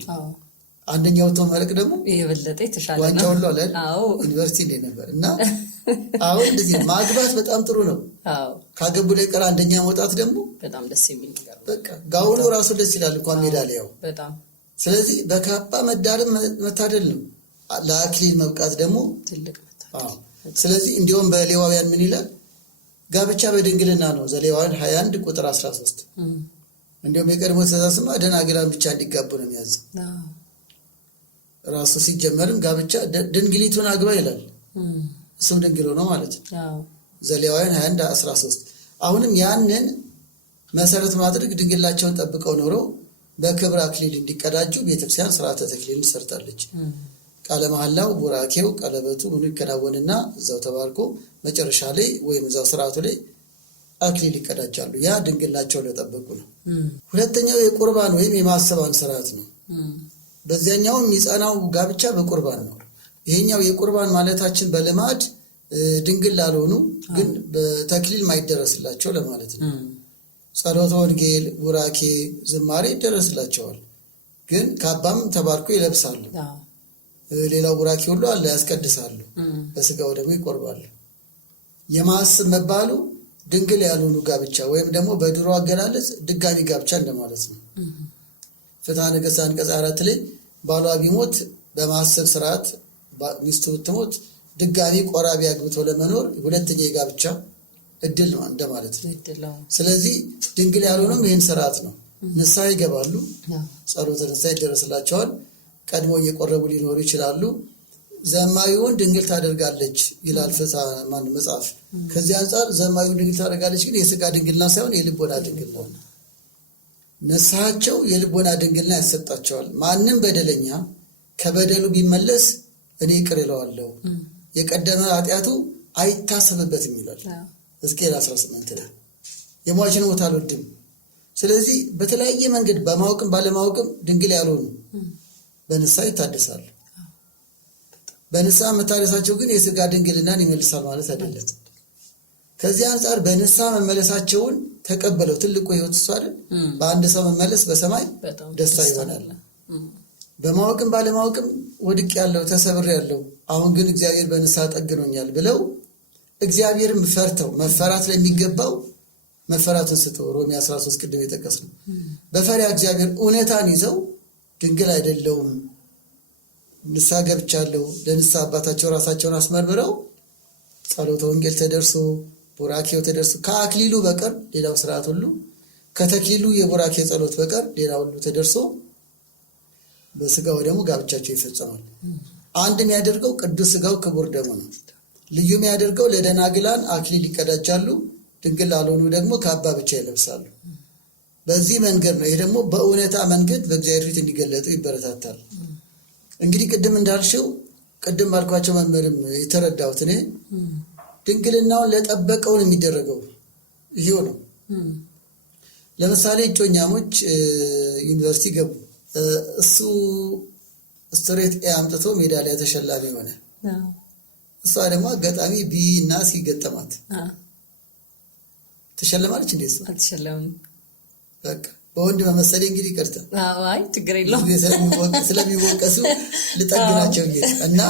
አንደኛ ወጥቶ መመረቅ ደግሞ የበለጠ የተሻለ ነው። ዋንጫው ላይ ዩኒቨርሲቲ ላይ ነበር እና አሁን እንደዚህ ማግባት በጣም ጥሩ ነው። ካገቡ ላይ ቀር አንደኛ መውጣት ደግሞ በጣም ደስ የሚል ነገር ነው። በቃ ጋውኑ ራሱ ደስ ይላል እንኳን ሜዳሊያው በጣም። ስለዚህ በካባ መዳረም መታደል ነው። ለአክሊል መብቃት ደግሞ ትልቅ መታደል። ስለዚህ እንዲሁም በሌዋውያን ምን ይላል? ጋብቻ በድንግልና ነው። ዘሌዋውያን 21 ቁጥር 13 እንዲሁም የቀድሞ ትእዛዝማ ደናግላን ብቻ እንዲጋቡ ነው የሚያዘው። ራሱ ሲጀመርም ጋብቻ ድንግሊቱን አግባ ይላል። እሱም ድንግል ነው ማለት ነው። ዘሌዋውያን 21:13 አሁንም ያንን መሰረት ማድረግ ድንግላቸውን ጠብቀው ኖረው በክብር አክሊል እንዲቀዳጁ ቤተክርስቲያን ስርዓተ ተክሊል ሰርታለች። ቃለ መሐላው፣ ቡራኬው፣ ቀለበቱ ምኑ ይከናወንና እዛው ተባርኮ መጨረሻ ላይ ወይም እዛው ስርዓቱ ላይ አክሊል ይቀዳጃሉ። ያ ድንግልናቸውን ለጠበቁ ነው። ሁለተኛው የቁርባን ወይም የማሰባን ስርዓት ነው። በዚያኛው የሚጸናው ጋብቻ በቁርባን ነው። ይሄኛው የቁርባን ማለታችን በልማድ ድንግል ላልሆኑ ግን በተክሊል ማይደረስላቸው ለማለት ነው። ጸሎተ ወንጌል፣ ቡራኬ፣ ዝማሬ ይደረስላቸዋል። ግን ካባም ተባርኮ ይለብሳሉ። ሌላው ቡራኬ ሁሉ አለ ያስቀድሳሉ። በስጋው ደግሞ ይቆርባሉ። የማስብ መባሉ ድንግል ያልሆኑ ጋብቻ ወይም ደግሞ በድሮ አገላለጽ ድጋሚ ጋብቻ እንደማለት ነው። ፍትሐ ነገሥት አንቀጽ 4 ላይ ባሏ ቢሞት በማሰብ ስርዓት ሚስቱ ብትሞት ድጋሚ ቆራቢ አግብተው ለመኖር ሁለተኛ የጋብቻ እድል ነው እንደማለት ነው። ስለዚህ ድንግል ያልሆኑም ይህን ስርዓት ነው። ንስሐ ይገባሉ። ጸሎተ ንስሐ ይደረስላቸዋል። ቀድሞ እየቆረቡ ሊኖሩ ይችላሉ። ዘማዊውን ድንግል ታደርጋለች ይላል ፍትሐ መጽሐፍ። ከዚህ አንጻር ዘማዊውን ድንግል ታደርጋለች ግን የስጋ ድንግልና ሳይሆን የልቦና ድንግልና ነው። ንስሐቸው የልቦና ድንግልና ያሰጣቸዋል። ማንም በደለኛ ከበደሉ ቢመለስ እኔ ይቅር እለዋለሁ፣ የቀደመ ኃጢአቱ አይታሰብበትም ይላል ሕዝቅኤል 18 ላይ። የሟችን ሞት አልወድም። ስለዚህ በተለያየ መንገድ በማወቅም ባለማወቅም ድንግል ያልሆኑ በንስሐ ይታደሳሉ። በንስሐ መታደሳቸው ግን የስጋ ድንግልናን ይመልሳል ማለት አይደለም። ከዚህ አንጻር በንስሐ መመለሳቸውን ተቀበለው ትልቁ ሕይወት እሱ አይደል? በአንድ ሰው መመለስ በሰማይ ደስታ ይሆናል። በማወቅም ባለማወቅም ወድቅ ያለው ተሰብር ያለው አሁን ግን እግዚአብሔር በንስሐ ጠግኖኛል ብለው እግዚአብሔርን ፈርተው መፈራት ለሚገባው መፈራቱን ስተው ሮሜ 13 ቅድም የጠቀስነው በፈሪያ እግዚአብሔር እውነታን ይዘው ድንግል አይደለውም ንስሐ ገብቻለሁ ለንስሐ አባታቸው ራሳቸውን አስመርምረው ጸሎተ ወንጌል ተደርሶ ቡራኬው ተደርሶ ከአክሊሉ በቀር ሌላው ስርዓት ሁሉ ከተክሊሉ የቡራኬ ጸሎት በቀር ሌላው ሁሉ ተደርሶ በስጋው ደግሞ ጋብቻቸው ይፈጸማል። አንድ የሚያደርገው ቅዱስ ስጋው ክቡር ደሙ ነው። ልዩ የሚያደርገው ለደናግላን አክሊል ይቀዳጃሉ፣ ድንግል ላልሆኑ ደግሞ ካባ ብቻ ይለብሳሉ። በዚህ መንገድ ነው። ይሄ ደግሞ በእውነታ መንገድ በእግዚአብሔር ፊት እንዲገለጡ ይበረታታል። እንግዲህ ቅድም እንዳልሽው ቅድም ባልኳቸው መምህርም የተረዳሁት እኔ ድንግልናውን ለጠበቀው ነው የሚደረገው። ይሄው ነው። ለምሳሌ እጮኛሞች ዩኒቨርሲቲ ገቡ። እሱ ስትሬት ኤ አምጥቶ ሜዳሊያ ተሸላሚ ሆነ። እሷ ደግሞ አጋጣሚ ቢ እና ሲ ገጠማት። ተሸለማለች እንዴ? እሱ አልተሸለመም። በቃ በወንድ መመሰሌ እንግዲህ ይቅርታ። አይ ችግር የለውም። ስለሚወቀሱ ልጠግናቸው እና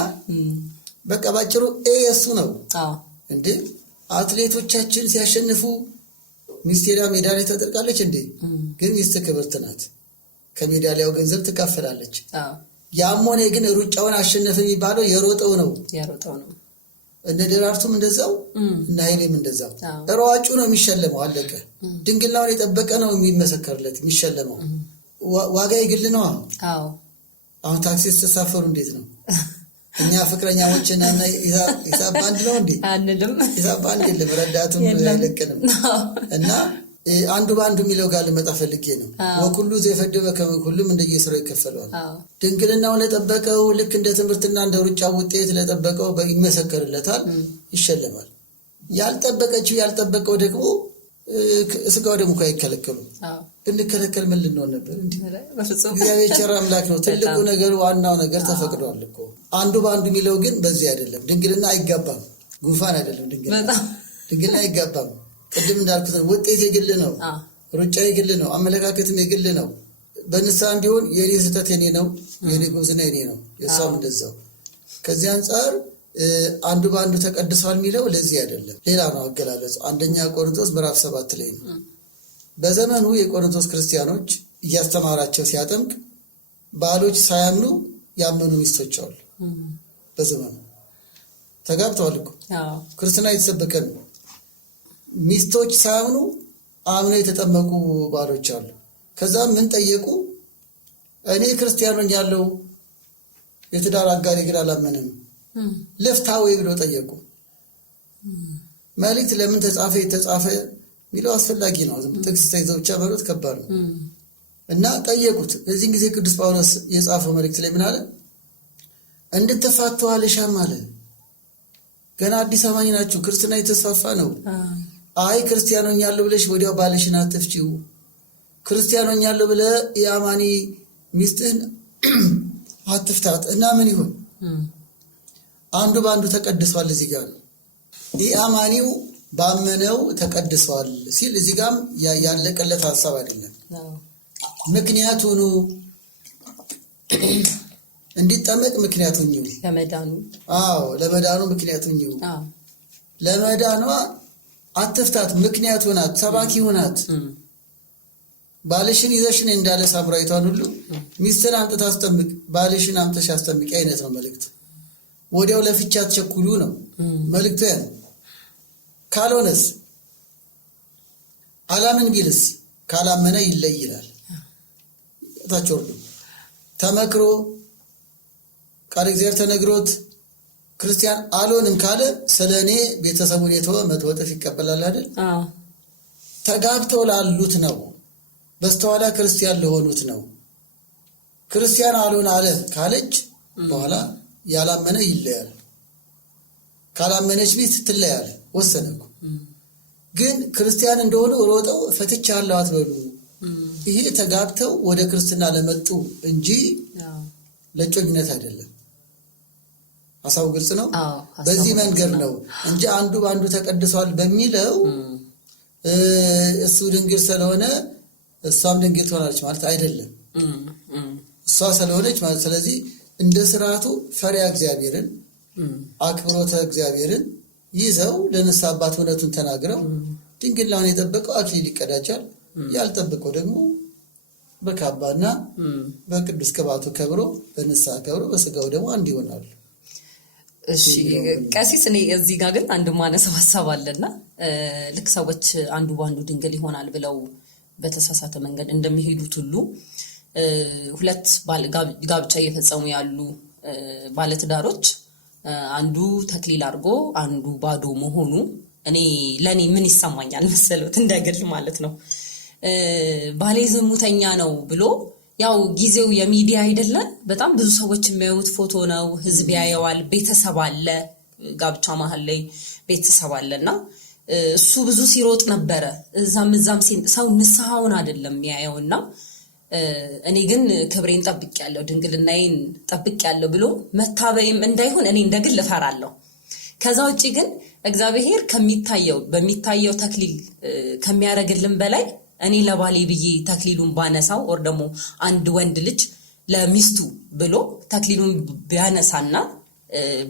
በቃ ባጭሩ ኤ የሱ ነው። እንዴ አትሌቶቻችን ሲያሸንፉ ሚስቴራ ሜዳሊያ ታጠርቃለች እንዴ? ግን ሚስት ክብርት ናት። ከሜዳሊያው ገንዘብ ትካፈላለች። ያም ሆነ ግን ሩጫውን አሸነፈ የሚባለው የሮጠው ነው። እነ ደራርቱም እንደዛው እና ኃይሌም እንደዛው። ሯጩ ነው የሚሸለመው። አለቀ። ድንግልናውን የጠበቀ ነው የሚመሰከርለት የሚሸለመው። ዋጋ የግል ነው። አሁን ታክሲ ተሳፈሩ እንዴት ነው? እኛ ፍቅረኛሞችና ሂሳብ ባንድ ነው እንዴ? ሂሳብ ባንድ የለም። ረዳቱም አይለቅንም። እና አንዱ በአንዱ የሚለው ጋር ልመጣ ፈልጌ ነው። ወኩሉ ዘይፈድበ ሁሉም እንደየስራው ይከፈለዋል። ድንግልናውን ለጠበቀው ልክ እንደ ትምህርትና እንደ ሩጫ ውጤት ለጠበቀው ይመሰከርለታል፣ ይሸለማል። ያልጠበቀው ደግሞ ስጋው ደግሞ አይከለከሉም። ብንከለከል ምን ልንሆን ነበር? እግዚአብሔር ቸር አምላክ ነው። ትልቁ ነገር ዋናው ነገር ተፈቅዷል እኮ። አንዱ በአንዱ የሚለው ግን በዚህ አይደለም። ድንግልና አይጋባም። ጉንፋን አይደለም ድንግልና አይጋባም። ቅድም እንዳልኩት ውጤት የግል ነው፣ ሩጫ የግል ነው፣ አመለካከትም የግል ነው። በንስሐ እንዲሆን የኔ ስህተት የኔ ነው፣ የኔ ጉብዝና የኔ ነው፣ የሷም እንደዛው። ከዚህ አንጻር አንዱ በአንዱ ተቀድሷል የሚለው ለዚህ አይደለም፣ ሌላ ነው አገላለጹ። አንደኛ ቆሮንቶስ ምዕራፍ 7 ላይ ነው። በዘመኑ የቆሮንቶስ ክርስቲያኖች እያስተማራቸው ሲያጠምቅ ባሎች ሳያምኑ ያመኑ ሚስቶች አሉ። በዘመኑ ተጋብተዋል እኮ ክርስትና የተሰበከ ነው። ሚስቶች ሳያምኑ አምነው የተጠመቁ ባሎች አሉ። ከዛ ምን ጠየቁ? እኔ ክርስቲያኖኝ ያለው የትዳር አጋሪ ግን አላመንም ልፍታ ወይ ብሎ ጠየቁ። መልእክት ለምን ተጻፈ የተጻፈ የሚለው አስፈላጊ ነው። ጥቅስ ተይዘው ብቻ መሮጥ ከባድ ነው። እና ጠየቁት። በዚህ ጊዜ ቅዱስ ጳውሎስ የጻፈው መልእክት ላይ ምን አለ? እንድትፋቱ አልሻም አለ። ገና አዲስ አማኝ ናችሁ፣ ክርስትና የተስፋፋ ነው። አይ ክርስቲያን ሆኛለሁ ብለሽ ወዲያው ባልሽን አትፍቺው። ክርስቲያን ሆኛለሁ ብለህ የአማኒ ሚስትህን አትፍታት እና ምን ይሁን? አንዱ በአንዱ ተቀድሷል። እዚህ ጋር የአማኒው ባመነው ተቀድሷል ሲል እዚህ ጋርም ያለቀለት ሀሳብ አይደለም። ምክንያቱ ነው እንዲጠመቅ ምክንያቱ ነው ለመዳኑ። ለመዳኑ ምክንያቱ ነው። ለመዳኗ አትፍታት፣ ምክንያቱ ናት፣ ሰባኪ ናት። ባልሽን ይዘሽን እንዳለ ሳምራዊቷን ሁሉ ሚስትን አምጥታ አስጠምቅ፣ ባልሽን አምጥተሽ አስጠምቂ አይነት ነው መልእክት። ወዲያው ለፍቻ ተቸኩሉ ነው መልእክቱ። ያ ካልሆነስ አላምን ቢልስ ካላመነ ይለይ ይላል። ታች ወርዱ ተመክሮ ቃል እግዚአብሔር ተነግሮት ክርስቲያን አልሆንም ካለ ስለኔ ቤተሰቡን የተወ 100 እጥፍ ይቀበላል አይደል? ተጋብተው ላሉት ነው፣ በስተኋላ ክርስቲያን ለሆኑት ነው። ክርስቲያን አልሆን አለ ካለች በኋላ ያላመነ ይለያል። ካላመነች ቤት ትለያል። ወሰነኩ። ግን ክርስቲያን እንደሆነ ሮጠው ፈትቻለሁ አትበሉ። ይሄ ተጋብተው ወደ ክርስትና ለመጡ እንጂ ለጮኝነት አይደለም። ሐሳቡ ግልጽ ነው። በዚህ መንገድ ነው እንጂ አንዱ በአንዱ ተቀድሷል በሚለው እሱ ድንግል ስለሆነ እሷም ድንግል ትሆናለች ማለት አይደለም። እሷ ስለሆነች ማለት ስለዚህ እንደ ስርዓቱ ፈሪያ እግዚአብሔርን አክብሮተ እግዚአብሔርን ይዘው ለንስሐ አባት እውነቱን ተናግረው ድንግልናውን የጠበቀው አክሊል ይቀዳጃል፣ ያልጠበቀው ደግሞ በካባና በቅዱስ ቅባቱ ከብሮ በንስሐ ከብሮ በስጋው ደግሞ አንድ ይሆናሉ። እሺ ቀሲስ፣ እኔ እዚህ ጋር ግን አንድ ማነሳው ሐሳብ አለና ልክ ሰዎች አንዱ በአንዱ ድንግል ይሆናል ብለው በተሳሳተ መንገድ እንደሚሄዱት ሁሉ ሁለት ጋብቻ እየፈጸሙ ያሉ ባለትዳሮች አንዱ ተክሊል አድርጎ አንዱ ባዶ መሆኑ ለእኔ ምን ይሰማኛል መሰሎት? እንደግል ማለት ነው። ባሌ ዝሙተኛ ነው ብሎ ያው ጊዜው የሚዲያ አይደለም፣ በጣም ብዙ ሰዎች የሚያዩት ፎቶ ነው፣ ህዝብ ያየዋል፣ ቤተሰብ አለ፣ ጋብቻ መሀል ላይ ቤተሰብ አለና እሱ ብዙ ሲሮጥ ነበረ እዛም ሰው ንስሐውን አይደለም የሚያየውና እኔ ግን ክብሬን ጠብቄያለሁ፣ ድንግልናዬን ጠብቄያለሁ ብሎ መታበይም እንዳይሆን እኔ እንደግል እፈራለሁ። ከዛ ውጪ ግን እግዚአብሔር በሚታየው ተክሊል ከሚያደርግልን በላይ እኔ ለባሌ ብዬ ተክሊሉን ባነሳው ወር ደግሞ አንድ ወንድ ልጅ ለሚስቱ ብሎ ተክሊሉን ቢያነሳና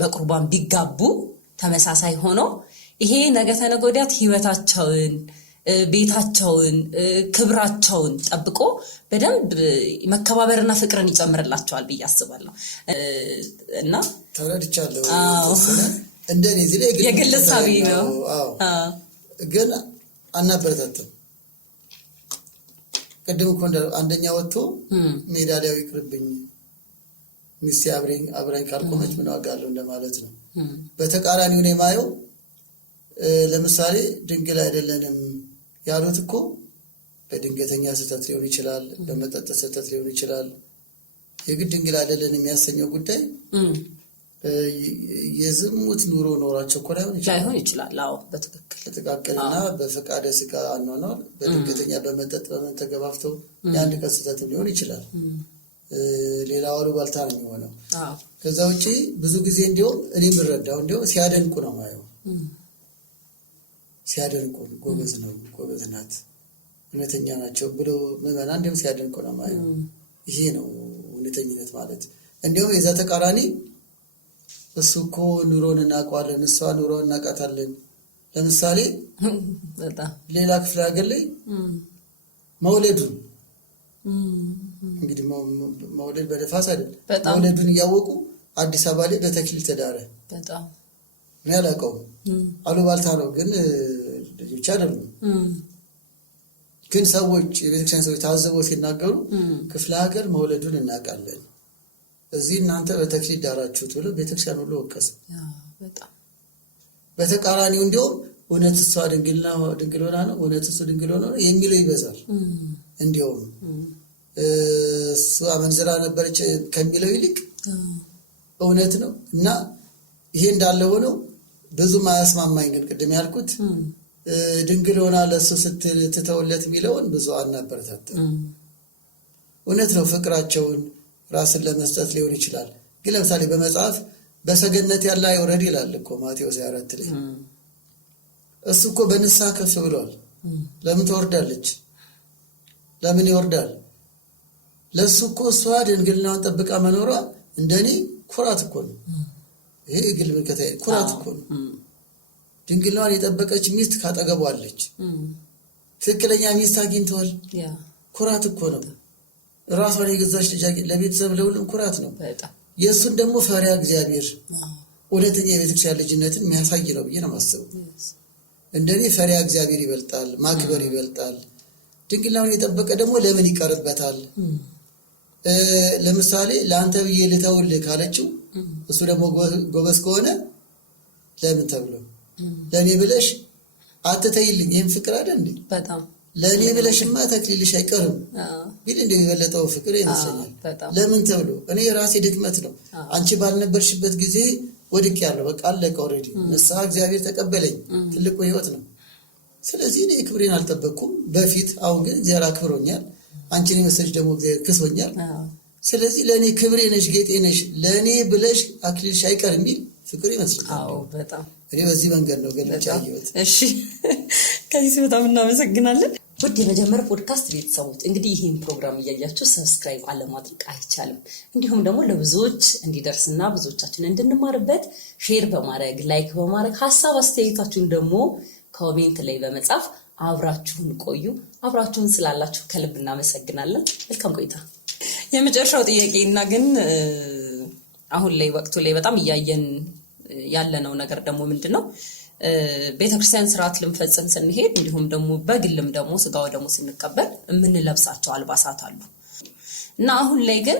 በቁርባን ቢጋቡ ተመሳሳይ ሆኖ ይሄ ነገ ተነገ ወዲያ ህይወታቸውን፣ ቤታቸውን፣ ክብራቸውን ጠብቆ በደንብ መከባበርና ፍቅርን ይጨምርላቸዋል ብዬ አስባለሁ። እና ተረድቻለሁ። እንደኔ እዚህ ላይ የግል ሀሳቤ ነው። ግን አናበረታትም። ቅድም እኮ አንደኛ ወጥቶ ሜዳሊያው ይቅርብኝ ሚስቴ አብራኝ ካልቆመች ምን ዋጋ አለው እንደማለት ነው። በተቃራኒው ነው የማየው። ለምሳሌ ድንግል አይደለንም ያሉት እኮ በድንገተኛ ስህተት ሊሆን ይችላል፣ በመጠጥ ስህተት ሊሆን ይችላል። የግድ ድንግል አይደለንም የሚያሰኘው ጉዳይ የዝሙት ኑሮ ኖራቸው እኮ ላይሆን ይችላል። አዎ በትክክል ተጠቃቀልና በፈቃደ ስጋ አኗኗር በድንገተኛ በመጠጥ ተገባፍተው የአንድ ቀን ስህተት ሊሆን ይችላል። ሌላው አሉባልታ ነው የሚሆነው። ከዛ ውጪ ብዙ ጊዜ እንዲያውም እኔ የምረዳው እንዲያውም ሲያደንቁ ነው ማየው። ሲያደንቁ ጎበዝ ነው፣ ጎበዝ ናት፣ እውነተኛ ናቸው ብሎ ምዕመናን እንዲያውም ሲያደንቁ ነው ማየው። ይሄ ነው እውነተኝነት ማለት። እንዲያውም የዛ ተቃራኒ እሱ እኮ ኑሮን እናውቀዋለን፣ እሷ ኑሮን እናውቃታለን። ለምሳሌ ሌላ ክፍለ ሀገር ላይ መውለዱን እንግዲህ መውለድ በነፋስ አይደለም፣ መውለዱን እያወቁ አዲስ አበባ ላይ በተክሊል ተዳረ። እኔ አላውቀውም፣ አሉባልታ ነው፣ ግን ልጆች አይደሉም። ግን ሰዎች የቤተክርስቲያን ሰዎች ታዘበው ሲናገሩ ክፍለ ሀገር መውለዱን እናውቃለን፣ እዚህ እናንተ በተክሊል ዳራችሁት ብሎ ቤተክርስቲያን ሁሉ ወቀሰ። በተቃራኒው እንዲሁም እውነት እሷ ድንግል ሆና ነው፣ እውነት እሱ ድንግል ሆና ነው የሚለው ይበዛል። እንዲሁም እሱ አመንዝራ ነበረች ከሚለው ይልቅ እውነት ነው እና ይሄ እንዳለ ሆነው ብዙም አያስማማኝ። ግን ቅድም ያልኩት ድንግል ሆና ለእሱ ስትል ትተውለት የሚለውን ብዙ አናበረታትም። እውነት ነው ፍቅራቸውን ራስን ለመስጠት ሊሆን ይችላል። ግን ለምሳሌ በመጽሐፍ በሰገነት ያለ አይውረድ ይላል እኮ ማቴዎስ 24 ላይ። እሱ እኮ በንስሐ ከፍ ብሏል። ለምን ትወርዳለች? ለምን ይወርዳል? ለሱ እኮ እሷ ድንግልናዋን ጠብቃ መኖሯ እንደኔ ኩራት እኮ ነው። ይሄ ግል ምልከታ ኩራት እኮ ነው። ድንግልናዋን የጠበቀች ሚስት ካጠገቧለች። ትክክለኛ ሚስት አግኝተዋል። ኩራት እኮ ነው። ራሷን የገዛች ልጅ ለቤተሰብ ለሁሉም ኩራት ነው። የእሱን ደግሞ ፈሪሃ እግዚአብሔር እውነተኛ የቤተክርስቲያን ልጅነትን የሚያሳይ ነው ብዬ ነው የማስበው። እንደኔ ፈሪሃ እግዚአብሔር ይበልጣል፣ ማክበር ይበልጣል። ድንግልናውን የጠበቀ ደግሞ ለምን ይቀርበታል? ለምሳሌ ለአንተ ብዬ ልተውልህ ካለችው እሱ ደግሞ ጎበዝ ከሆነ ለምን ተብሎ ለእኔ ብለሽ አትተይልኝ፣ ይህም ፍቅር አይደል እንዴ? በጣም ለእኔ ብለሽማ ተክሊልሽ አይቀርም ቢል እንደሚበለጠው ፍቅር ይመስለኛል። ለምን ተብሎ እኔ የራሴ ድክመት ነው። አንቺ ባልነበርሽበት ጊዜ ወድቅ ያለው በቃ አለቀ። ኦልሬዲ ንስሐ እግዚአብሔር ተቀበለኝ። ትልቁ ህይወት ነው። ስለዚህ እኔ ክብሬን አልጠበቅኩም በፊት። አሁን ግን እግዚአብሔር አክብሮኛል። አንቺን የመሰለሽ ደግሞ እግዚአብሔር ክሶኛል። ስለዚህ ለእኔ ክብሬ ነሽ፣ ጌጤ ነሽ፣ ለእኔ ብለሽ አክሊልሽ አይቀርም የሚል ፍቅር ይመስለኛል። በጣም እኔ በዚህ መንገድ ነው ገልጫ ህይወት። እሺ፣ ከዚህ በጣም እናመሰግናለን። ውድ የመጀመሪያ ፖድካስት ቤተሰቦች እንግዲህ ይህን ፕሮግራም እያያችሁ ሰብስክራይብ አለማድረግ አይቻልም። እንዲሁም ደግሞ ለብዙዎች እንዲደርስና ብዙዎቻችን እንድንማርበት ሼር በማድረግ ላይክ በማድረግ ሀሳብ አስተያየታችሁን ደግሞ ኮሜንት ላይ በመጻፍ አብራችሁን ቆዩ። አብራችሁን ስላላችሁ ከልብ እናመሰግናለን። መልካም ቆይታ። የመጨረሻው ጥያቄ እና ግን አሁን ላይ ወቅቱ ላይ በጣም እያየን ያለነው ነገር ደግሞ ምንድን ነው? ቤተክርስቲያን ስርዓት ልንፈጽም ስንሄድ እንዲሁም ደግሞ በግልም ደግሞ ስጋው ደግሞ ስንቀበል የምንለብሳቸው አልባሳት አሉ እና አሁን ላይ ግን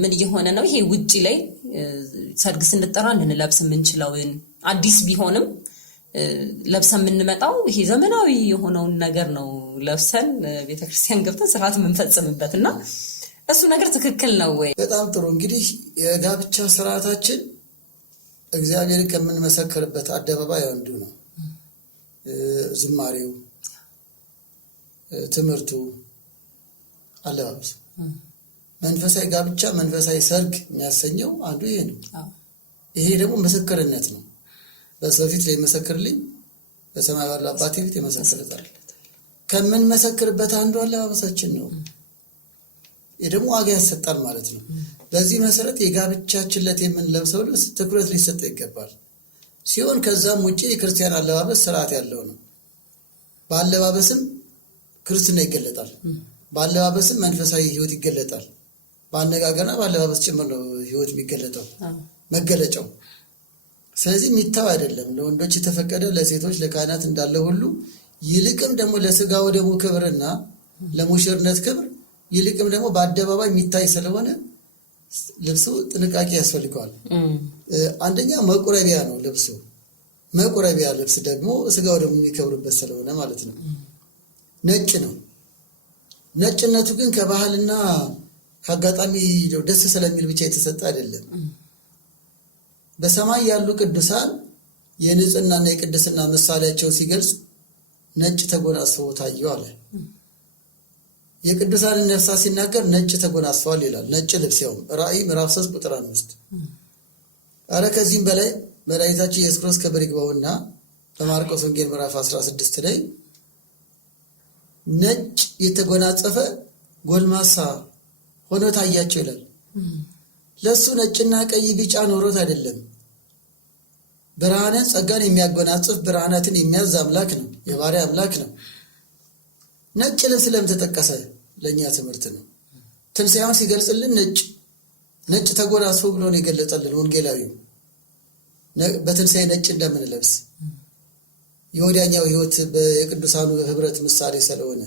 ምን እየሆነ ነው? ይሄ ውጪ ላይ ሰርግ ስንጠራ ልንለብስ የምንችለውን አዲስ ቢሆንም ለብሰን የምንመጣው ይሄ ዘመናዊ የሆነውን ነገር ነው ለብሰን ቤተክርስቲያን ገብተን ስርዓት የምንፈጽምበት እና እሱ ነገር ትክክል ነው ወይ? በጣም ጥሩ። እንግዲህ የጋብቻ ስርዓታችን እግዚአብሔርን ከምንመሰክርበት አደባባይ አንዱ ነው። ዝማሬው፣ ትምህርቱ፣ አለባበሱ። መንፈሳዊ ጋብቻ መንፈሳዊ ሰርግ የሚያሰኘው አንዱ ይሄ ነው። ይሄ ደግሞ ምስክርነት ነው። በሰው ፊት ላይ መሰክርልኝ፣ በሰማይ ባለው አባቴ ፊት ይመሰክርታል። ከምንመሰክርበት አንዱ አለባበሳችን ነው። ይህ ደግሞ ዋጋ ያሰጣል ማለት ነው። በዚህ መሰረት የጋብቻችን ዕለት የምንለብሰው ልብስ ትኩረት ሊሰጠው ይገባል ሲሆን ከዛም ውጭ የክርስቲያን አለባበስ ስርዓት ያለው ነው። በአለባበስም ክርስትና ይገለጣል። በአለባበስም መንፈሳዊ ህይወት ይገለጣል። በአነጋገርና በአለባበስ ጭምር ነው ህይወት የሚገለጠው መገለጫው። ስለዚህ የሚታው አይደለም። ለወንዶች የተፈቀደ ለሴቶች ለካህናት እንዳለ ሁሉ ይልቅም ደግሞ ለስጋ ወደሙ ክብርና ለሙሽርነት ክብር ይልቅም ደግሞ በአደባባይ የሚታይ ስለሆነ ልብሱ ጥንቃቄ ያስፈልገዋል። አንደኛ መቁረቢያ ነው ልብሱ። መቁረቢያ ልብስ ደግሞ ስጋ ወደሙ የሚከብርበት ስለሆነ ማለት ነው። ነጭ ነው። ነጭነቱ ግን ከባህልና ከአጋጣሚ ደስ ስለሚል ብቻ የተሰጠ አይደለም። በሰማይ ያሉ ቅዱሳን የንጽህናና የቅድስና ምሳሌያቸው ሲገልጽ ነጭ ተጎናጽፈው ታየው አለ። የቅዱሳንን ነፍሳት ሲናገር ነጭ ተጎናጽፈዋል ይላል። ነጭ ልብስ ያው ራእይ ምዕራፍ 3 ቁጥር 5። አረ ከዚህም በላይ መድኃኒታችን ኢየሱስ ክርስቶስ ክብር ይግባውና በማርቆስ ወንጌል ምዕራፍ 16 ላይ ነጭ የተጎናጸፈ ጎልማሳ ሆኖ ታያቸው ይላል። ለሱ ነጭና ቀይ ቢጫ ኖሮት አይደለም። ብርሃንን ጸጋን የሚያጎናጽፍ ብርሃናትን የሚያዝ አምላክ ነው። የባሪያ አምላክ ነው። ነጭ ልብስ ለምን ተጠቀሰ? ለእኛ ትምህርት ነው። ትንሣኤውን ሲገልጽልን ነጭ ተጎናጽፎ ብሎ ነው የገለጸልን ወንጌላዊው። በትንሣኤ ነጭ እንደምንለብስ የወዲያኛው ህይወት የቅዱሳኑ ህብረት ምሳሌ ስለሆነ፣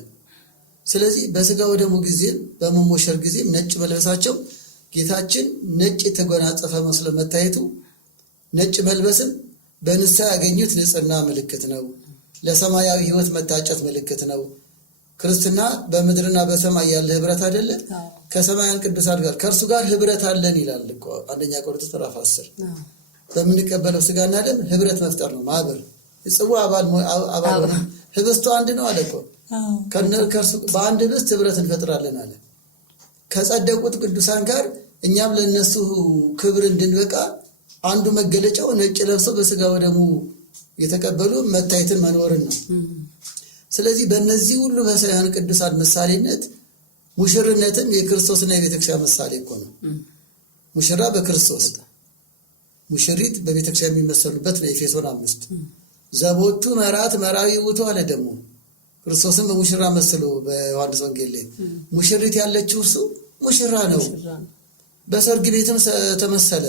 ስለዚህ በስጋ ወደሙ ጊዜም በመሞሸር ጊዜም ነጭ መልበሳቸው ጌታችን ነጭ የተጎናጸፈ መስሎ መታየቱ፣ ነጭ መልበስም በንስሐ ያገኙት ንጽህና ምልክት ነው። ለሰማያዊ ህይወት መታጨት ምልክት ነው። ክርስትና በምድርና በሰማይ ያለ ህብረት አይደለ? ከሰማያን ቅዱሳን ጋር ከእርሱ ጋር ህብረት አለን ይላል እኮ አንደኛ ቆሮንቶስ ምዕራፍ 10። በምንቀበለው ስጋና ደም ህብረት መፍጠር ነው ማህበር። ጽዋ አባል ህብስቱ አንድ ነው አለ እኮ። ከእርሱ በአንድ ህብስት ህብረት እንፈጥራለን አለ። ከጸደቁት ቅዱሳን ጋር እኛም ለነሱ ክብር እንድንበቃ አንዱ መገለጫው ነጭ ለብሰው በስጋ ወደሙ የተቀበሉ መታየትን መኖርን ነው። ስለዚህ በእነዚህ ሁሉ በሰማያን ቅዱሳን ምሳሌነት ሙሽርነትም የክርስቶስና የቤተክርስቲያን ምሳሌ እኮ ነው። ሙሽራ በክርስቶስ ሙሽሪት በቤተክርስቲያን የሚመሰሉበት ነው። ኤፌሶን 5 ዘቦቱ መራት መራዊ ውቱ አለ። ደግሞ ክርስቶስን በሙሽራ መስሎ በዮሐንስ ወንጌል ላይ ሙሽሪት ያለችው እርሱ ሙሽራ ነው። በሰርግ ቤትም ተመሰለ።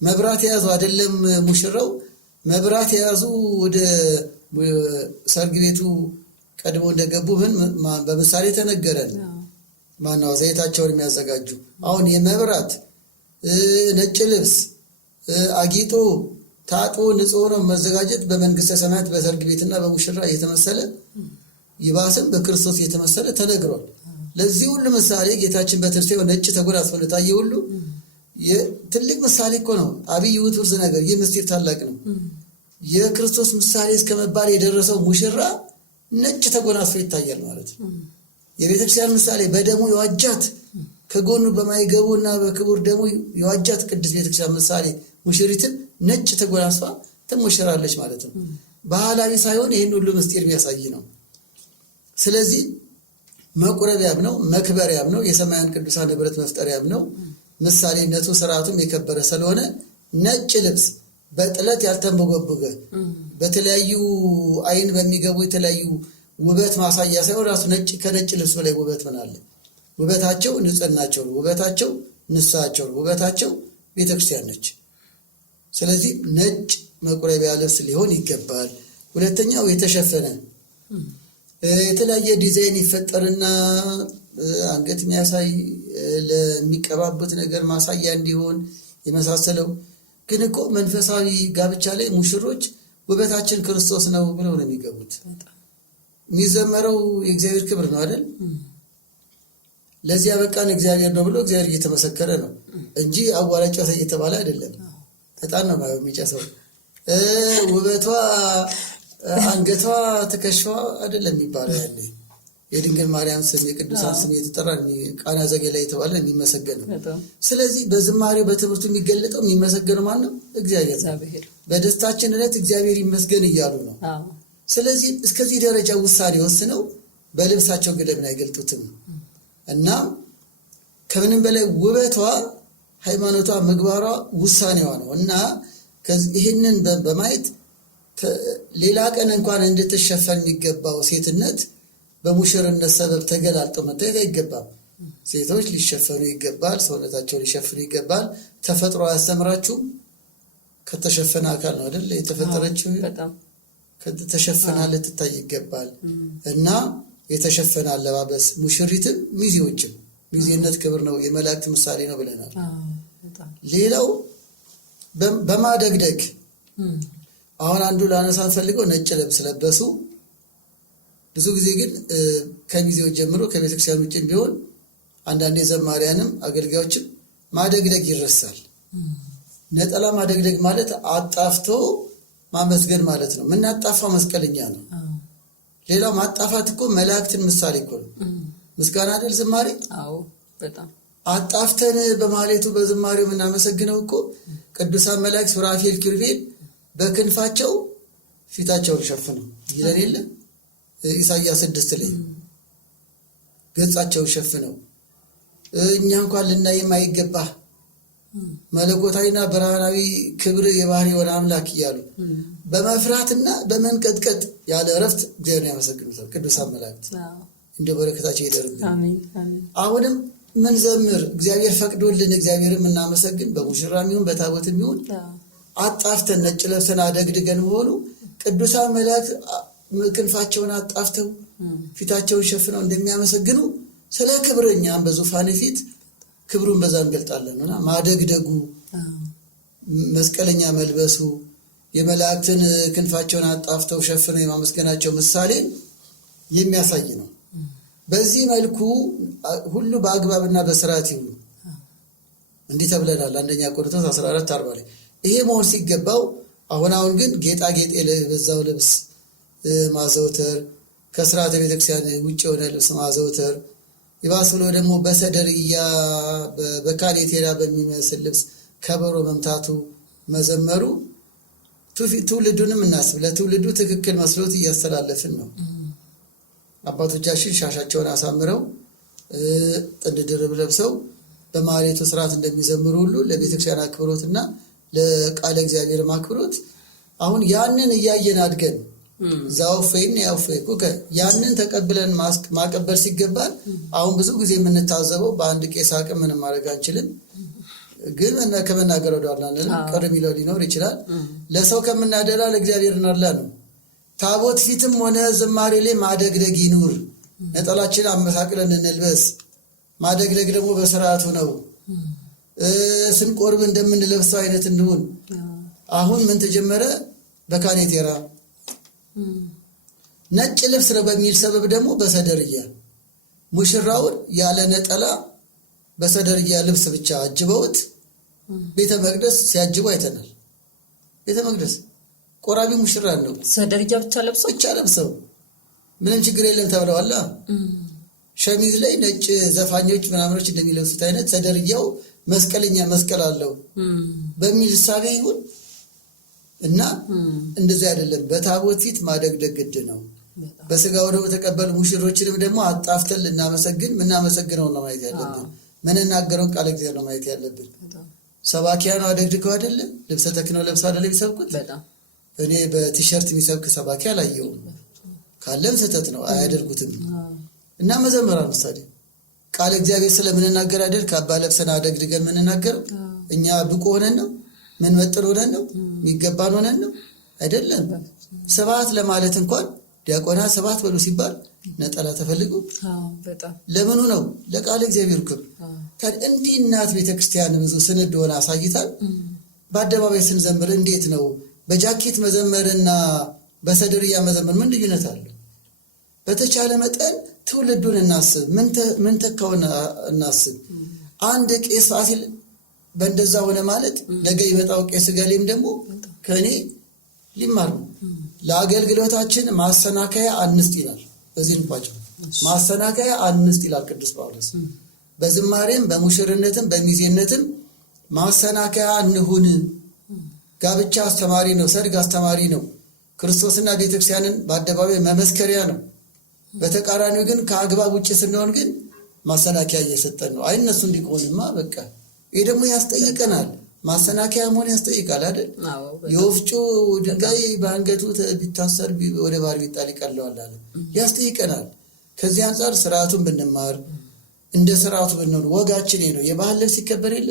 መብራት የያዙ አይደለም ሙሽራው መብራት የያዙ ወደ ሰርግ ቤቱ ቀድሞ እንደገቡ በምሳሌ ተነገረን። ማነው ዘይታቸውን የሚያዘጋጁ? አሁን የመብራት ነጭ ልብስ አጊጦ ታጥቦ ንጹህ ሆኖ መዘጋጀት በመንግስተ ሰማያት በሰርግ ቤትና በሙሽራ እየተመሰለ ይባስም በክርስቶስ እየተመሰለ ተነግሯል። ለዚህ ሁሉ ምሳሌ ጌታችን በትንሣኤው ነጭ ተጎናጽፎ እንደታየ ሁሉ ትልቅ ምሳሌ እኮ ነው። አብይ ውእቱ ውርዝ ነገር ይህ ምስጢር ታላቅ ነው። የክርስቶስ ምሳሌ እስከመባል የደረሰው ሙሽራ ነጭ ተጎናጽፎ ይታያል ማለት ነው። የቤተክርስቲያን ምሳሌ በደሙ የዋጃት ከጎኑ በማይገቡ እና በክቡር ደሙ የዋጃት ቅድስት ቤተክርስቲያን ምሳሌ ሙሽሪትን ነጭ ተጎናጽፋ ትሞሸራለች ማለት ነው። ባህላዊ ሳይሆን ይህን ሁሉ ምስጢር የሚያሳይ ነው። ስለዚህ መቁረቢያም ነው፣ መክበሪያም ነው፣ የሰማያን ቅዱሳን ህብረት መፍጠሪያም ነው። ምሳሌነቱ ስርዓቱም የከበረ ስለሆነ ነጭ ልብስ በጥለት ያልተንበጎበገ በተለያዩ አይን በሚገቡ የተለያዩ ውበት ማሳያ ሳይሆን ራሱ ነጭ ከነጭ ልብስ በላይ ውበት ምን አለ? ውበታቸው ንጽህናቸው ነው። ውበታቸው ንስሐቸው ነው። ውበታቸው ቤተክርስቲያን ነች። ስለዚህ ነጭ መቁረቢያ ልብስ ሊሆን ይገባል። ሁለተኛው የተሸፈነ የተለያየ ዲዛይን ይፈጠርና አንገት የሚያሳይ ለሚቀባቡት ነገር ማሳያ እንዲሆን የመሳሰለው ግን እኮ መንፈሳዊ ጋብቻ ላይ ሙሽሮች ውበታችን ክርስቶስ ነው ብለው ነው የሚገቡት። የሚዘመረው የእግዚአብሔር ክብር ነው አይደል? ለዚያ በቃን እግዚአብሔር ነው ብሎ እግዚአብሔር እየተመሰከረ ነው እንጂ አዋላጭ እየተባለ አይደለም። በጣም ነው የሚጨሰው። ውበቷ አንገቷ ትከሻዋ አይደለም የሚባለው። ያለ የድንግል ማርያም ስም የቅዱሳን ስም የተጠራ ቃና ዘገሊላ የተባለ የሚመሰገነው። ስለዚህ በዝማሬው በትምህርቱ የሚገለጠው የሚመሰገነው ማን ነው? እግዚአብሔር ነው። በደስታችን ዕለት እግዚአብሔር ይመስገን እያሉ ነው። ስለዚህ እስከዚህ ደረጃ ውሳኔ ወስነው በልብሳቸው ገደብን አይገልጡትም። እና ከምንም በላይ ውበቷ፣ ሃይማኖቷ፣ ምግባሯ ውሳኔዋ ነው። እና ይህንን በማየት ሌላ ቀን እንኳን እንድትሸፈን የሚገባው ሴትነት በሙሽርነት ሰበብ ተገላልጦ መታየት አይገባም። ሴቶች ሊሸፈኑ ይገባል። ሰውነታቸው ሊሸፍኑ ይገባል። ተፈጥሮ አያስተምራችሁም? ከተሸፈነ አካል ነው አይደል የተፈጠረችው። ከተሸፈና ልትታይ ይገባል። እና የተሸፈነ አለባበስ ሙሽሪትም ሚዜዎችም ሚዜነት ክብር ነው፣ የመላእክት ምሳሌ ነው ብለናል። ሌላው በማደግደግ አሁን አንዱ ላነሳ ፈልገው ነጭ ልብስ ለበሱ። ብዙ ጊዜ ግን ከሚዜዎች ጀምሮ ከቤተክርስቲያን ውጭም ቢሆን አንዳንዴ ዘማሪያንም አገልጋዮችም ማደግደግ ይረሳል። ነጠላ ማደግደግ ማለት አጣፍቶ ማመስገን ማለት ነው። የምናጣፋው መስቀልኛ ነው። ሌላው ማጣፋት እኮ መላእክትን ምሳሌ እኮ ነው። ምስጋና አይደል ዝማሬ? አዎ በጣም አጣፍተን በማለቱ በዝማሬው የምናመሰግነው እኮ ቅዱሳን መላእክት ሱራፌል፣ ኪሩቤል በክንፋቸው ፊታቸውን ሸፍነው ይለን የለ ኢሳይያስ 6 ላይ ገጻቸውን ሸፍነው እኛ እንኳን ልናይ የማይገባ መለኮታዊና ብርሃናዊ ክብር የባህሪ የሆነ አምላክ እያሉ በመፍራትና በመንቀጥቀጥ ያለ እረፍት እግዚአብሔርን ያመሰግኑታል ቅዱሳን መላእክት። እንደ በረከታቸው ይደርብን። አሁንም ምን ዘምር እግዚአብሔር ፈቅዶልን እግዚአብሔርን የምናመሰግን በሙሽራም ይሁን በታቦትም ይሁን አጣፍተን ነጭ ለብሰን አደግድገን መሆኑ ቅዱሳን መላእክት ክንፋቸውን አጣፍተው ፊታቸውን ሸፍነው እንደሚያመሰግኑ ስለ ክብረኛም በዙፋን ፊት ክብሩን በዛ እንገልጣለን። እና ማደግደጉ፣ መስቀለኛ መልበሱ፣ የመላእክትን ክንፋቸውን አጣፍተው ሸፍነው የማመስገናቸው ምሳሌ የሚያሳይ ነው። በዚህ መልኩ ሁሉ በአግባብና በስርዓት ይሁን እንዲህ ተብለናል። አንደኛ ቆሮንቶስ 14:40 ላይ ይሄ መሆን ሲገባው አሁን ግን ጌጣጌጥ የበዛው ልብስ ማዘውተር፣ ከስርዓተ ቤተክርስቲያን ውጭ የሆነ ልብስ ማዘውተር፣ ይባስ ብሎ ደግሞ በሰደርያ በካኔቴራ በሚመስል ልብስ ከበሮ መምታቱ መዘመሩ ትውልዱንም እናስብ። ለትውልዱ ትክክል መስሎት እያስተላለፍን ነው። አባቶቻችን ሻሻቸውን አሳምረው ጥንድ ድርብ ለብሰው በማህሌቱ ስርዓት እንደሚዘምሩ ሁሉ ለቤተክርስቲያን አክብሮትና ለቃለ እግዚአብሔር አክብሮት አሁን ያንን እያየን አድገን ዛውፈይን ያውፈይኩ ያንን ተቀብለን ማቀበል ሲገባል አሁን ብዙ ጊዜ የምንታዘበው በአንድ ቄስ አቅም ምንም ማድረግ አንችልም። ግን ከመናገር ወደኋላ ቀር የሚለው ሊኖር ይችላል። ለሰው ከምናደላ ለእግዚአብሔር እናድላ ነው። ታቦት ፊትም ሆነ ዝማሬ ላይ ማደግደግ ይኑር። ነጠላችን አመሳቅለን እንልበስ። ማደግደግ ደግሞ በስርዓቱ ነው። ስንቆርብ እንደምንለብሰው አይነት እንሁን። አሁን ምን ተጀመረ? በካኔቴራ ነጭ ልብስ ነው በሚል ሰበብ ደግሞ በሰደርያ ሙሽራውን ያለ ነጠላ በሰደርያ ልብስ ብቻ አጅበውት ቤተ መቅደስ ሲያጅቡ አይተናል። ቤተ መቅደስ ቆራቢ ሙሽራ ነው ሰደርያ ብቻ ለብሰው ምንም ችግር የለም ተብለዋል። ሸሚዝ ላይ ነጭ ዘፋኞች ምናምኖች እንደሚለብሱት አይነት ሰደርያው መስቀለኛ መስቀል አለው በሚል ሳቤ ይሁን እና እንደዚህ አይደለም። በታቦት ፊት ማደግደግ ግድ ነው። በስጋው ደግሞ ተቀበሉ ሙሽሮችንም ደግሞ አጣፍተን ልናመሰግን ምናመሰግነው ነው ማየት ያለብን። ምንናገረውን ቃል እግዚአብሔር ነው ማየት ያለብን። ሰባኪያኑ አደግድገው አይደለም ልብሰ ተክህኖ ለብሰው አይደለም የሚሰብኩት። እኔ በቲሸርት የሚሰብክ ሰባኪ አላየሁም። ካለም ስህተት ነው አያደርጉትም። እና መዘመራን ምሳሌ ቃል እግዚአብሔር ስለምንናገር አይደል ካባ ለብሰን አደግድገን ምንናገር እኛ ብቁ ሆነን ነው ምን መጥር ሆነን ነው የሚገባን ሆነን ነው አይደለም። ሰባት ለማለት እንኳን ዲያቆናት ሰባት በሉ ሲባል ነጠላ ተፈልጉ ለምኑ ነው? ለቃል እግዚአብሔር ክብር። ታዲያ እንዲህ እናት ቤተክርስቲያን ብዙ ስንድ ሆነ አሳይታል። በአደባባይ ስንዘምር እንዴት ነው? በጃኬት መዘመርና በሰደርያ መዘመር ምን ልዩነት አለ? በተቻለ መጠን ትውልዱን እናስብ። ምን ተካውን እናስብ። አንድ ቄስ ፋሲል በእንደዛ ሆነ ማለት ነገ ይመጣው ቄስ ገሌም ደግሞ ከኔ ሊማር ነው። ለአገልግሎታችን ማሰናከያ አንስት ይላል። በዚህ እንኳን ማሰናከያ አንስት ይላል ቅዱስ ጳውሎስ። በዝማሬም በሙሽርነትም በሚዜነትም ማሰናከያ እንሁን። ጋብቻ አስተማሪ ነው። ሰርግ አስተማሪ ነው። ክርስቶስና ቤተክርስቲያንን በአደባባይ መመስከሪያ ነው። በተቃራኒው ግን ከአግባብ ውጭ ስንሆን ግን ማሰናከያ እየሰጠን ነው። አይነሱ እንዲቆንማ በቃ ይሄ ደግሞ ያስጠይቀናል። ማሰናከያ መሆን ያስጠይቃል አይደል? የወፍጮ ድንጋይ በአንገቱ ቢታሰር ወደ ባህር ቢጣል ይቀለዋል አለ። ያስጠይቀናል። ከዚህ አንጻር ስርዓቱን ብንማር እንደ ስርዓቱ ብንሆን ወጋችን ነው። የባህል ልብስ ይከበር የለ?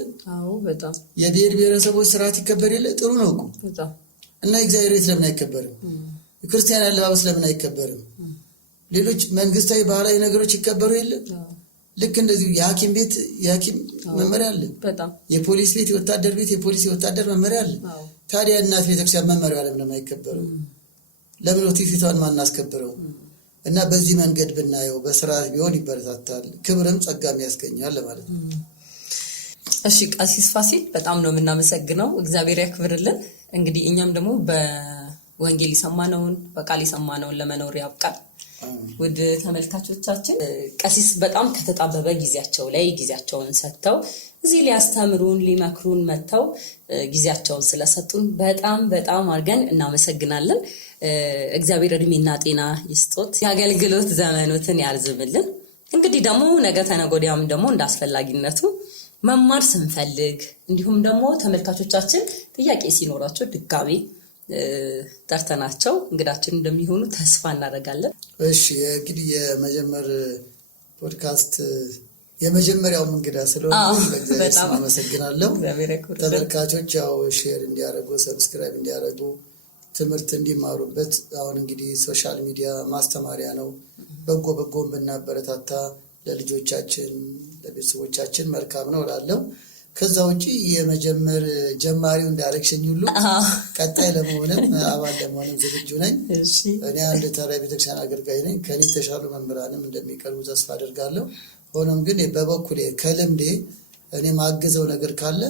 በጣም የብሔር ብሔረሰቦች ስርዓት ይከበር የለ? ጥሩ ነው እኮ እና እግዚአብሔር ቤት ለምን አይከበርም? የክርስቲያን አለባበስ ለምን አይከበርም? ሌሎች መንግስታዊ ባህላዊ ነገሮች ይከበሩ የለ? ልክ እንደዚህ የሐኪም ቤት የሐኪም መመሪያ አለ። የፖሊስ ቤት የወታደር ቤት የፖሊስ የወታደር መመሪያ አለ። ታዲያ እናት ቤተክርስቲያን መመሪያ ለምን አይከበርም? ለምን ኦቲፊቷን ማናስከብረው? እና በዚህ መንገድ ብናየው በስርዓት ቢሆን ይበረታታል፣ ክብርም ጸጋም ያስገኛል ለማለት ነው። እሺ ቀሲስ ፋሲል በጣም ነው የምናመሰግነው። እግዚአብሔር ያክብርልን። እንግዲህ እኛም ደግሞ በወንጌል የሰማነውን በቃል የሰማነውን ለመኖር ያብቃል። ውድ ተመልካቾቻችን ቀሲስ በጣም ከተጣበበ ጊዜያቸው ላይ ጊዜያቸውን ሰጥተው እዚህ ሊያስተምሩን ሊመክሩን መጥተው ጊዜያቸውን ስለሰጡን በጣም በጣም አድርገን እናመሰግናለን። እግዚአብሔር እድሜና ጤና ይስጦት፣ የአገልግሎት ዘመኖትን ያርዝምልን። እንግዲህ ደግሞ ነገ ተነገ ወዲያም ደግሞ እንዳስፈላጊነቱ መማር ስንፈልግ እንዲሁም ደግሞ ተመልካቾቻችን ጥያቄ ሲኖራቸው ድጋሜ ጠርተናቸው እንግዳችን እንደሚሆኑ ተስፋ እናደርጋለን። እሺ እንግዲህ የመጀመር ፖድካስት የመጀመሪያው እንግዳ ስለሆነ በእግዚአብሔር ስም አመሰግናለሁ። ተመልካቾች ያው ሼር እንዲያደርጉ ሰብስክራይብ እንዲያደርጉ ትምህርት እንዲማሩበት። አሁን እንግዲህ ሶሻል ሚዲያ ማስተማሪያ ነው። በጎን ብናበረታታ ለልጆቻችን ለቤተሰቦቻችን መልካም ነው እላለሁ። ከዛ ውጪ የመጀመር ጀማሪውን ዳይሬክሽን ሁሉ ቀጣይ ለመሆንም አባል ለመሆንም ዝግጁ ነኝ። እኔ አንድ ተራ ቤተክርስቲያን አገልጋይ ነኝ። ከኔ የተሻሉ መምህራንም እንደሚቀርቡ ተስፋ አደርጋለሁ። ሆኖም ግን በበኩሌ ከልምዴ እኔ ማግዘው ነገር ካለ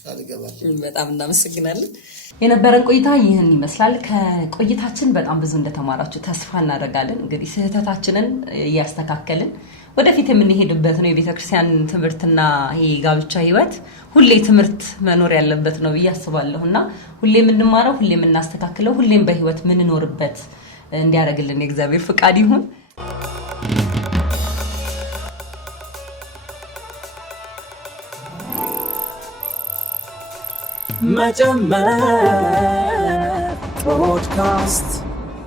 ቃል እገባለሁ። በጣም እናመሰግናለን። የነበረን ቆይታ ይህን ይመስላል። ከቆይታችን በጣም ብዙ እንደተማራችሁ ተስፋ እናደርጋለን። እንግዲህ ስህተታችንን እያስተካከልን ወደፊት የምንሄድበት ነው። የቤተክርስቲያን ትምህርትና ይሄ ጋብቻ ህይወት ሁሌ ትምህርት መኖር ያለበት ነው ብዬ አስባለሁ እና ሁሌ የምንማረው፣ ሁሌ የምናስተካክለው፣ ሁሌም በህይወት የምንኖርበት እንዲያደርግልን የእግዚአብሔር ፍቃድ ይሁን። መጀመር ፖድካስት